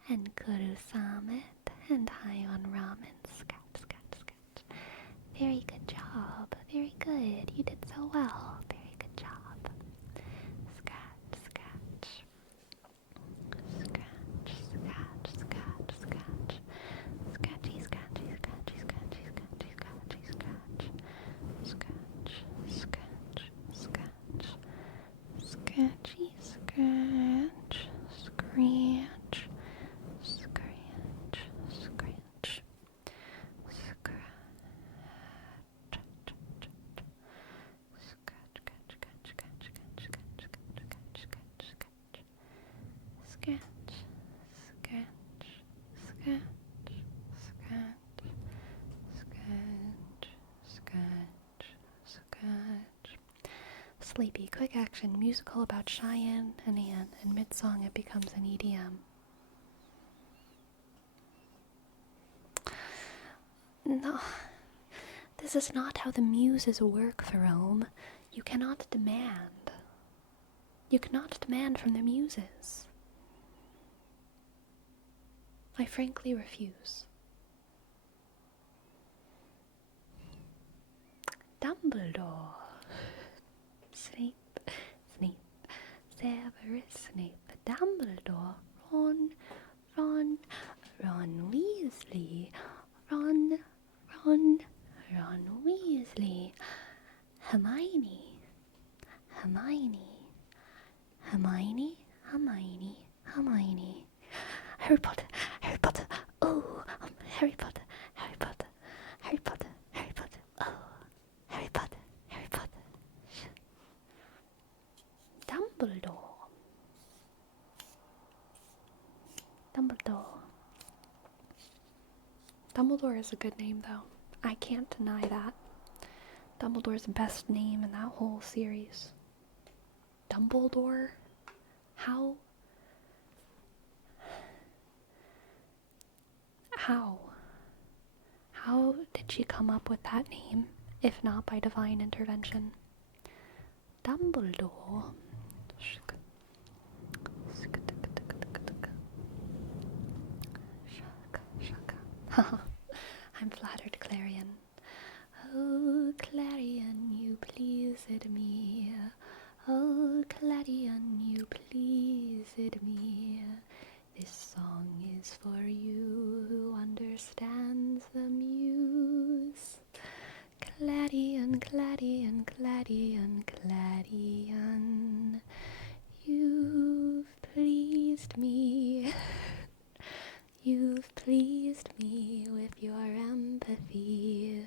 And Guru Summit. And high on ramen. Scratch. Very good job. Very good. You did so well. Very good job. Scratch. Scratchy. Scratchy, scratch, scratch, scratch, scratch, scratch. Sleepy, quick action, musical about Cheyenne and Anne, and mid-song it becomes an EDM. No, this is not how the muses work, Jerome. You cannot demand. You cannot demand from the muses. I frankly refuse. Dumbledore. Snape, Severus Snape, Dumbledore, Ron Weasley, Ron Weasley, Hermione, Harry Potter, oh, Harry Potter, oh, Harry Potter. Dumbledore is a good name, though. I can't deny that. Dumbledore's the best name in that whole series. Dumbledore? How? How did she come up with that name, if not by divine intervention? Dumbledore. I'm flattered, Clarion. Oh, Clarion, you pleased me. Oh, Clarion, you pleased me. This song is for you who understands the muse. Clarion, you've pleased me. You've pleased me with your empathy.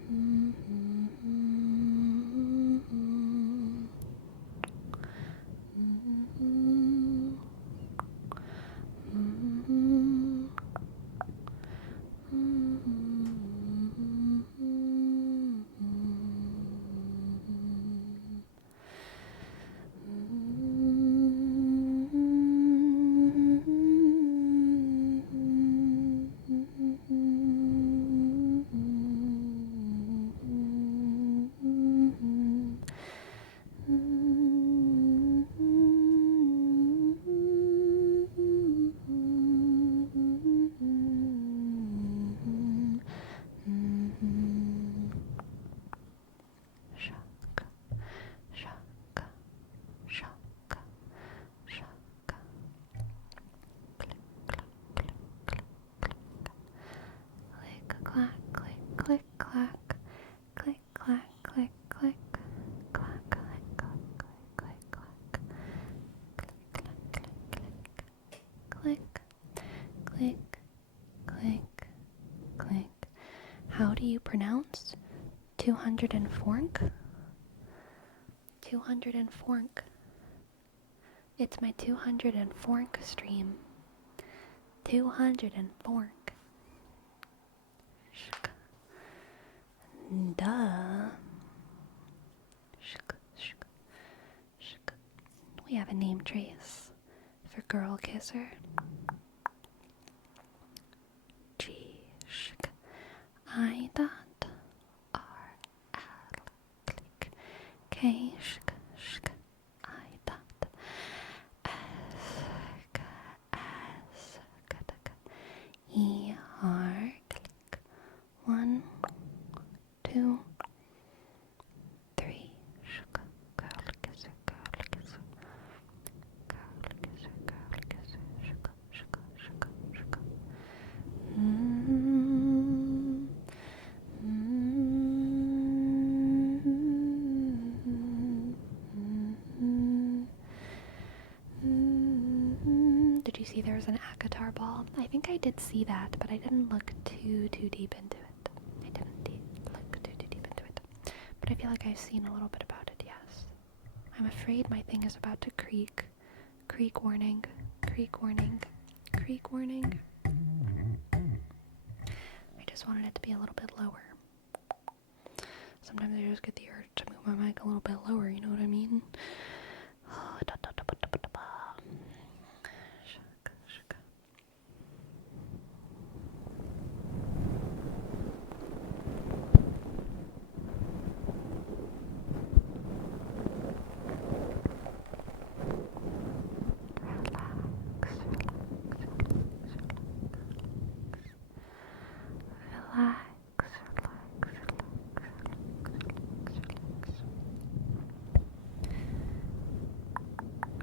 200 and fork? 200 and fork. It's my 200 and fork stream. 200 and fork. Shk. Duh. Shk, shk, shk. We have a name trace for girl kisser. G, shk, I dot, R, L, click, K, shk, shk, I dot, S, K, S, K, K, E, R, click, 1, 2, 3, shk, girl kisser, girl kisser, girl kisser, girl kisser, shk, shk, shk, shk. Did you see there was an ACOTAR ball? I think I did see that, but I didn't look too deep into it. I didn't look too deep into it. But I feel like I've seen a little bit about it, yes. I'm afraid my thing is about to creak. Creak warning. Creak warning. Creak warning. I just wanted it to be a little bit lower. Sometimes I just get the urge to move my mic a little bit lower, you know what I mean?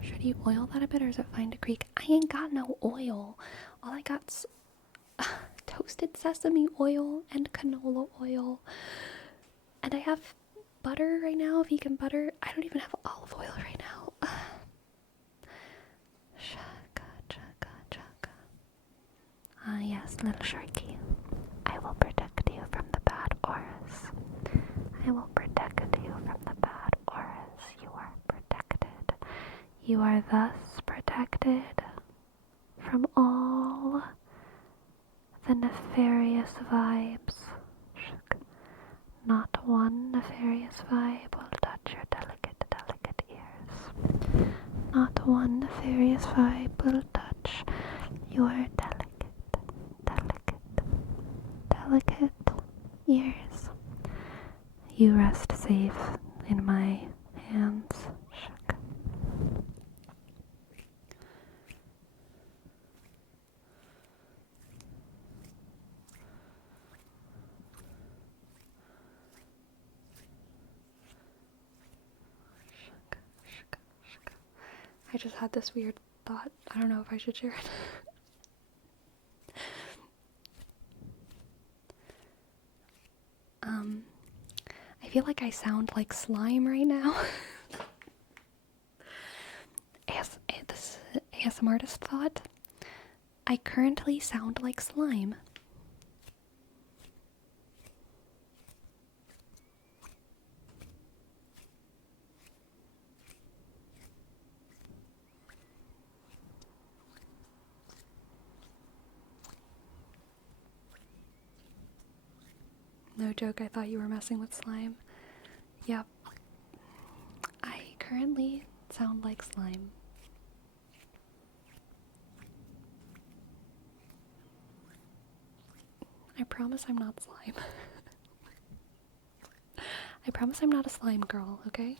Should you oil that a bit, or is it fine to creak? I ain't got no oil. All I got's toasted sesame oil and canola oil. And I have butter right now, vegan butter. I don't even have olive oil right now. Chaka, chaka, chaka. Ah, yes, little sharky. I will protect you from the bad auras. I will protect you from the bad auras. You are protected. You are thus protected from all the nefarious vibes. Not one nefarious vibe will touch your delicate ears. Not one nefarious vibe will touch your delicate ears. You rest safe in my hands. I just had this weird thought. I don't know if I should share it. I feel like I sound like slime right now. This ASMR artist thought. I currently sound like slime. No joke, I thought you were messing with slime. Yep. I currently sound like slime. I promise I'm not slime. I promise I'm not a slime girl, okay?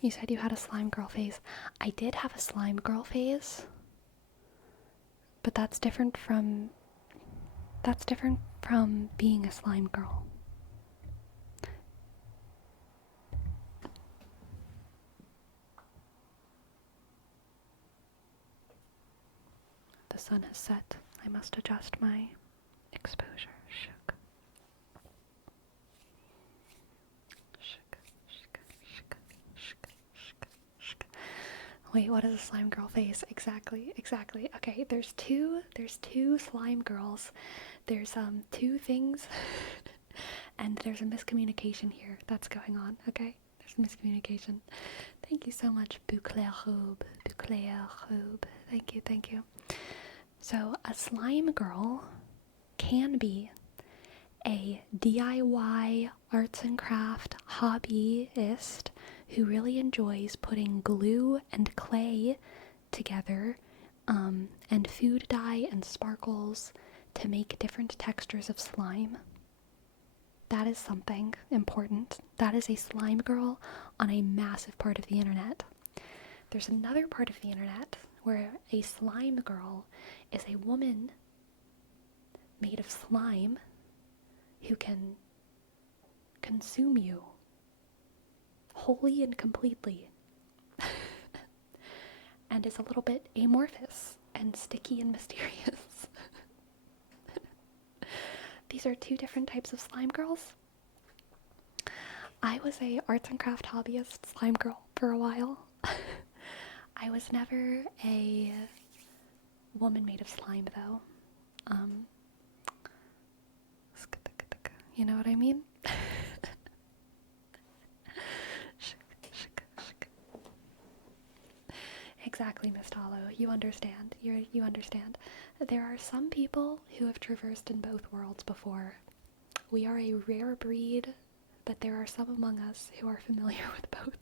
You said you had a slime girl phase. I did have a slime girl phase. But that's different from being a slime girl. The sun has set. I must adjust my exposure. Shook. Shook. Shook. Shook. Shook. Shook. Shook. Wait, what is a slime girl face? Exactly. Okay, there's two slime girls. There's two things and there's a miscommunication here that's going on, okay? There's a miscommunication. Thank you so much, Bouclair-Robe. Thank you. So, a slime girl can be a DIY arts and craft hobbyist who really enjoys putting glue and clay together, and food dye and sparkles to make different textures of slime. That is something important. That is a slime girl on a massive part of the internet. There's another part of the internet where a slime girl is a woman made of slime who can consume you wholly and completely and is a little bit amorphous and sticky and mysterious. These are two different types of slime girls. I was a arts and craft hobbyist slime girl for a while. I was never a woman made of slime, though. You know what I mean? Exactly, Miss Hollow. You understand. You understand. There are some people who have traversed in both worlds before. We are a rare breed, but there are some among us who are familiar with both.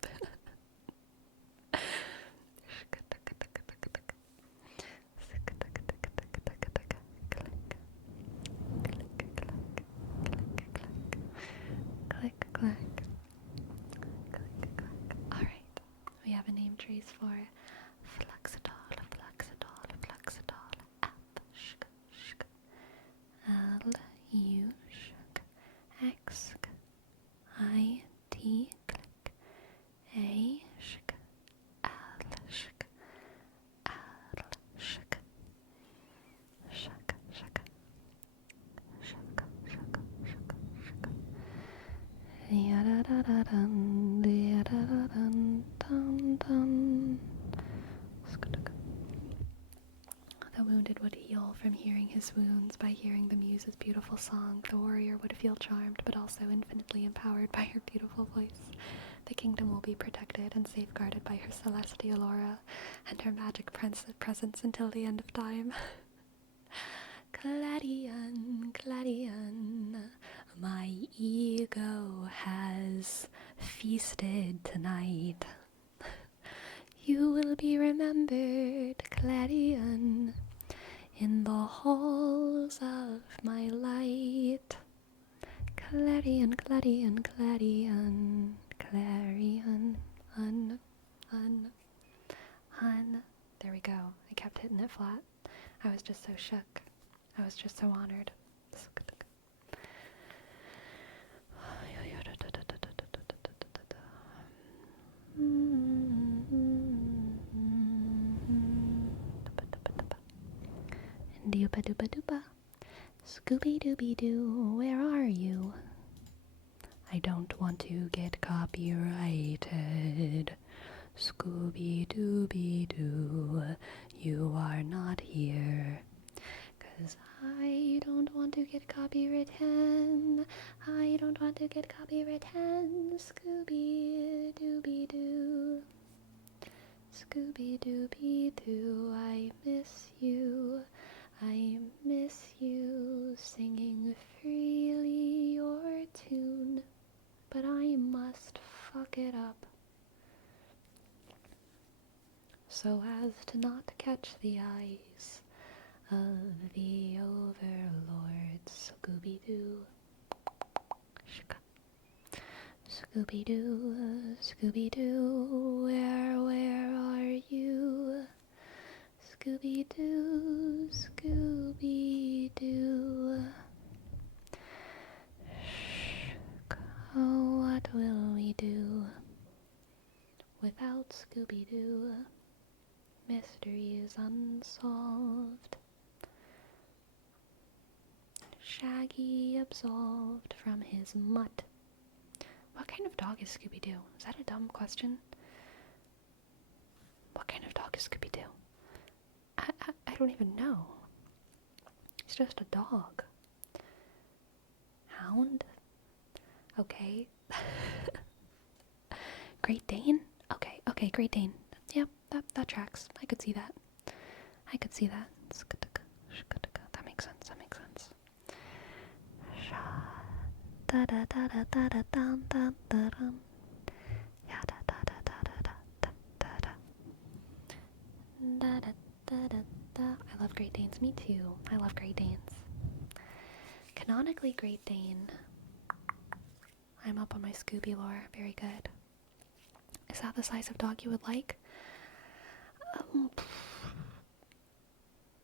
Click, clack. Click, clack. Alright. We have a name trace for Fluxidol, F, shk, shk, L, U, shk, X, I, T, click, A, shk, L, shk, L, shk, shk, shk, shk, shk, shk, shk. Yada-da-da-dun, yada-da-dun, dun, dun. The wounded would heal from hearing his wounds. By hearing the muse's beautiful song, the warrior would feel charmed, but also infinitely empowered by her beautiful voice. The kingdom will be protected and safeguarded by her celestial aura and her magic presence until the end of time. Clarion, Clarion, my ego has feasted tonight. You will be remembered, Clarion, in the halls of my light. Clarion, Clarion, Clarion, Clarion, un. There we go. I kept hitting it flat. I was just so shook. I was just so honored. Dooba-dooba-dooba. Scooby-Dooby-Doo, where are you? I don't want to get copyrighted. Scooby-Dooby-Doo, you are not here. 'Cause I don't want to get copywritten. I don't want to get copywritten. Scooby-Dooby-Doo. Scooby-Dooby-Doo, I miss you. I miss you singing freely your tune, but I must fuck it up so as to not catch the eyes of the overlord. Scooby-Doo. Scooby-Doo, Scooby-Doo, where are you? Scooby-Doo, Scooby-Doo. Oh, what will we do without Scooby-Doo? Mysteries unsolved. Shaggy absolved from his mutt. What kind of dog is Scooby-Doo? Is that a dumb question? What kind of dog is Scooby-Doo? I don't even know. He's just a dog. Hound? Okay. Great Dane? Okay, Great Dane. Yeah, that tracks. I could see that. That makes sense. I love Great Danes. Me too. I love Great Danes. Canonically, Great Dane. I'm up on my Scooby lore. Very good. Is that the size of dog you would like?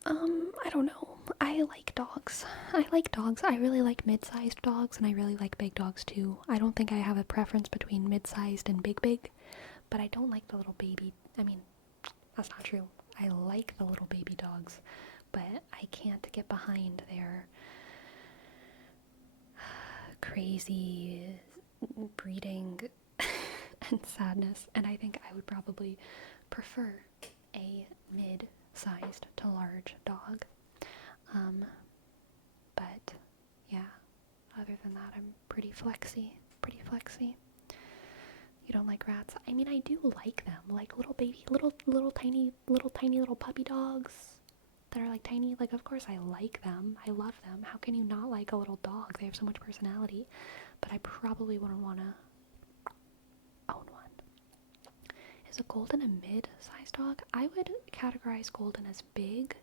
I don't know. I like dogs. I really like mid-sized dogs, and I really like big dogs too. I don't think I have a preference between mid-sized and big, but I don't like the little baby. I mean, that's not true. I like the little baby dogs, but I can't get behind their crazy breeding and sadness, and I think I would probably prefer a mid-sized to large dog. But yeah, other than that, I'm pretty flexy. You don't like rats? I mean, I do like them, like little tiny little puppy dogs that are like tiny. Like, of course I like them. I love them. How can you not like a little dog? They have so much personality. But I probably wouldn't want to own one. Is a golden a mid-sized dog? I would categorize golden as big.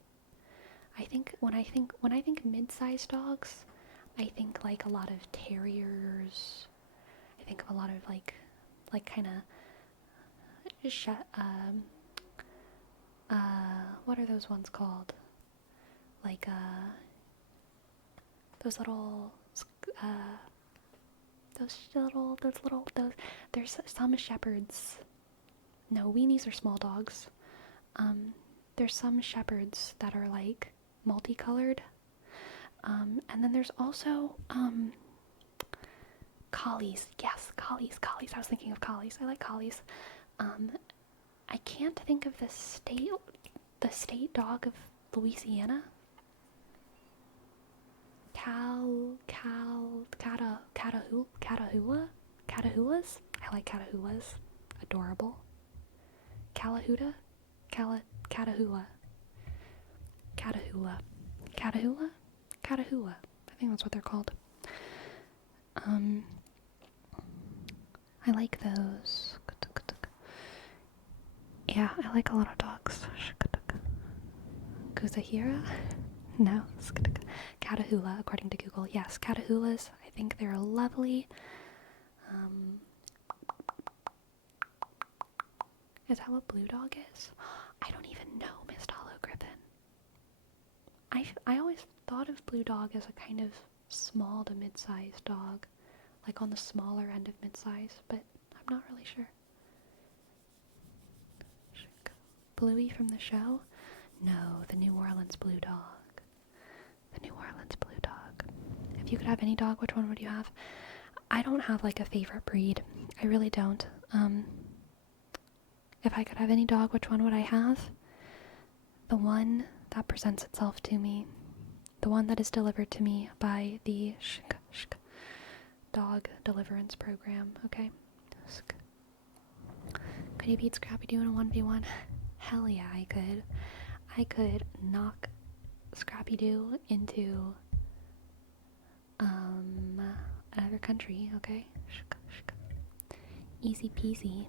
I think when I think mid-sized dogs, I think like a lot of terriers. I think of a lot of like kind of what are those ones called? Like those little there's some shepherds. No, weenies are small dogs. There's some shepherds that are like multicolored. And then there's also collies. Yes, collies. I was thinking of collies. I like collies. I can't think of the state dog of Louisiana. Catahoulas? I like catahoulas. Adorable. Catahula? Catahula. I think that's what they're called. I like those. Yeah, I like a lot of dogs. Kuzahira? No. Catahoula, according to Google. Yes, catahoulas. I think they're lovely. Is that what Blue Dog is? I don't even know, Mist Hollow Griffin. I always thought of Blue Dog as a kind of small to mid-sized dog. Like on the smaller end of mid-size, but I'm not really sure. Bluey from the show? No, the New Orleans Blue Dog. If you could have any dog, which one would you have? I don't have like a favorite breed. I really don't. If I could have any dog, which one would I have? The one that presents itself to me. The one that is delivered to me by the dog deliverance program, okay? Could you beat Scrappy-Doo in a 1v1? Hell yeah, I could. I could knock Scrappy-Doo into another country, okay? Easy peasy.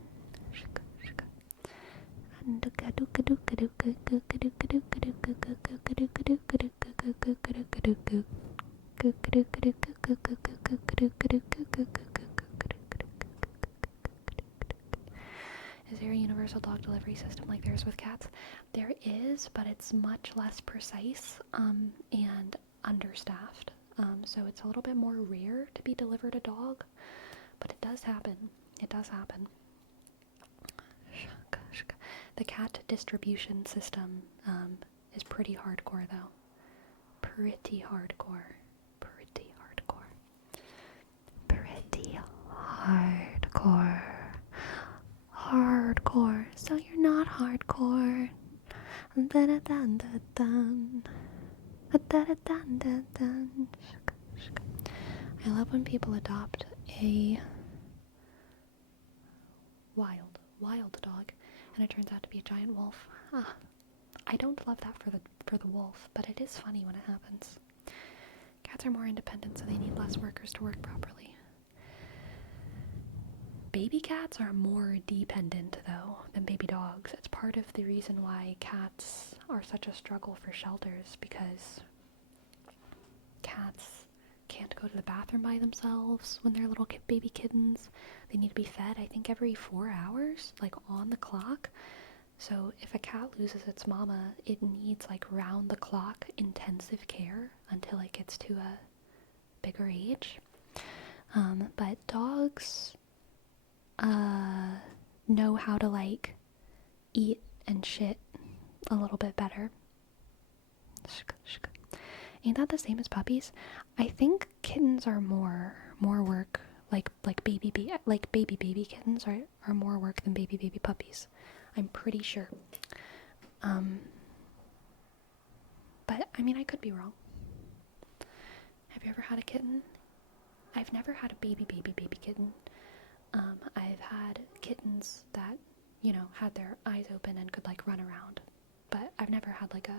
Is there a universal dog delivery system like theirs with cats? There is, but it's much less precise and understaffed. So it's a little bit more rare to be delivered a dog, but it does happen. The cat distribution system is pretty hardcore, though. Pretty hardcore. I love when people adopt a wild dog and it turns out to be a giant wolf. I don't love that for the wolf, but it is funny when it happens. Cats are more independent, so they need less workers to work properly. Baby cats are more dependent, though, than baby dogs. It's part of the reason why cats are such a struggle for shelters, because cats can't go to the bathroom by themselves when they're little baby kittens. They need to be fed, I think, every 4 hours, like on the clock. So if a cat loses its mama, it needs like round the clock intensive care until it gets to a bigger age. But dogs know how to like eat and shit a little bit better. Ain't that the same as puppies? I think kittens are more work, like baby kittens are more work than baby puppies. I'm pretty sure. But I mean, I could be wrong. Have you ever had a kitten? I've never had a baby kitten. I've had kittens that, you know, had their eyes open and could like run around. But I've never had like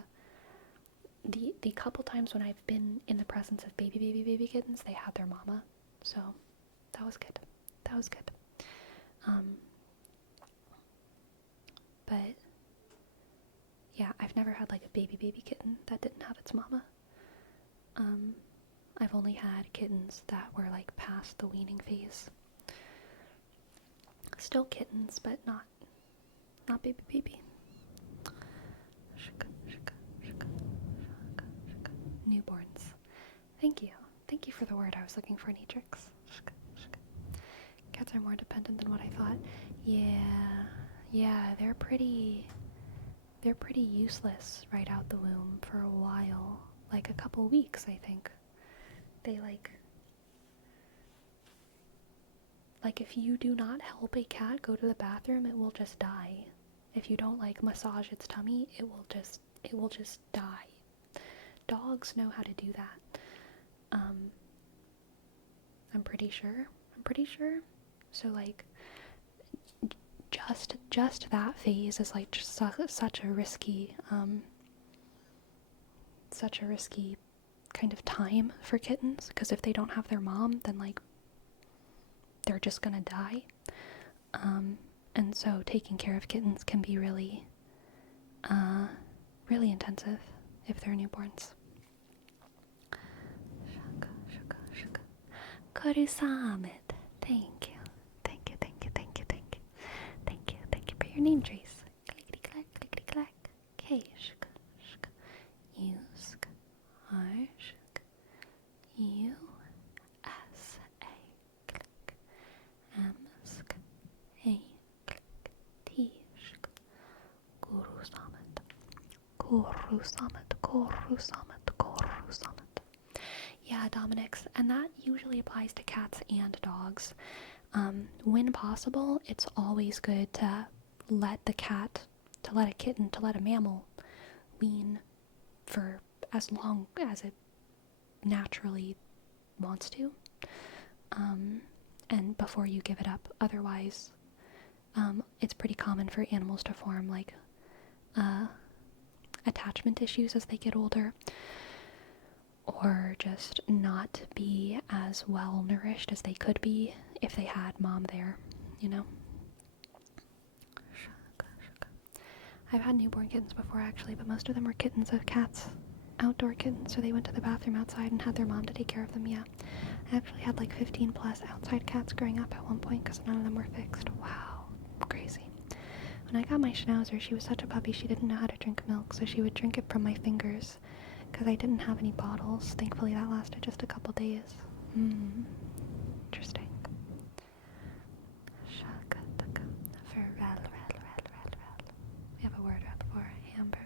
the couple times when I've been in the presence of baby kittens, they had their mama. So that was good. But yeah, I've never had like a baby kitten that didn't have its mama. I've only had kittens that were like past the weaning phase. Still kittens, but not baby. Newborns. Thank you for the word I was looking for, Netrix. Cats are more dependent than what I thought. Yeah, they're pretty useless right out the womb for a while. Like a couple weeks, I think. They like if you do not help a cat go to the bathroom, it will just die. If you don't like massage its tummy, it will just die. Dogs know how to do that. I'm pretty sure. So like just that phase is like just such a risky kind of time for kittens, because if they don't have their mom, then like they're just gonna die. And so taking care of kittens can be really intensive if they're newborns. Korusamet. Thank you for your name, Trace. Clickety clack. K shk shk. U sk. R shk. U S A. Click. M sk. A. Click. T shk. Korusamet. Yeah, Dominic's, and that usually applies to cats and dogs. When possible, it's always good to let a mammal wean for as long as it naturally wants to, and before you give it up. Otherwise, it's pretty common for animals to form like attachment issues as they get older, or just not be as well nourished as they could be if they had mom there, you know? I've had newborn kittens before, actually, but most of them were kittens of cats, outdoor kittens, so they went to the bathroom outside and had their mom to take care of them. Yeah, I actually had like 15 plus outside cats growing up at one point because none of them were fixed. Wow, crazy. When I got my schnauzer, she was such a puppy, she didn't know how to drink milk, so she would drink it from my fingers because I didn't have any bottles. Thankfully, that lasted just a couple days. Interesting. We have a word for hamburger.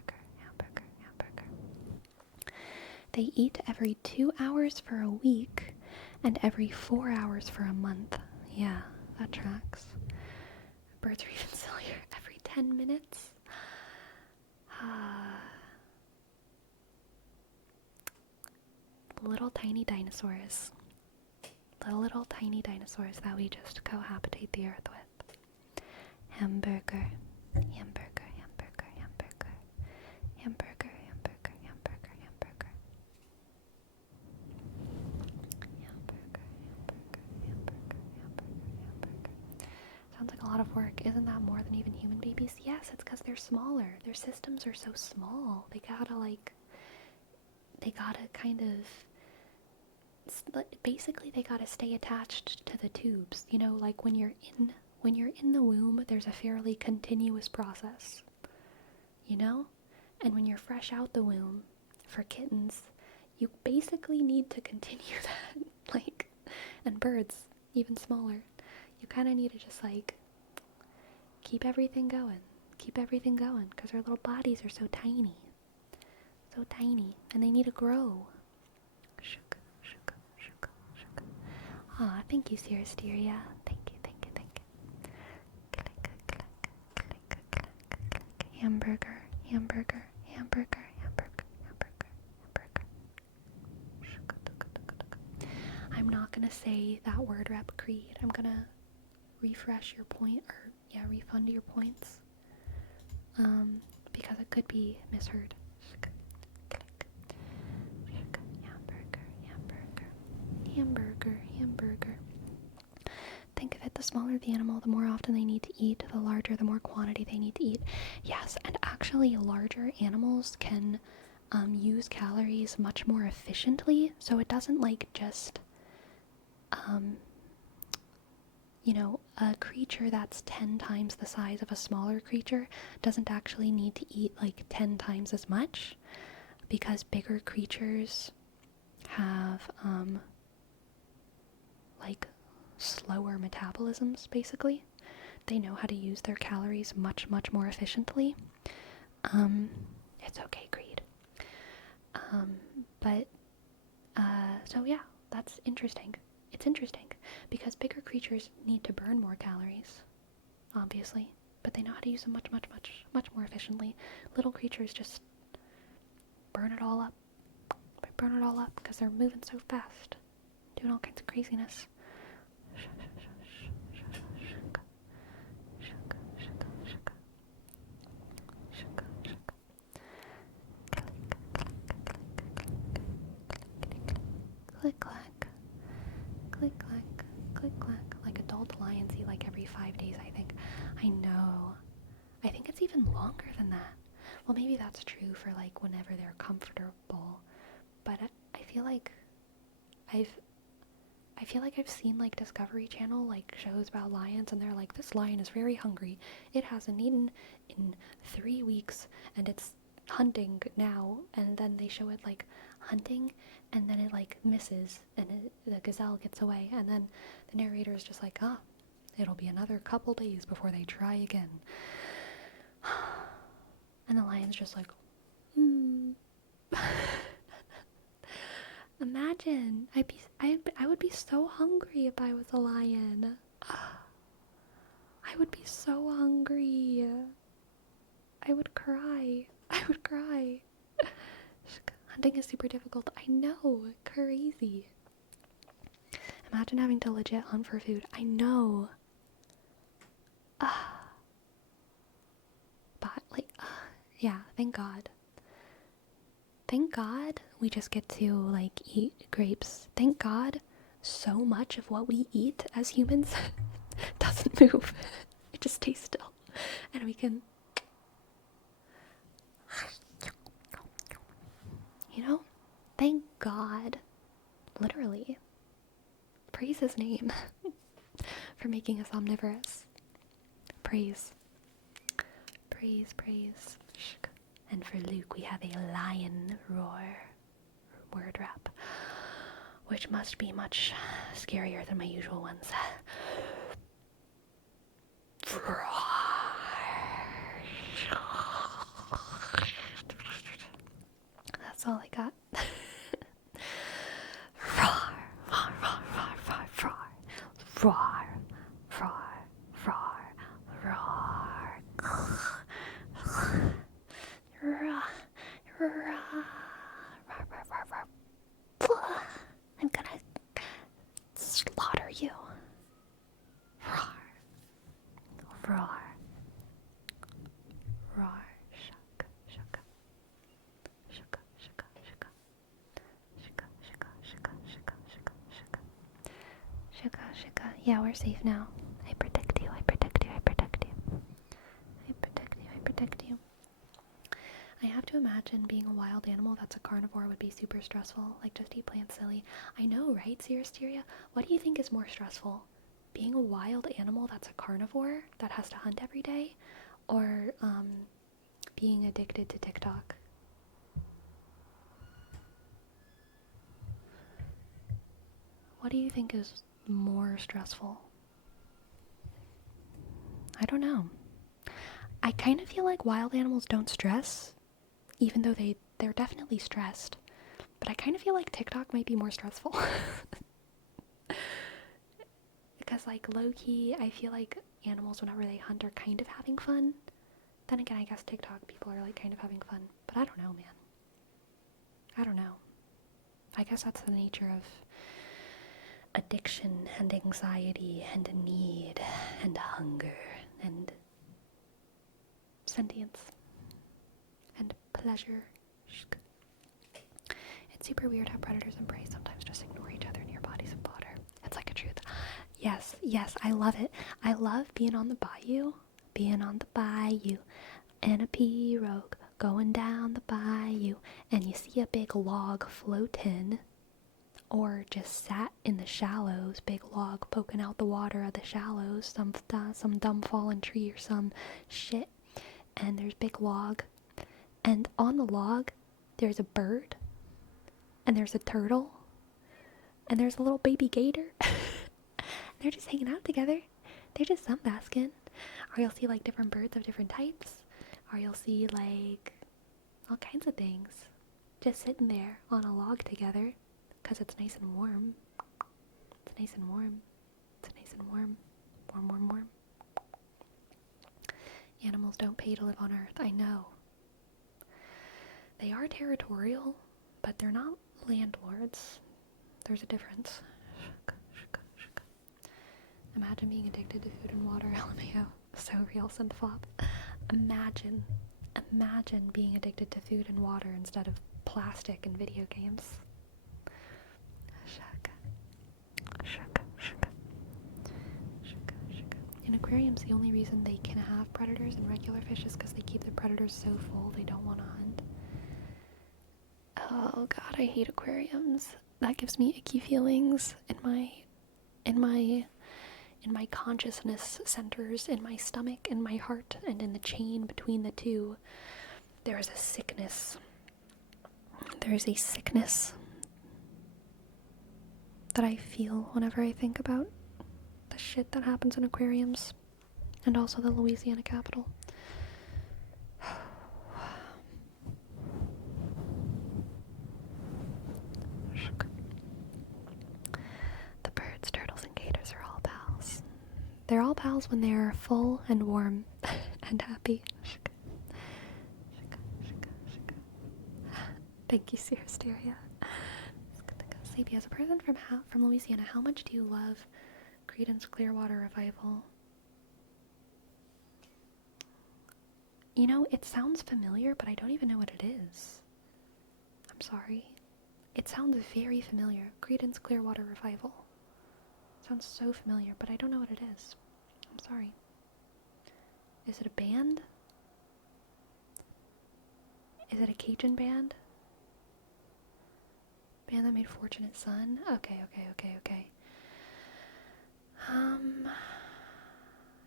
They eat every 2 hours for a week and every 4 hours for a month. Yeah, that tracks. Birds are even sillier. Every 10 minutes. Little tiny dinosaurs. The little tiny dinosaurs that we just cohabitate the earth with. Hamburger, hamburger, hamburger, hamburger, hamburger, hamburger, hamburger, hamburger. Hamburger, hamburger, hamburger, hamburger, hamburger. Sounds like a lot of work. Isn't that more than even human babies? Yes, it's because they're smaller. Their systems are so small. They gotta kind of, basically they gotta stay attached to the tubes. You know, like when you're in the womb, there's a fairly continuous process, you know? And when you're fresh out the womb, for kittens, you basically need to continue that. Like, and birds, even smaller, you kind of need to just, like, keep everything going, because their little bodies are so tiny, and they need to grow. Shook, shook, shook, shook. Aw, thank you, Siristeria. Thank you, thank you, thank you. Click, click, click, click, click, click. Hamburger, hamburger, hamburger, hamburger, hamburger, hamburger. I'm not gonna say that word rep Creed. I'm gonna refresh your point, or refund your points. Because it could be misheard. Hamburger, hamburger. Think of it, the smaller the animal, the more often they need to eat, the larger, the more quantity they need to eat. Yes, and actually larger animals can use calories much more efficiently, so it doesn't like just, a creature that's 10 times the size of a smaller creature doesn't actually need to eat like 10 times as much, because bigger creatures have, like slower metabolisms, basically. They know how to use their calories much, much more efficiently. It's okay, Creed. So yeah, that's interesting. It's interesting, because bigger creatures need to burn more calories, obviously, but they know how to use them much, much, much, much more efficiently. Little creatures just burn it all up. They burn it all up because they're moving so fast, doing all kinds of craziness. Click clack, click clack, click clack, like adult lions eat like every 5 days, I think. I know. I think it's even longer than that. Well, maybe that's true for like whenever they're comfortable, but I feel like I've seen like Discovery Channel like shows about lions, and they're like, this lion is very hungry. It hasn't eaten in 3 weeks and it's hunting now, and then they show it like hunting, and then it like misses, and the gazelle gets away, and then the narrator is just like, it'll be another couple days before they try again. And the lion's just like, Imagine, I would be so hungry if I was a lion. I would be so hungry. I would cry. Hunting is super difficult. I know, crazy. Imagine having to legit hunt for food. I know. But yeah, thank God. Thank God we just get to like eat grapes. Thank God so much of what we eat as humans doesn't move. It just stays still. And we can, thank God. Literally. Praise his name for making us omnivorous. Praise. And for Luke, we have a lion roar word wrap, which must be much scarier than my usual ones. That's all I got. Roar. Shika. Yeah, we're safe now. I protect you, I protect you, I protect you. I protect you, I protect you. I have to imagine being a wild animal that's a carnivore would be super stressful. Like, just eat plants, silly. I know, right, Siristeria? What do you think is more stressful? Being a wild animal that's a carnivore that has to hunt every day? Or, being addicted to TikTok? What do you think is more stressful? I don't know. I kind of feel like wild animals don't stress, even though they're definitely stressed. But I kind of feel like TikTok might be more stressful. Because, like, low-key, I feel like animals, whenever they hunt, are kind of having fun. Then again, I guess TikTok people are, like, kind of having fun. But I don't know, man. I don't know. I guess that's the nature of addiction and anxiety and need and hunger and sentience and pleasure. It's super weird how predators and prey sometimes just ignore each other near bodies of water. It's like a truth. Yes, I love it. I love being on the bayou in a pirogue going down the bayou, and you see a big log floating, or just sat in the shallows, big log poking out the water of the shallows, some dumb fallen tree or some shit, and there's big log, and on the log there's a bird, and there's a turtle, and there's a little baby gator. They're just hanging out together. They're just sunbasking. Or you'll see like different birds of different types, or you'll see like all kinds of things just sitting there on a log together because it's nice and warm. It's nice and warm. It's nice and warm. Warm. Animals don't pay to live on Earth. I know. They are territorial, but they're not landlords. There's a difference. Imagine being addicted to food and water. LMAO. So real, Synthflop. Imagine being addicted to food and water instead of plastic and video games. In aquariums, the only reason they can have predators and regular fish is because they keep the predators so full they don't want to hunt. Oh god, I hate aquariums. That gives me icky feelings in my consciousness centers, in my stomach, in my heart, and in the chain between the two. There is a sickness. There is a sickness that I feel whenever I think about the shit that happens in aquariums, and also the Louisiana Capitol. The birds, turtles, and gators are all pals. They're all pals when they're full and warm and happy. Thank you, Siristeria. Sleepy, as a person from Louisiana, how much do you love Creedence Clearwater Revival? You know, it sounds familiar, but I don't even know what it is. I'm sorry. It sounds very familiar. Creedence Clearwater Revival. Sounds so familiar, but I don't know what it is. I'm sorry. Is it a band? Is it a Cajun band? Band that made Fortunate Son? Okay.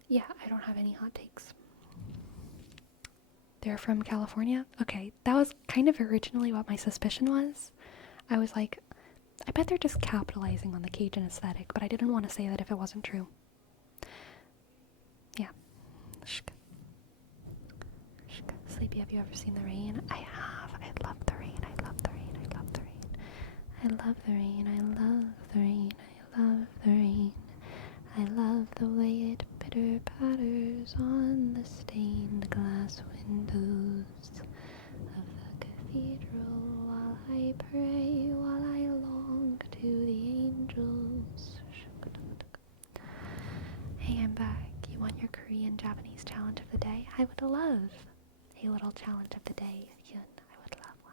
Yeah, I don't have any hot takes. They're from California? Okay, that was kind of originally what my suspicion was. I was like, I bet they're just capitalizing on the Cajun aesthetic, but I didn't want to say that if it wasn't true. Yeah. Sleepy, have you ever seen the rain? I have. I love the rain. I love the rain. I love the rain. I love the rain. I love the rain. I love the rain. I love the way it pitter-patters on the stained glass windows of the cathedral while I pray, while I long to the angels. Hey, I'm back. You want your Korean Japanese challenge of the day? I would love a little challenge of the day, Hyun. I would love one.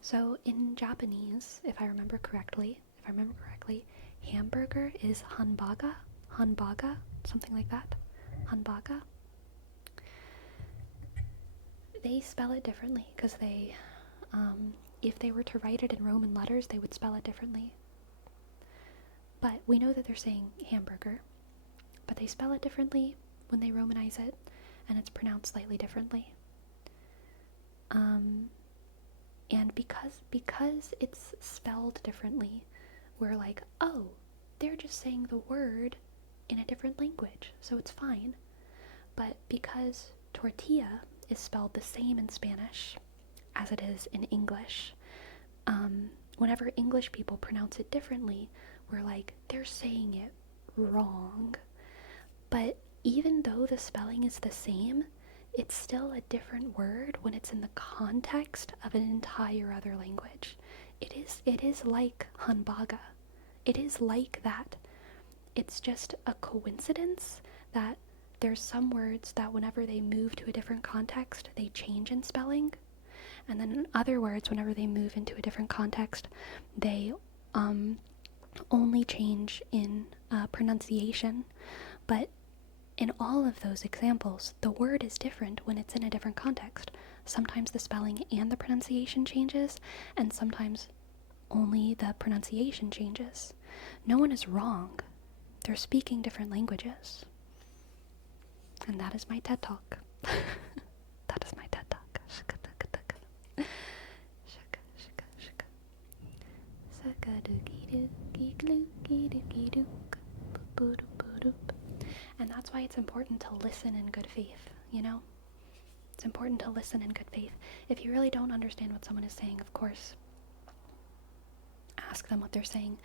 So in Japanese, if I remember correctly, hamburger is hanbaga, something like that. Hanbaga. They spell it differently because if they were to write it in Roman letters, they would spell it differently. But we know that they're saying hamburger, but they spell it differently when they Romanize it, and it's pronounced slightly differently. And because it's spelled differently, we're like, oh, they're just saying the word in a different language, so it's fine. But because tortilla is spelled the same in Spanish as it is in English, whenever English people pronounce it differently, we're like, they're saying it wrong. But even though the spelling is the same, it's still a different word when it's in the context of an entire other language. It is like hanbaga. It is like that. It's just a coincidence that there's some words that whenever they move to a different context, they change in spelling. And then other words, whenever they move into a different context, they only change in pronunciation. But in all of those examples, the word is different when it's in a different context. Sometimes the spelling and the pronunciation changes, and sometimes only the pronunciation changes. No one is wrong. They're speaking different languages. And that is my TED Talk. That is my TED Talk. And that's why it's important to listen in good faith, you know? It's important to listen in good faith. If you really don't understand what someone is saying, of course, ask them what they're saying.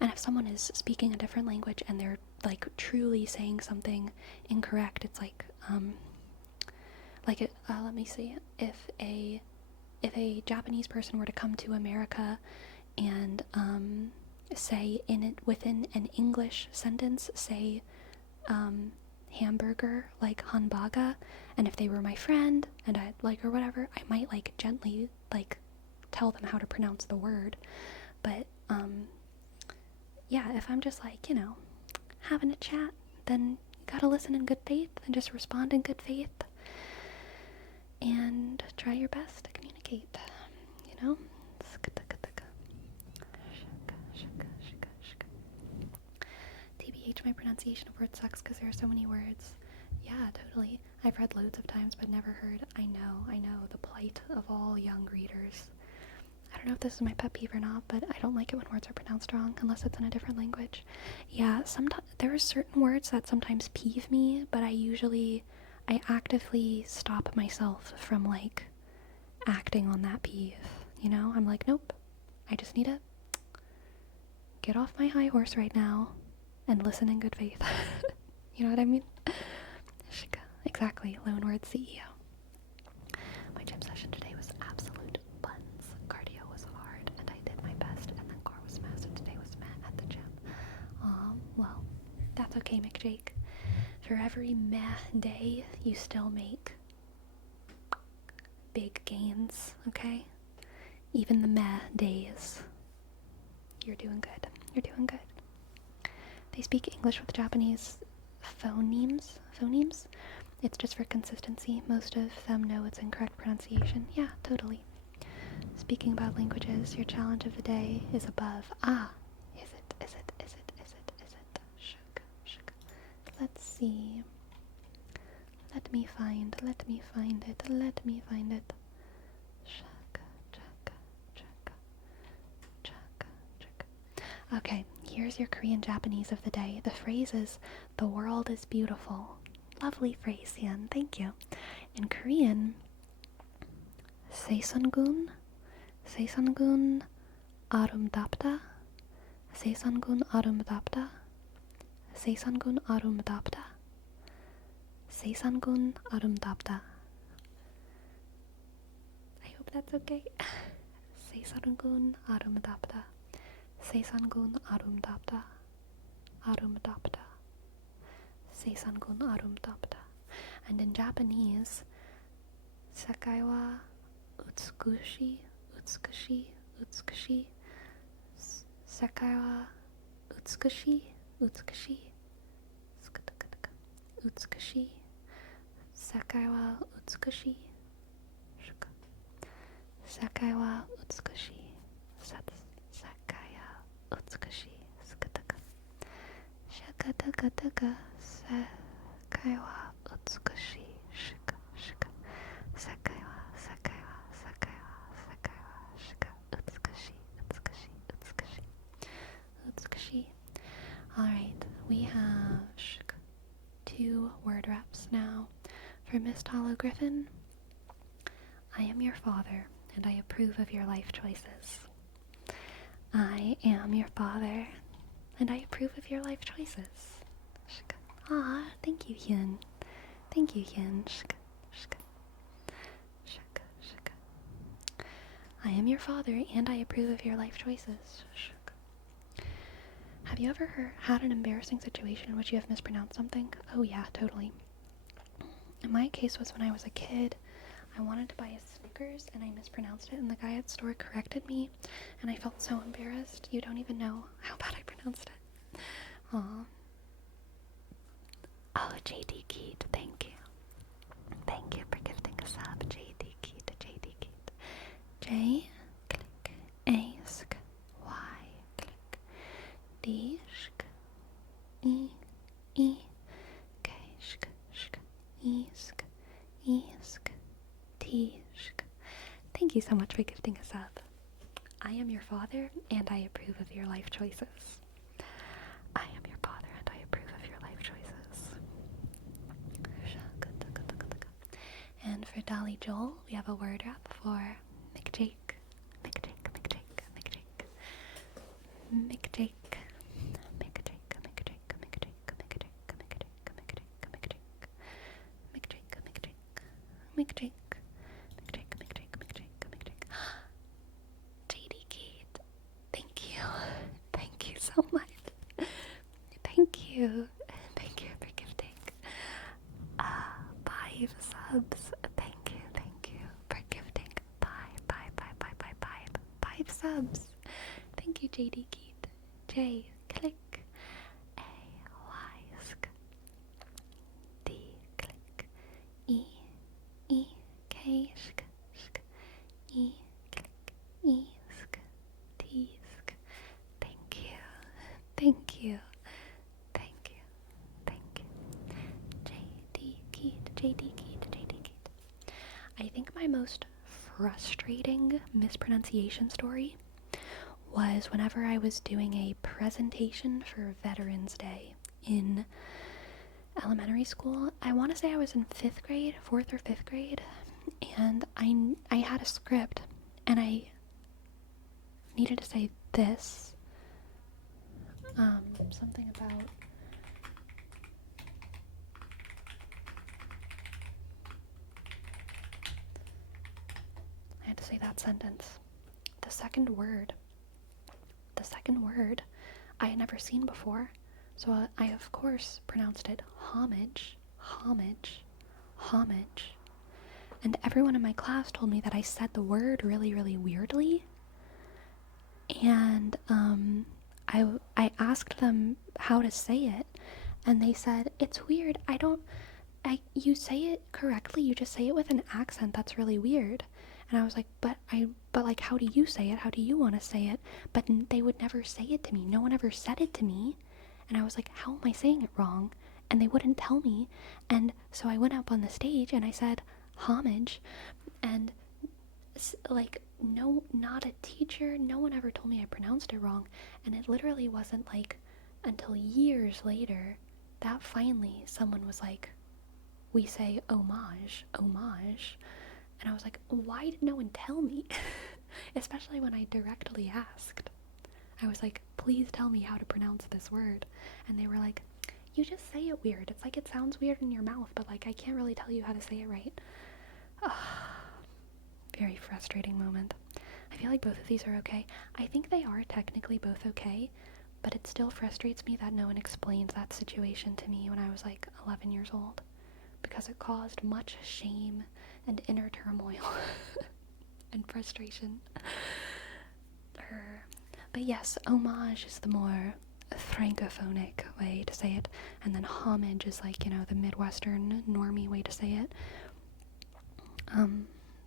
And if someone is speaking a different language and they're like truly saying something incorrect, it's like let me see. If a Japanese person were to come to America and say within an English sentence, say hamburger, like hanbaga, and if they were my friend and I or whatever, I might gently tell them how to pronounce the word. But yeah, if I'm just having a chat, then you gotta listen in good faith and just respond in good faith and try your best to communicate, you know? TBH, my pronunciation of words sucks because there are so many words. Yeah, totally. I've read loads of times but never heard. I know, the plight of all young readers. I don't know if this is my pet peeve or not, but I don't like it when words are pronounced wrong unless it's in a different language. Yeah, sometimes there are certain words that sometimes peeve me, but I actively stop myself from acting on that peeve. You know, I'm like, nope, I just need to get off my high horse right now and listen in good faith. You know what I mean? Exactly, Lone Word CEO. My gym session today was absolute buns. Cardio was hard, and I did my best, and then core was mad, so today was meh at the gym. Well, that's okay, McJake. For every meh day, you still make big gains, okay? Even the meh days. You're doing good. You're doing good. They speak English with Japanese phonemes. Phonemes? It's just for consistency. Most of them know it's incorrect pronunciation. Yeah, totally. Speaking about languages, your challenge of the day is above. Ah, is it? Shook. Let's see. Let me find it. Okay, here's your Korean Japanese of the day. The phrase is, the world is beautiful. Lovely phrase, Yan. Thank you. In Korean, 세상은 아름답다. 세상은 아름답다. 세상은 아름답다. 세상은 아름답다. I hope that's okay. 세상은 아름답다. 세상은 아름답다. 아름답다. 세상은 아름답다. And in Japanese, 世界は utsukushi, utsukushi. Sekai wa utsukushi, utsukushi. Utsukushi. Sekai wa utsukushi. Sekai wa utsukushi. Sekai wa utsukushi. Skutaka. Shakataka. Sekai wa utsukushi. Shika. Sekai wa shika. Utsukushi. Alright, we have 2 word reps now. For Miss Talo Griffin, I am your father, and I approve of your life choices. I am your father, and I approve of your life choices. Ah, thank you, Hyun. Thank you, Hyun. I am your father, and I approve of your life choices. Have you ever had an embarrassing situation in which you have mispronounced something? Oh yeah, totally. And my case was when I was a kid. I wanted to buy a Snickers and I mispronounced it, and the guy at the store corrected me, and I felt so embarrassed. You don't even know how bad I pronounced it. Aww. Oh, JD Keat, thank you. Thank you for gifting a sub, JD Keat. J, click, A, sk, Y, click, D, sk, E, K, sk, E, sk, T, sk. Thank you so much for gifting a sub. I am your father, and I approve of your life choices. I am your father, and I approve of your life choices. And for Dolly Joel, we have a word wrap for McJake. JD Keat, thank you. Thank you so much. Thank you for gifting 5 subs. Thank you for gifting 5 subs. Thank you, JD Keat. J, click, A, Y, sk, D, click, E, K, sk, E, click, E, sk, T, sk. Thank you. JD Keat. I think my most frustrating mispronunciation story was whenever I was doing a presentation for Veterans Day in elementary school. I want to say I was in 4th or 5th grade, and I had a script, and I needed to say this. Something about I had to say that sentence. The second word I had never seen before, so I of course pronounced it homage. And everyone in my class told me that I said the word really, really weirdly. And I asked them how to say it, and they said, it's weird, you say it correctly, you just say it with an accent, that's really weird. And I was like, but like, how do you say it? How do you want to say it? But they would never say it to me. No one ever said it to me. And I was like, how am I saying it wrong? And they wouldn't tell me. And so I went up on the stage and I said, homage. And like, no, not a teacher, no one ever told me I pronounced it wrong. And it literally wasn't like until years later that finally someone was like, we say homage. And I was like, why did no one tell me? Especially when I directly asked. I was like, please tell me how to pronounce this word. And they were like, you just say it weird. It's like it sounds weird in your mouth, but like I can't really tell you how to say it right. Very frustrating moment. I feel like both of these are okay. I think they are technically both okay, but it still frustrates me that no one explained that situation to me when I was like 11 years old, because it caused much shame and inner turmoil. and frustration. But yes, homage is the more francophonic way to say it, and then homage is like, the Midwestern normie way to say it.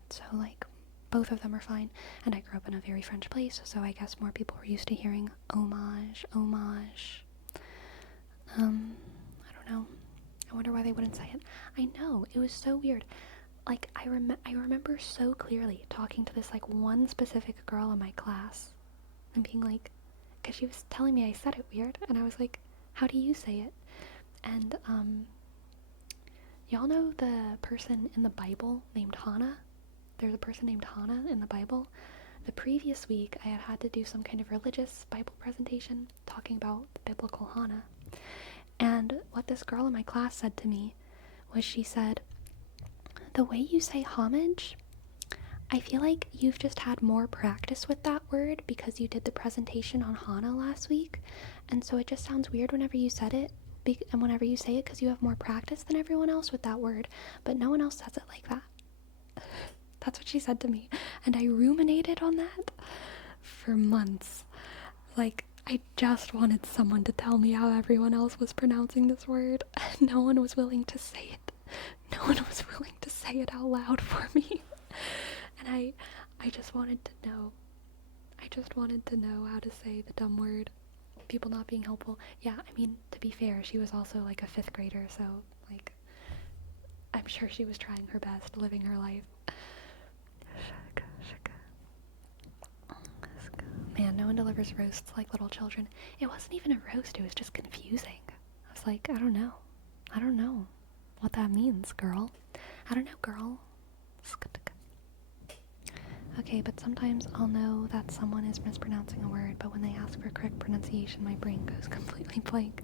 So like both of them are fine, and I grew up in a very French place, so I guess more people were used to hearing homage. I don't know. I wonder why they wouldn't say it. I know, it was so weird. Like, I remember so clearly talking to this, like, one specific girl in my class and being like, because she was telling me I said it weird, and I was like, how do you say it? And, y'all know the person in the Bible named Hannah? There's a person named Hannah in the Bible. The previous week, I had to do some kind of religious Bible presentation talking about the biblical Hannah. And what this girl in my class said to me was, she said, the way you say homage, I feel like you've just had more practice with that word because you did the presentation on Hannah last week, and so it just sounds weird whenever you said it, and whenever you say it, because you have more practice than everyone else with that word, but no one else says it like that. That's what she said to me, and I ruminated on that for months. Like, I just wanted someone to tell me how everyone else was pronouncing this word, and no one was willing to say it. No one was willing to say it out loud for me. And I just wanted to know. I just wanted to know how to say the dumb word. People not being helpful. Yeah, I mean, to be fair, she was also like a 5th grader, so, like, I'm sure she was trying her best, living her life. Man, no one delivers roasts like little children. It wasn't even a roast, it was just confusing. I was like, I don't know what that means, girl. I don't know, girl. Okay, but sometimes I'll know that someone is mispronouncing a word, but when they ask for correct pronunciation, my brain goes completely blank.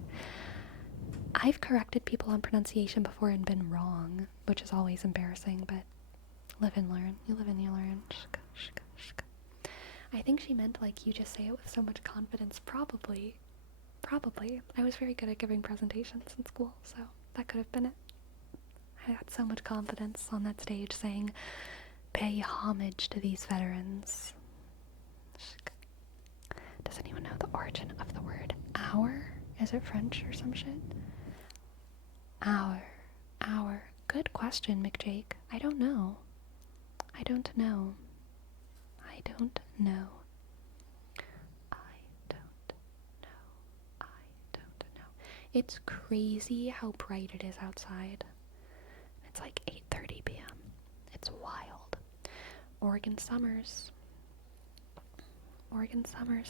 I've corrected people on pronunciation before and been wrong, which is always embarrassing, but live and learn. You live and you learn. I think she meant, like, you just say it with so much confidence. Probably. I was very good at giving presentations in school, so that could have been it. I had so much confidence on that stage saying, pay homage to these veterans. Does anyone know the origin of the word hour? Is it French or some shit? Hour. Good question, McJake. I don't know. It's crazy how bright it is outside. It's like 8:30 p.m. It's wild. Oregon summers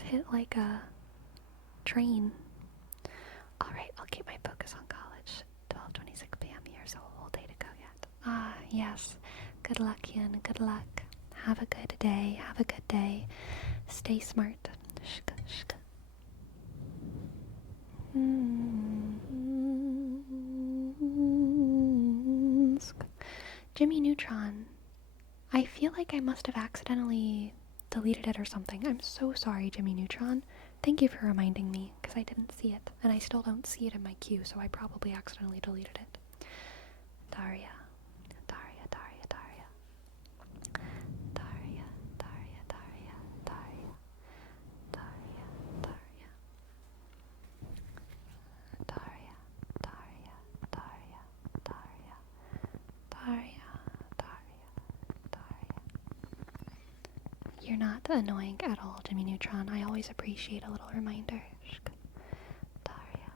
hit like a train. Alright, I'll keep my focus on college. 12:26 p.m. here, so a whole day to go yet. Ah, yes. Good luck, Ian. Good luck. Have a good day. Stay smart. Shka. Jimmy Neutron. I feel like I must have accidentally deleted it or something. I'm so sorry, Jimmy Neutron. Thank you for reminding me, because I didn't see it, and I still don't see it in my queue, so I probably accidentally deleted it. Daria. You're not annoying at all, Jimmy Neutron. I always appreciate a little reminder. Daria.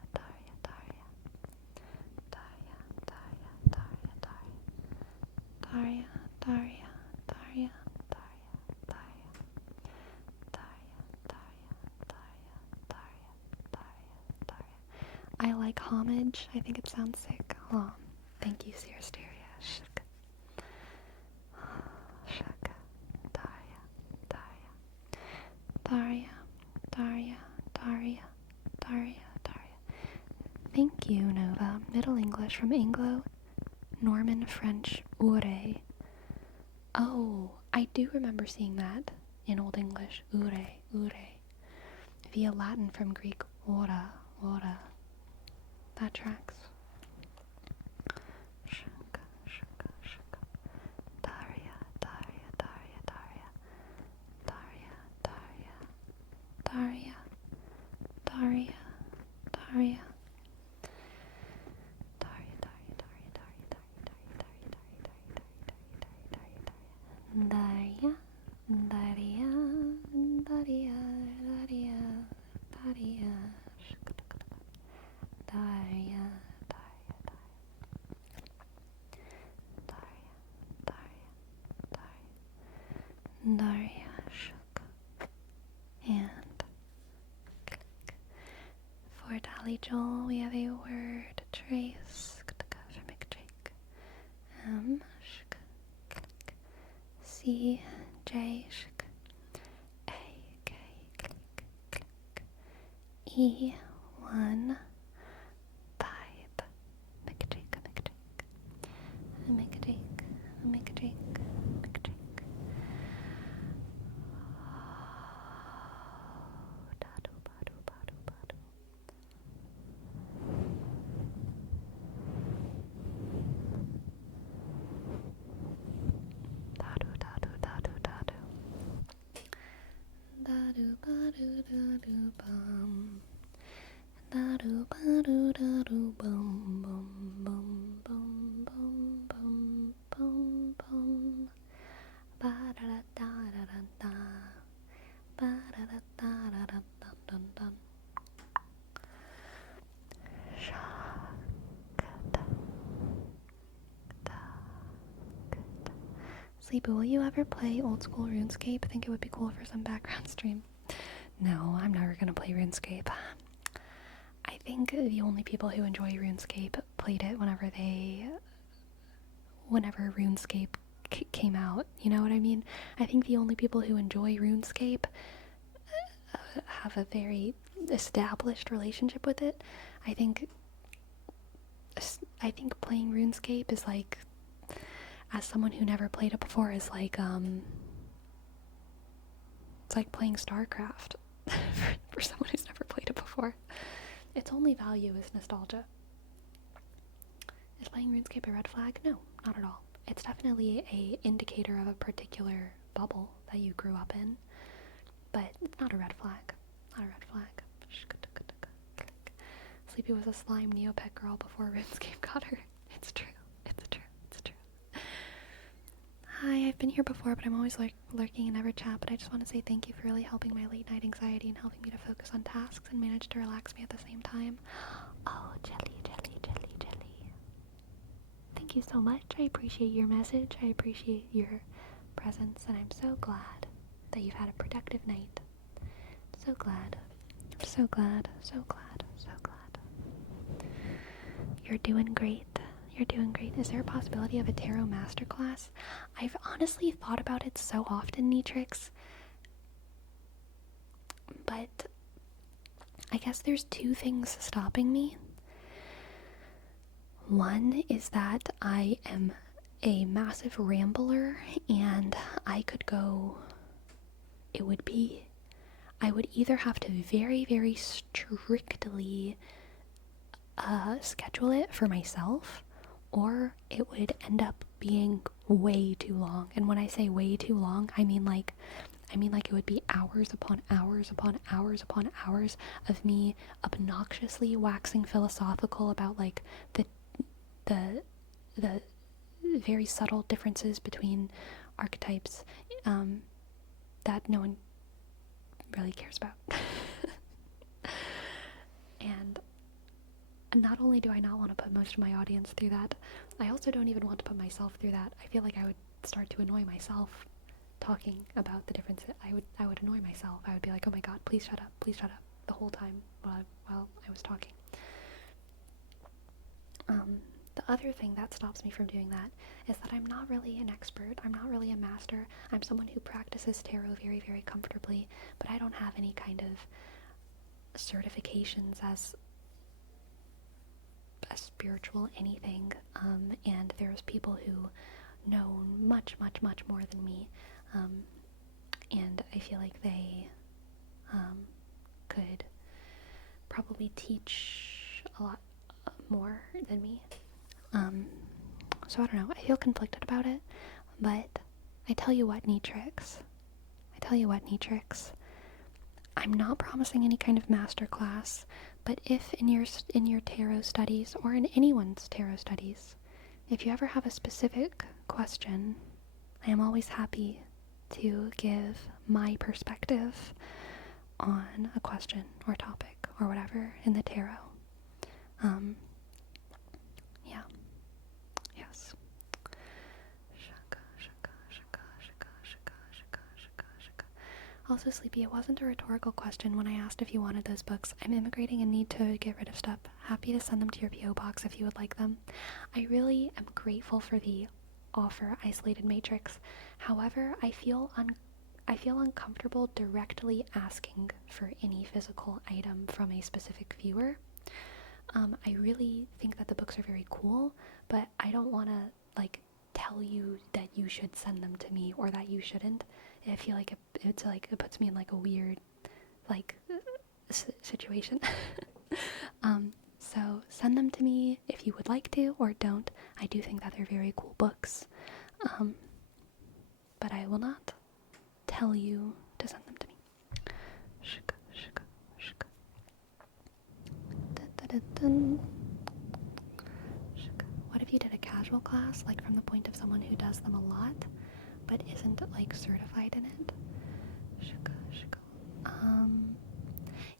I like homage. I think it sounds sick. Oh, thank you, Siristeria. Daria. Thank you, Nova. Middle English from Anglo, Norman French, ure. Oh, I do remember seeing that in Old English, ure. Via Latin from Greek, ora. That tracks. Daria. Daria. Daria, Daria, Daria, Daria, Daria, Daria, Daria, shook, and click. For Dolly Joel, we have a word trace for McJake. M, shook, click. C, J, shook. A, K, click, click. E, 1, 5. McJake, McJake. McJake, McJake, McJake. Dadu, badu, badu, badu. Dadu, dadu, dadu, dadu. Dadu, badu, dadu, bum. Dadu, badu, dadu, bum, bum, bum, bum, bum, bum, bum, bum. Ba-da-da-da-da-da-da. Ba-da-da-da-da-da-dun-dun-dun. Sleepy, will you ever play old school RuneScape? I think it would be cool for some background stream. No, I'm never gonna play RuneScape. I think the only people who enjoy RuneScape played it whenever RuneScape came out. You know what I mean? I think the only people who enjoy RuneScape have a very established relationship with it. I think playing RuneScape is like, as someone who never played it before, is like it's like playing StarCraft for someone who's never played it before. Its only value is nostalgia. Is playing RuneScape a red flag? No, not at all. It's definitely a indicator of a particular bubble that you grew up in, but it's not a red flag. Not a red flag. Sleepy was a slime Neopet girl before RuneScape got her. It's true. It's true. It's true. Hi, I've been here before, but I'm always lurking and never chat, but I just want to say thank you for really helping my late night anxiety and helping me to focus on tasks and manage to relax me at the same time. Oh, jelly, jelly, jelly, jelly. Thank you so much. I appreciate your message. I appreciate your presence, and I'm so glad that you've had a productive night. So glad. I'm so glad. So glad. So glad. You're doing great. You're doing great. Is there a possibility of a tarot masterclass? I've honestly thought about it so often, Neatrix. But I guess there's two things stopping me. One is that I am a massive rambler, and I would either have to very, very strictly schedule it for myself, or it would end up being way too long. And when I say way too long, I mean like it would be hours upon hours upon hours upon hours of me obnoxiously waxing philosophical about like the very subtle differences between archetypes that no one really cares about. And not only do I not want to put most of my audience through that, I also don't even want to put myself through that. I feel like I would start to annoy myself talking about the differences. I would annoy myself. I would be like, oh my god, please shut up the whole time while I was talking. The other thing that stops me from doing that is that I'm not really an expert. I'm not really a master. I'm someone who practices tarot very, very comfortably, but I don't have any kind of certifications as a spiritual anything, and there's people who know much, much, much more than me, and I feel like they could probably teach a lot more than me. So I don't know, I feel conflicted about it, but I tell you what, Neatrix, I'm not promising any kind of masterclass, But if in your tarot studies, or in anyone's tarot studies, if you ever have a specific question, I am always happy to give my perspective on a question or topic or whatever in the tarot. Yeah. Yes. Also, Sleepy, it wasn't a rhetorical question when I asked if you wanted those books. I'm immigrating and need to get rid of stuff. Happy to send them to your P.O. box if you would like them. I really am grateful for the offer, Isolated Matrix. However, I feel uncomfortable directly asking for any physical item from a specific viewer. I really think that the books are very cool, but I don't want to, like, tell you that you should send them to me or that you shouldn't. I feel like it puts me in, like, a weird, like, situation. So send them to me if you would like to, or don't. I do think that they're very cool books. But I will not tell you to send them to me. What if you did a casual class, like from the point of someone who does them a lot, but isn't, like, certified in it?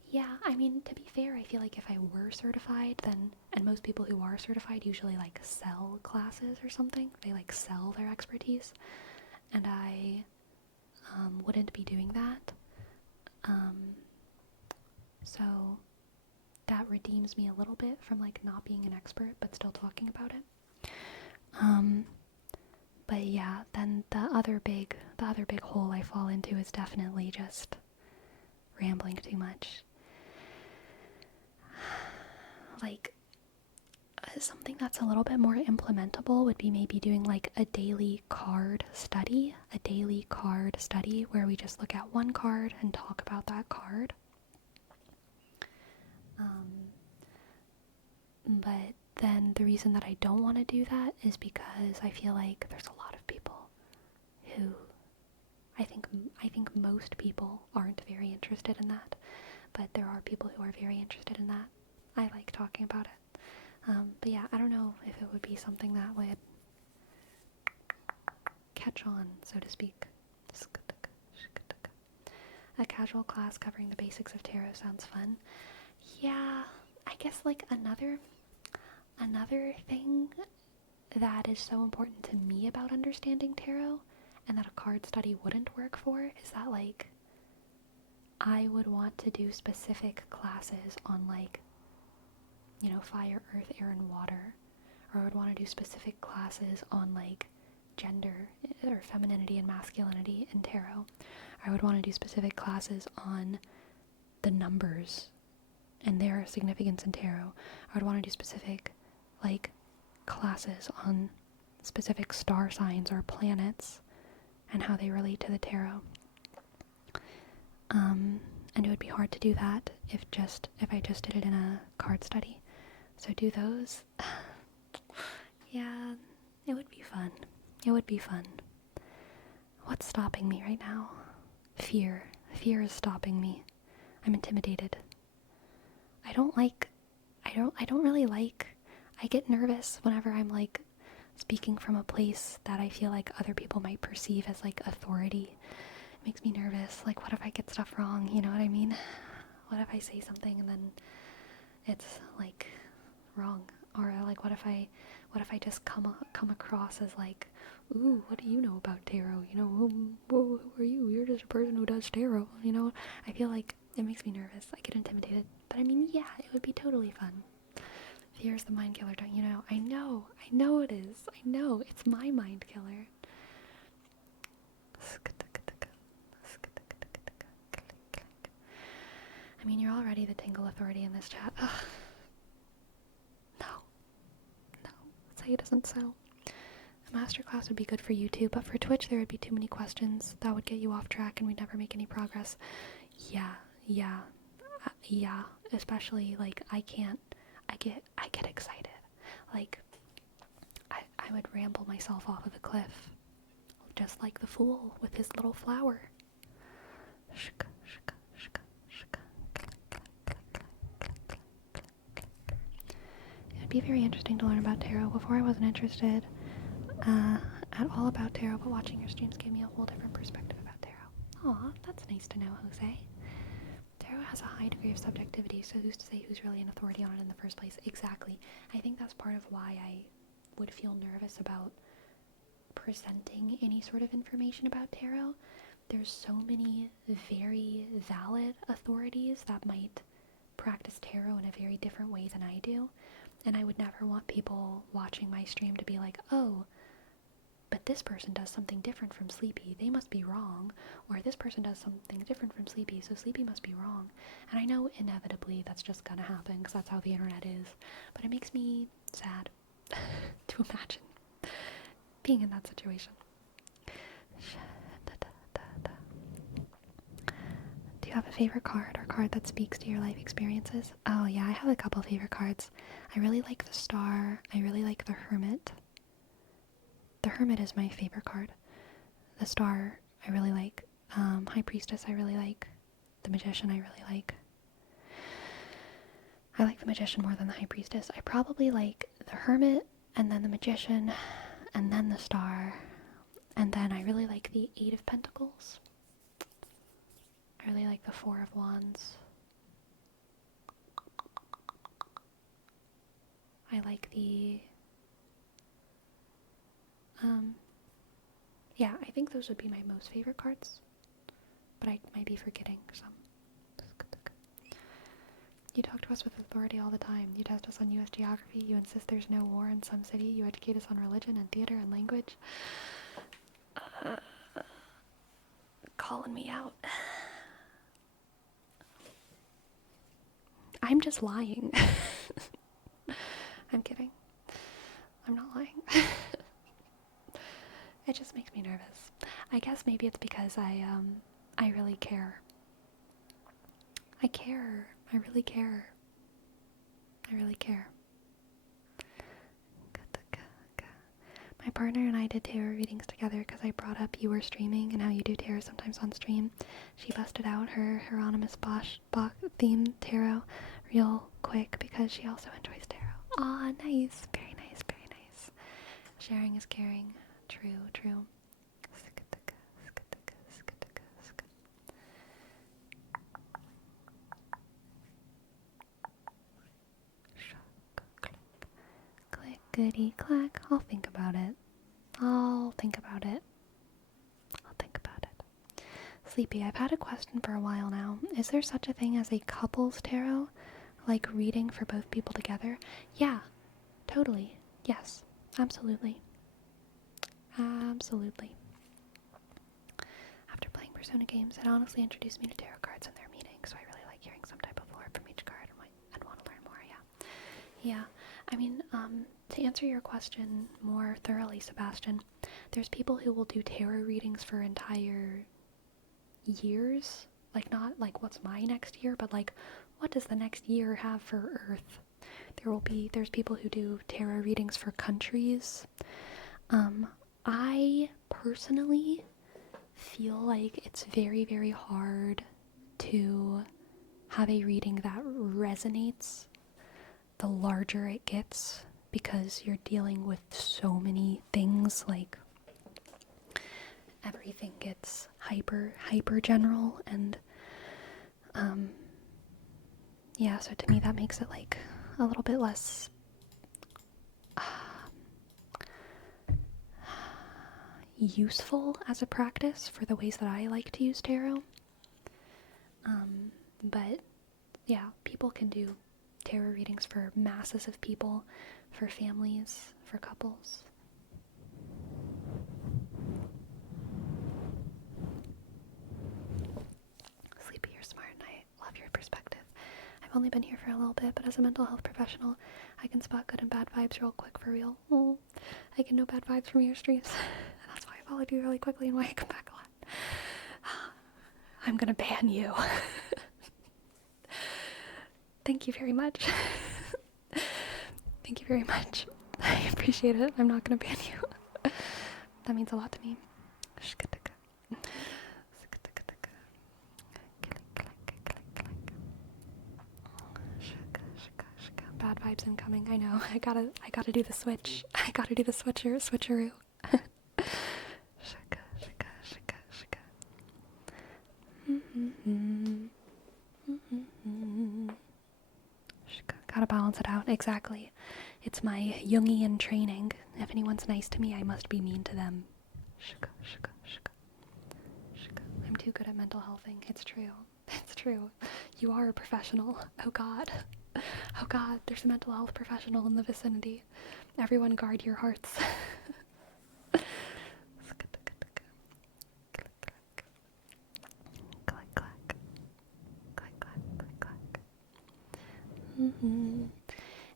Yeah, I mean, to be fair, I feel like if I were certified, then, and most people who are certified usually, like, sell classes or something. They, like, sell their expertise, and I wouldn't be doing that. So that redeems me a little bit from, like, not being an expert but still talking about it. But yeah, then the other big hole I fall into is definitely just rambling too much. Like, something that's a little bit more implementable would be maybe doing, like, a daily card study where we just look at one card and talk about that card. But then the reason that I don't want to do that is because I feel like there's a lot of people who I think most people aren't very interested in that, but there are people who are very interested in that. I like talking about it. But yeah, I don't know if it would be something that would catch on, so to speak. A casual class covering the basics of tarot sounds fun. Yeah, I guess, like, another thing that is so important to me about understanding tarot, and that a card study wouldn't work for, is that, like, I would want to do specific classes on, like, you know, fire, earth, air, and water. Or I would want to do specific classes on, like, gender or femininity and masculinity in tarot. Or I would want to do specific classes on the numbers and their significance in tarot. I would want to do specific, like, classes on specific star signs or planets and how they relate to the tarot. And it would be hard to do that if I just did it in a card study. So do those. Yeah, it would be fun. It would be fun. What's stopping me right now? Fear. Fear is stopping me. I'm intimidated. I don't really like, I get nervous whenever I'm, like, speaking from a place that I feel like other people might perceive as, like, authority. It makes me nervous. Like, what if I get stuff wrong? You know what I mean? What if I say something and then it's, like, wrong? Or, like, what if I just come across as, like, ooh, what do you know about tarot? You know, who are you? You're just a person who does tarot. You know, I feel like it makes me nervous. I get intimidated. But I mean, yeah, it would be totally fun. Fear's the mind killer, don't you know? I know it is. I know, it's my mind killer. I mean, you're already the Tingle Authority in this chat. Ugh. No, say it isn't so. A masterclass would be good for YouTube, but for Twitch there would be too many questions. That would get you off track and we'd never make any progress. Yeah. Especially, like, I get excited. Like, I would ramble myself off of a cliff, just like the fool with his little flower. It'd be very interesting to learn about tarot. Before I wasn't interested at all about tarot, but watching your streams gave me a whole different perspective about tarot. Aw, that's nice to know, Jose. Tarot has a high degree of subjectivity, so who's to say who's really an authority on it in the first place? Exactly. I think that's part of why I would feel nervous about presenting any sort of information about tarot. There's so many very valid authorities that might practice tarot in a very different way than I do, and I would never want people watching my stream to be like, oh, but this person does something different from Sleepy, they must be wrong, or this person does something different from Sleepy, so Sleepy must be wrong. And I know inevitably that's just gonna happen because that's how the internet is, but it makes me sad to imagine being in that situation. Do you have a favorite card or card that speaks to your life experiences? Oh yeah, I have a couple favorite cards. I really like the Star. I really like the Hermit. The Hermit is my favorite card. The Star, I really like. High Priestess, I really like. The Magician, I really like. I like the Magician more than the High Priestess. I probably like the Hermit, and then the Magician, and then the Star, and then I really like the Eight of Pentacles. I really like the Four of Wands. I like the... yeah, I think those would be my most favorite cards, but I might be forgetting some. You talk to us with authority all the time. You test us on US geography. You insist there's no war in some city. You educate us on religion and theater and language. Calling me out. I'm just lying. I'm kidding. I'm not lying. It just makes me nervous. I guess maybe it's because I really care. I care. I really care. I really care. My partner and I did tarot readings together because I brought up you were streaming and how you do tarot sometimes on stream. She busted out her Hieronymus Bosch theme tarot real quick because she also enjoys tarot. Aw, nice. Very nice, very nice. Sharing is caring. True, true. Clickety clack. I'll think about it. I'll think about it. Sleepy, I've had a question for a while now. Is there such a thing as a couples tarot? Like reading for both people together? Yeah, totally. Yes, absolutely. Absolutely. After playing Persona games, it honestly introduced me to tarot cards in their meetings, so I really like hearing some type of lore from each card and want to learn more, yeah. Yeah, I mean, to answer your question more thoroughly, Sebastian, there's people who will do tarot readings for entire years. Like, not like what's my next year, but like what does the next year have for Earth? There's people who do tarot readings for countries. I personally feel like it's very, very hard to have a reading that resonates the larger it gets, because you're dealing with so many things, like everything gets hyper general, and yeah, so to me that makes it like a little bit less useful as a practice for the ways that I like to use tarot. But yeah, people can do tarot readings for masses of people, for families, for couples. Sleepy, you're smart, and I love your perspective. I've only been here for a little bit, but as a mental health professional, I can spot good and bad vibes real quick, for real. Oh, I get no bad vibes from your streams, and that's why I followed you really quickly and why I come back a lot. I'm gonna ban you. Thank you very much. Thank you very much. I appreciate it. I'm not gonna ban you. That means a lot to me. Bad vibes incoming. I know. I gotta do the switch. I gotta do the switcheroo. Shaka, shaka, shaka, shaka. Shaka. Gotta balance it out. Exactly. It's my Jungian training. If anyone's nice to me, I must be mean to them. Shaka, shaka, shaka. Shaka. I'm too good at mental healthing. It's true. It's true. You are a professional. Oh god. Oh god, there's a mental health professional in the vicinity. Everyone guard your hearts.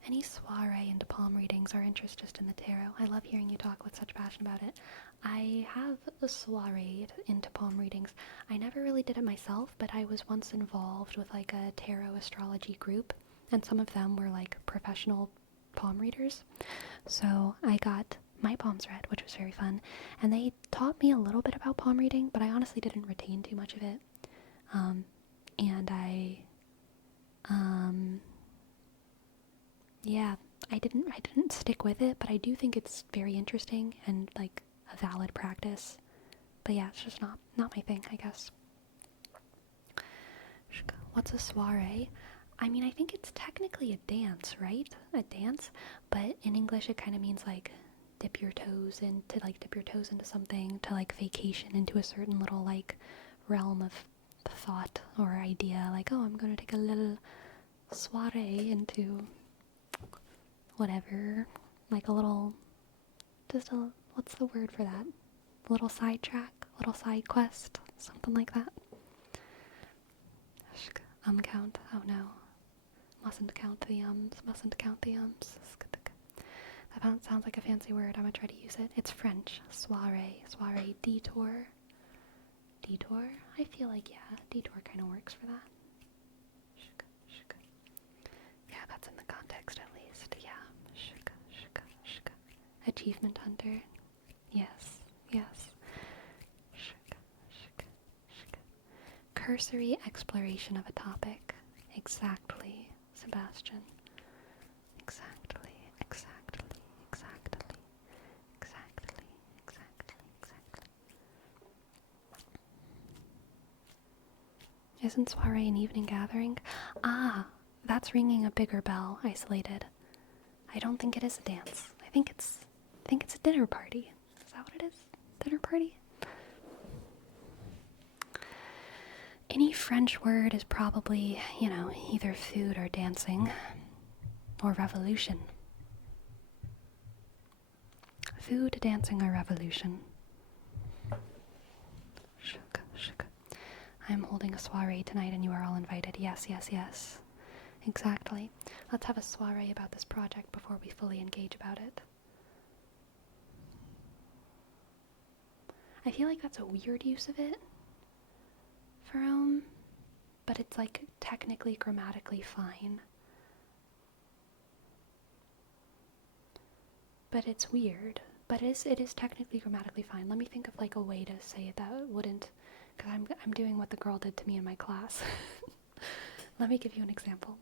Any soiree into palm readings or interest just in the tarot? I love hearing you talk with such passion about it. I have a soiree into palm readings. I never really did it myself, but I was once involved with like a tarot astrology group, and some of them were like professional palm readers. So I got my palms read, which was very fun, and they taught me a little bit about palm reading, but I honestly didn't retain too much of it. Yeah, I didn't stick with it, but I do think it's very interesting and like a valid practice. But yeah, it's just not my thing, I guess. What's a soiree? I mean, I think it's technically a dance, right? A dance, but in English it kind of means like dip your toes into something, to like vacation into a certain little like realm of thought or idea, like, oh, I'm gonna take a little soiree into whatever, like a little, what's the word for that? A little sidetrack, little side quest, something like that. Count, oh no. Mustn't count the ums. That sounds like a fancy word. I'm gonna try to use it. It's French. Soiree. Soiree. Detour. Detour? I feel like, yeah, detour kind of works for that. Yeah, that's in the context at least. Yeah. Achievement hunter. Yes. Cursory exploration of a topic. Exactly, Sebastian. Exactly. Isn't soiree an evening gathering? Ah, that's ringing a bigger bell, isolated. I don't think it is a dance. I think it's a dinner party. Is that what it is? Dinner party? Any French word is probably, either food or dancing. Or revolution. Food, dancing, or revolution. I'm holding a soiree tonight and you are all invited. Yes. Exactly. Let's have a soiree about this project before we fully engage about it. I feel like that's a weird use of it for but it's like technically grammatically fine. But it's weird. But it is technically grammatically fine. Let me think of like a way to say it that wouldn't, because I'm doing what the girl did to me in my class. Let me give you an example.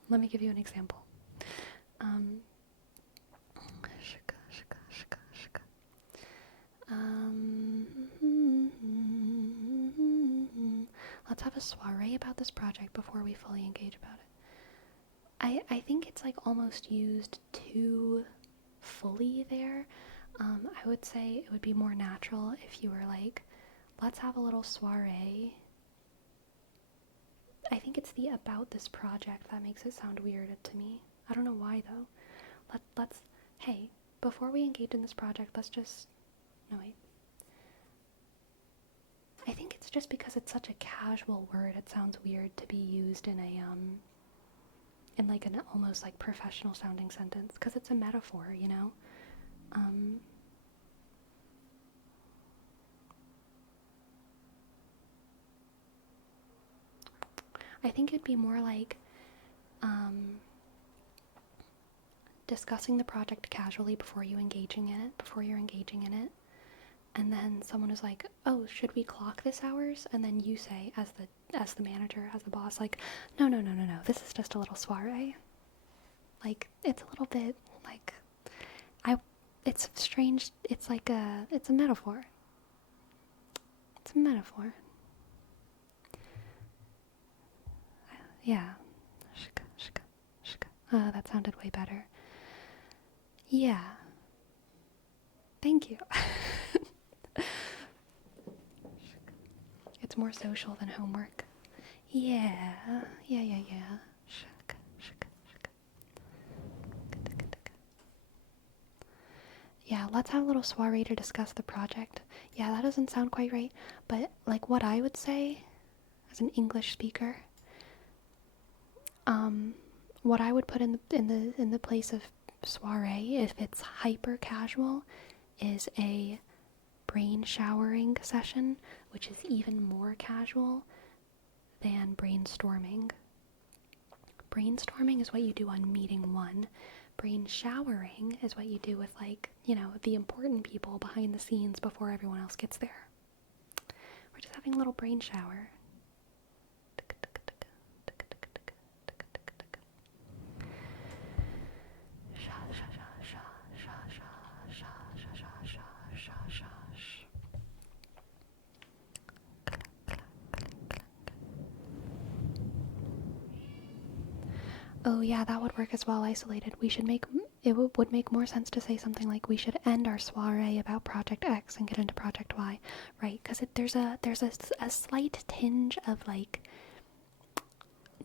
Let's have a soiree about this project before we fully engage about it. I think it's like almost used too fully there. I would say it would be more natural if you were like, let's have a little soiree. I think it's the about this project that makes it sound weird to me. I don't know why though. Hey, before we engage in this project, no wait. I think it's just because it's such a casual word, it sounds weird to be used in in like an almost like professional sounding sentence, because it's a metaphor, I think it'd be more like discussing the project casually before you're engaging in it, and then someone is like, oh, should we clock this hours? And then you say, as the manager, as the boss, like, no, this is just a little soiree. Like, it's a little bit, like, I, it's strange, it's a metaphor. It's a metaphor. Yeah. Shka, shka, shka. That sounded way better. Yeah. Thank you. It's more social than homework. Yeah. Yeah, yeah, yeah. Shka, shka, shka. Yeah, let's have a little soiree to discuss the project. Yeah, that doesn't sound quite right, but like what I would say as an English speaker, what I would put in the place of soiree, if it's hyper casual, is a brain showering session, which is even more casual than brainstorming. Brainstorming is what you do on meeting one. Brain showering is what you do with, like, the important people behind the scenes before everyone else gets there. We're just having a little brain shower. Oh yeah, that would work as well isolated. It would make more sense to say something like we should end our soiree about Project X and get into Project Y, right? Because there's a slight tinge of like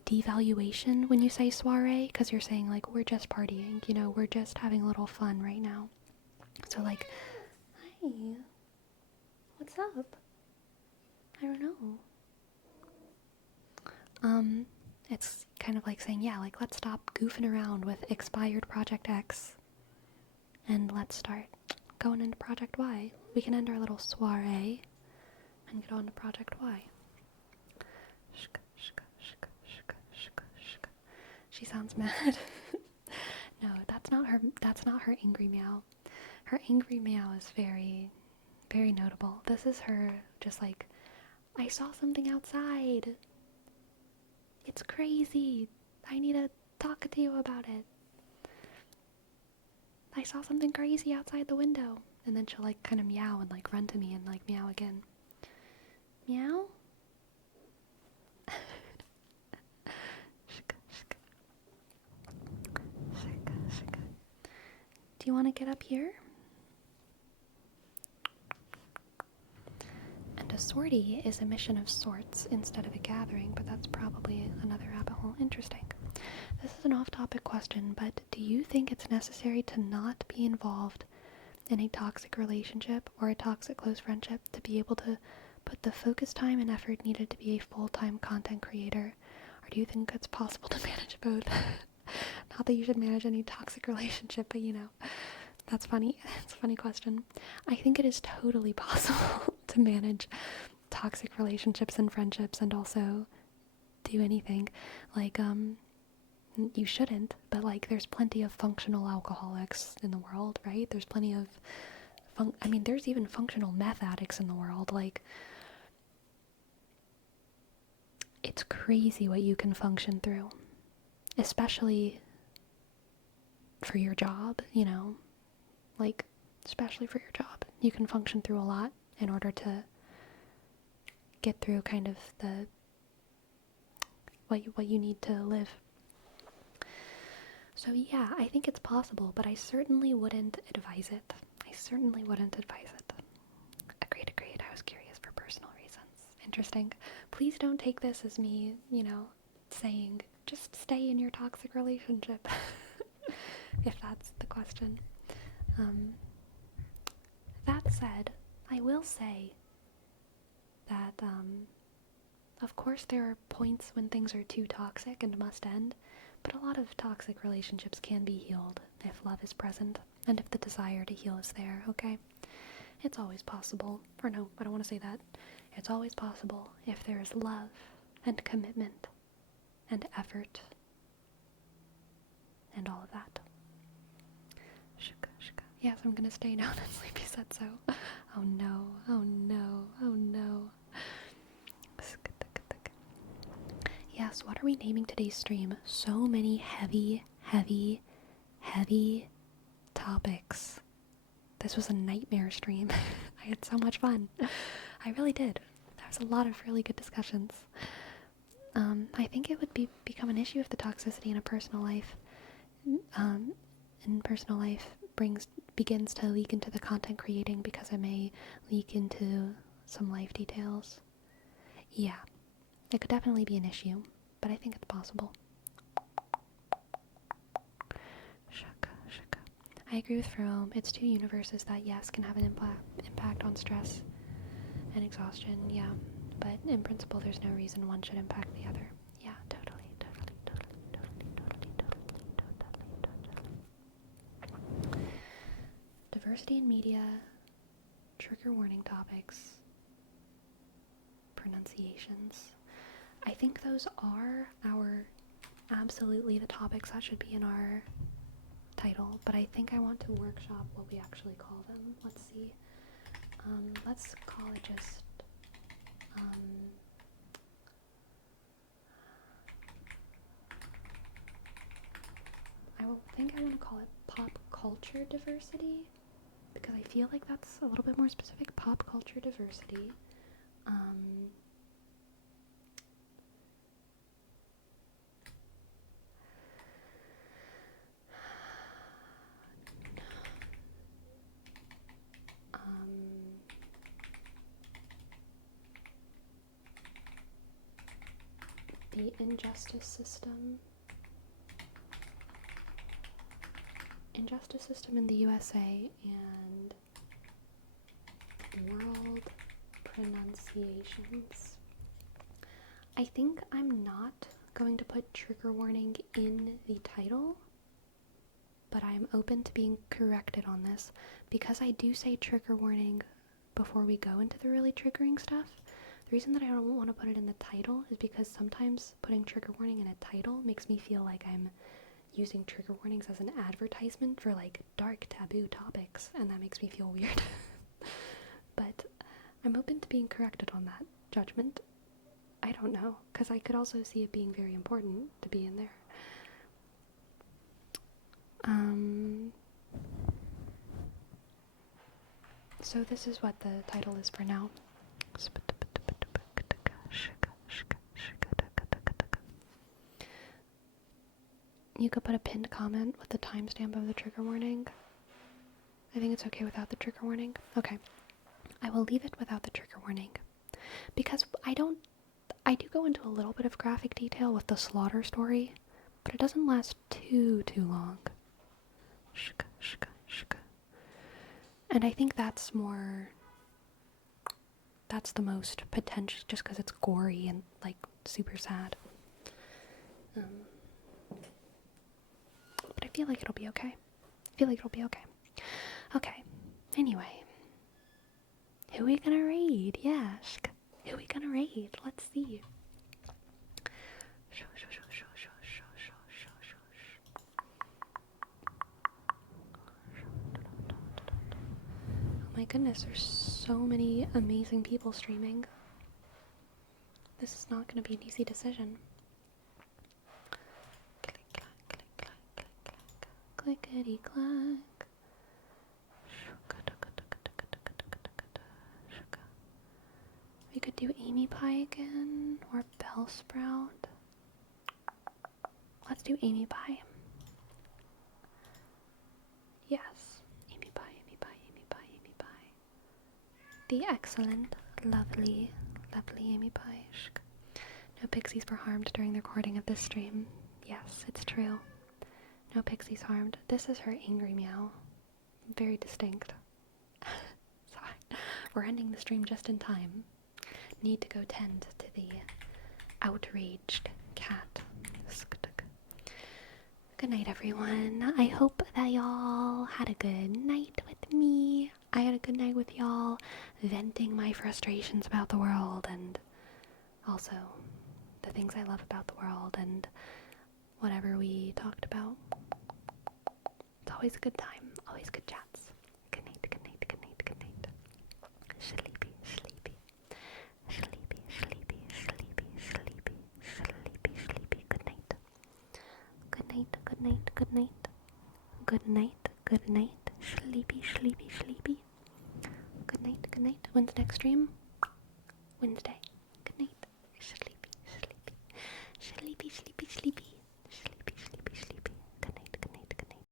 devaluation when you say soiree, because you're saying like we're just partying, we're just having a little fun right now. So like, hi, what's up? I don't know. It's kind of like saying, yeah, like let's stop goofing around with expired Project X and let's start going into Project Y. We can end our little soiree and get on to Project Y. She sounds mad. No, that's not her. That's not her angry meow. Her angry meow is very, very notable. This is her just like, I saw something outside. It's crazy. I need to talk to you about it. I saw something crazy outside the window. And then she'll like kind of meow and like run to me and like meow again. Meow? Do you want to get up here? And a sortie is a mission of sorts instead of a gathering, but that's probably another rabbit hole. Interesting. This is an off-topic question, but do you think it's necessary to not be involved in a toxic relationship or a toxic close friendship to be able to put the focus time and effort needed to be a full-time content creator? Or do you think it's possible to manage both? Not that you should manage any toxic relationship, but that's funny. It's a funny question. I think it is totally possible to manage toxic relationships and friendships and also do anything. Like, you shouldn't, but like there's plenty of functional alcoholics in the world, right? There's plenty of there's even functional meth addicts in the world. Like, it's crazy what you can function through, especially for your job, like especially for your job. You can function through a lot in order to get through kind of the what you need to live. So yeah, I think it's possible, but I certainly wouldn't advise it. Agreed. I was curious for personal reasons. Interesting. Please don't take this as me, saying just stay in your toxic relationship. If that's the question. That said, I will say that, of course there are points when things are too toxic and must end, but a lot of toxic relationships can be healed if love is present and if the desire to heal is there, okay? It's always possible. Or no, I don't want to say that. It's always possible if there is love and commitment and effort and all of that. Yes, I'm gonna stay down and sleep, you said so. Oh no. Yes, what are we naming today's stream? So many heavy heavy, heavy topics. This was a nightmare stream. I had so much fun. I really did. There was a lot of really good discussions. I think it would become an issue if the toxicity in a personal life, begins to leak into the content creating, because it may leak into some life details. Yeah, it could definitely be an issue, but I think it's possible. I agree with Froome. It's two universes that, yes, can have an impact on stress and exhaustion, yeah. But in principle, there's no reason one should impact the other. Yeah, totally. Diversity in media, trigger warning topics, pronunciations. I think those are absolutely the topics that should be in our title, but I think I want to workshop what we actually call them. Let's see. Let's call it just I want to call it pop culture diversity, because I feel like that's a little bit more specific. Pop culture diversity. The injustice system in the USA, and world pronunciations. I think I'm not going to put trigger warning in the title, but I'm open to being corrected on this, because I do say trigger warning before we go into the really triggering stuff. The reason that I don't want to put it in the title is because sometimes putting trigger warning in a title makes me feel like I'm using trigger warnings as an advertisement for like dark taboo topics, and that makes me feel weird. But I'm open to being corrected on that judgment. I don't know, because I could also see it being very important to be in there. So this is what the title is for now. You could put a pinned comment with the timestamp of the trigger warning. I think it's okay without the trigger warning. Okay. I will leave it without the trigger warning, because I do go into a little bit of graphic detail with the slaughter story, but it doesn't last too long. And I think that's the most potential, just because it's gory and like super sad. But I feel like it'll be okay. Okay, anyway. Who are we gonna raid? Yes. Who are we gonna raid? Let's see. Oh my goodness, there's so many amazing people streaming. This is not gonna be an easy decision. Clickety clack. We could do Amy Pie again, or Bellsprout. Let's do Amy Pie. Yes, Amy Pie. The excellent, lovely Amy Pie. No pixies were harmed during the recording of this stream. Yes, it's true. No pixies harmed. This is her angry meow. Very distinct. Sorry. We're ending the stream just in time. Need to go tend to the outraged cat. Good night, everyone. I hope that y'all had a good night with me. I had a good night with y'all, venting my frustrations about the world, and also the things I love about the world, and whatever we talked about. It's always a good time, always good chats. Good night, good night, good night, good night. Sleepy, sleepy. Sleepy, sleepy, sleepy, sleepy, sleepy, sleepy. Good night. Good night, good night. night, good night. Good night, good night. Sleepy, sleepy, sleepy. Good night, good night. When's next stream? Wednesday.